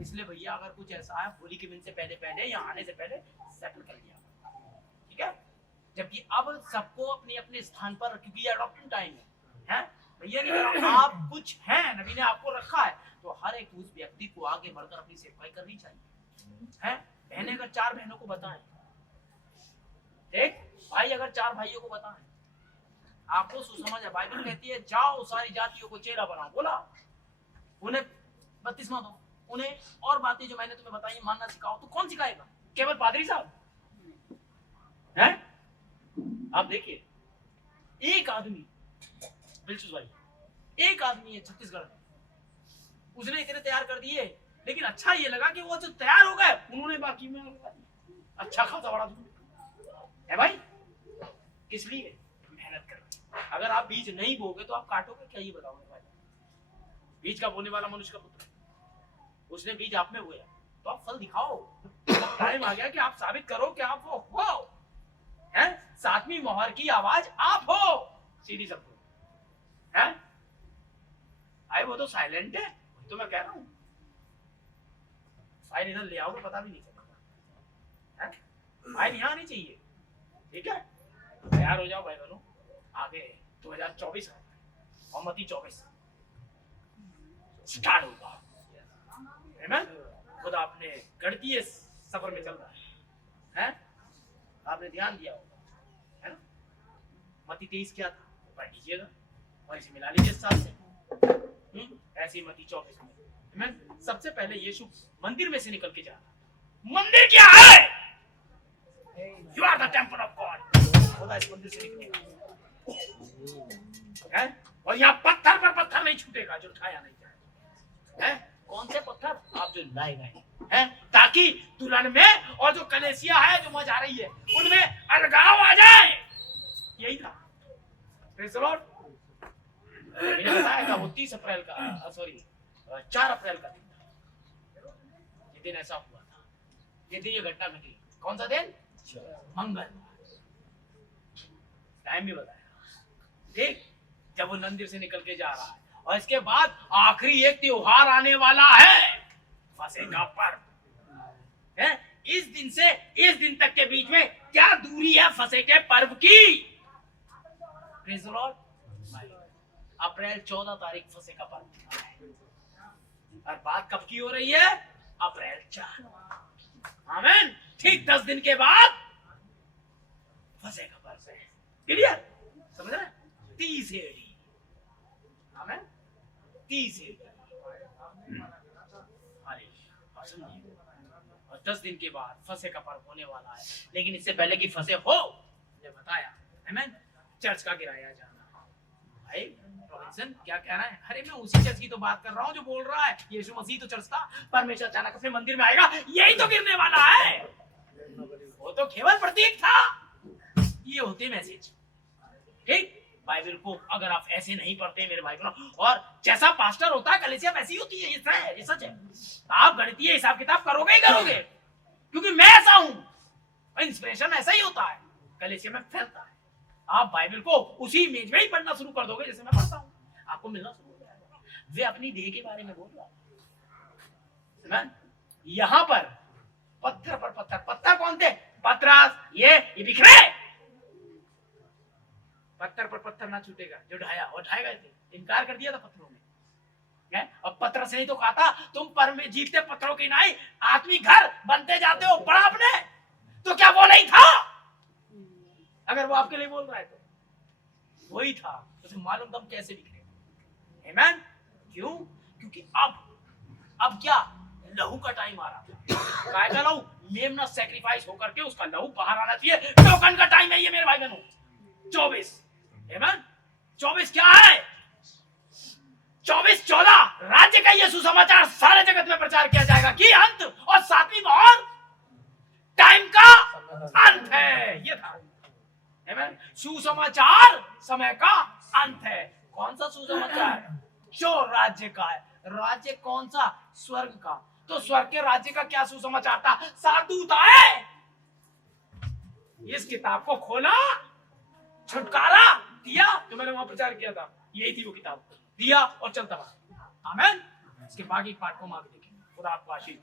इसलिए भैया अगर कुछ ऐसा है होली के दिन से पहले या आने से पहले सेटल कर लिया, ठीक है। जबकि अब सबको अपने अपने स्थान पर, क्योंकि ये अडॉप्टिंग टाइम है भैया, नहीं आप कुछ हैं, नबी ने आपको रखा है, तो हर एक उस व्यक्ति को आगे बढ़कर अपनी सेवकाई करनी चाहिए, हैं। बहनें अगर 4 बहनों को बताएं, देख भाई अगर 4 भाइयों को बताएं, आपको सुसमझ है, बाइबल कहती है जाओ सारी जातियों को चेला बनाओ, बोला उन्हें बपतिस्मा दो, उन्हें और बातें जो मैंने तुम्हें बताई मानना सिखाओ, तो कौन सिखाएगा, केवल पादरी साहब हैं। आप देखिए एक आदमी, बिल्कुल भाई एक आदमी है छत्तीसगढ़ में, उसने इतने तैयार कर दिए, लेकिन अच्छा ये लगा कि वो जो तैयार हो गए उन्होंने बाकी में अच्छा खासा बड़ा है भाई, किस लिए, मेहनत कर। अगर आप बीज नहीं बोगे तो आप काटोगे क्या, ये बताओगे भाई। बीज का बोने वाला मनुष्य का पुत्र, उसने बीज आप में बोया, तो आप फल दिखाओ। टाइम आ गया कि आप साबित करो कि आप वो हो, हैं। 7वीं मोहर की आवाज आप हो, सीधी सब है। अरे वो तो साइलेंट है, तो मैं कह रहा हूँ फाइल इधर ले आओ, पता भी नहीं चलता, फाइल यहाँ आनी चाहिए, ठीक है। तैयार हो जाओ भाई बहनों, आगे 2024 और मती 24 स्टार्ट होगा, खुद आपने गणितीय सफर में चल रहा है, आपने ध्यान दिया होगा, है ना। मती 23 क्या था पढ़ लीजिएगा और इसे मिला लीजिए साथ से, ऐसे ही मती 24 में सबसे पहले यीशु मंदिर में से निकल के जा रहा है। मंदिर क्या है, you are the temple of God, खुदा इस मंदिर से निकलेगा, है। और यहाँ पत्थर पर पत्थर नहीं छूटेगा जो उठाया नहीं जाए, है। कौन से पत्थर, आप जो लाए गए हैं, ताकि दुल्हन में और जो कलेसिया है जो वहां जा रही है उनमें अलगाव आ जाए, यही था। Praise the Lord. मैंने बताया था वो 30 अप्रैल का, सॉरी 4 अप्रैल का दिन था, ये दिन ऐसा हुआ था, ये दिन ये घटना घटी। कौन सा दिन, मंगलवार, टाइम भी बताया, ठीक। जब वो मंदिर से निकल के जा रहा है, और इसके बाद आखिरी एक त्योहार आने वाला है, फसह पर्व है। इस दिन से इस दिन तक के बीच में क्या दूरी है फसह के पर्व की, प्रेज़ द लॉर्ड। अप्रैल 14 तारीख फंसे का पर्व है। और बात कब की हो रही है? अप्रैल 4। आमीन। ठीक 10 दिन के बाद फंसे का पर्व है। क्लियर? समझ रहे? 30 एडी। आमीन। 30 एडी। और 10 दिन के बाद फंसे का पर्व होने वाला है। लेकिन इससे पहले कि फंसे हो, मुझे बताया आमीन, चर्च का किराया जाना। भाई रॉबिन्सन क्या कह रहा है? अरे मैं उसी चर्च की तो बात कर रहा हूँ जो बोल रहा है यीशु मसीह तो चर्च था, परमेश्वर अचानक अपने मंदिर में आएगा, यही तो गिरने वाला है। वो तो केवल प्रतीक था, ये होते मैसेज। ठीक? बाइबल को अगर आप ऐसे नहीं पढ़ते मेरे भाई बहनों, और जैसा पास्टर होता है कलीसिया वैसी ही होती है, ये सच है। आप गणितीय हिसाब किताब करोगे ही करोगे, क्योंकि मैं ऐसा हूं। इंस्पिरेशन ऐसा ही होता है, कलीसिया में फैलता है। आप बाइबल को उसी इमेज में ही पढ़ना शुरू कर दोगे जैसे मैं पढ़ता हूं, आपको मिलना शुरू हो जाएगा। वे अपनी देह के बारे में बोल रहा है। यहां पर पत्थर पर पत्थर, पत्थर कौन थे? पतरस, ये बिखरे। पत्थर पर पत्थर ना छूटेगा, जो ढाया वो ढाएगा। इनकार कर दिया था पत्थरों ने, और पत्थर से ही तो कहा था तुम पर में जीतते पत्थरों की नाई आत्मिक घर बनते जाते हो। पढ़ा आपने? तो क्या वो नहीं था? अगर वो आपके लिए बोल रहा है तो वही था। तो मालूम तुम कैसे बिखरे। आमीन। क्यों? क्योंकि अब क्या, लहू का टाइम आ रहा है। काय का लहू? मेमना सैक्रिफाइस होकर के उसका लहू बाहर आना चाहिए। टोकन का टाइम है ये मेरे भाई बहनों। 24 आमीन। 24 क्या है? 24-14 राज्य का ये सुसमाचार सारे जगत में प्रचार किया जाएगा कि अंत और 7वीं मोहर टाइम का अंत है। ये था आमीन। सुसमाचार समय का अंत है। कौन सा सुसमाचार? जो राज्य का है। राज्य कौन सा? स्वर्ग का। तो स्वर्ग के राज्य का क्या सुसमाचार था? 7 दूत आए, इस किताब को खोला, छुटकारा दिया, जो मैंने वहां प्रचार किया था, यही थी वो किताब। दिया और चलता रहा। आमीन। इसके बाकी पाठ को हम आगे देखेंगे। खुदा आपको आशीष।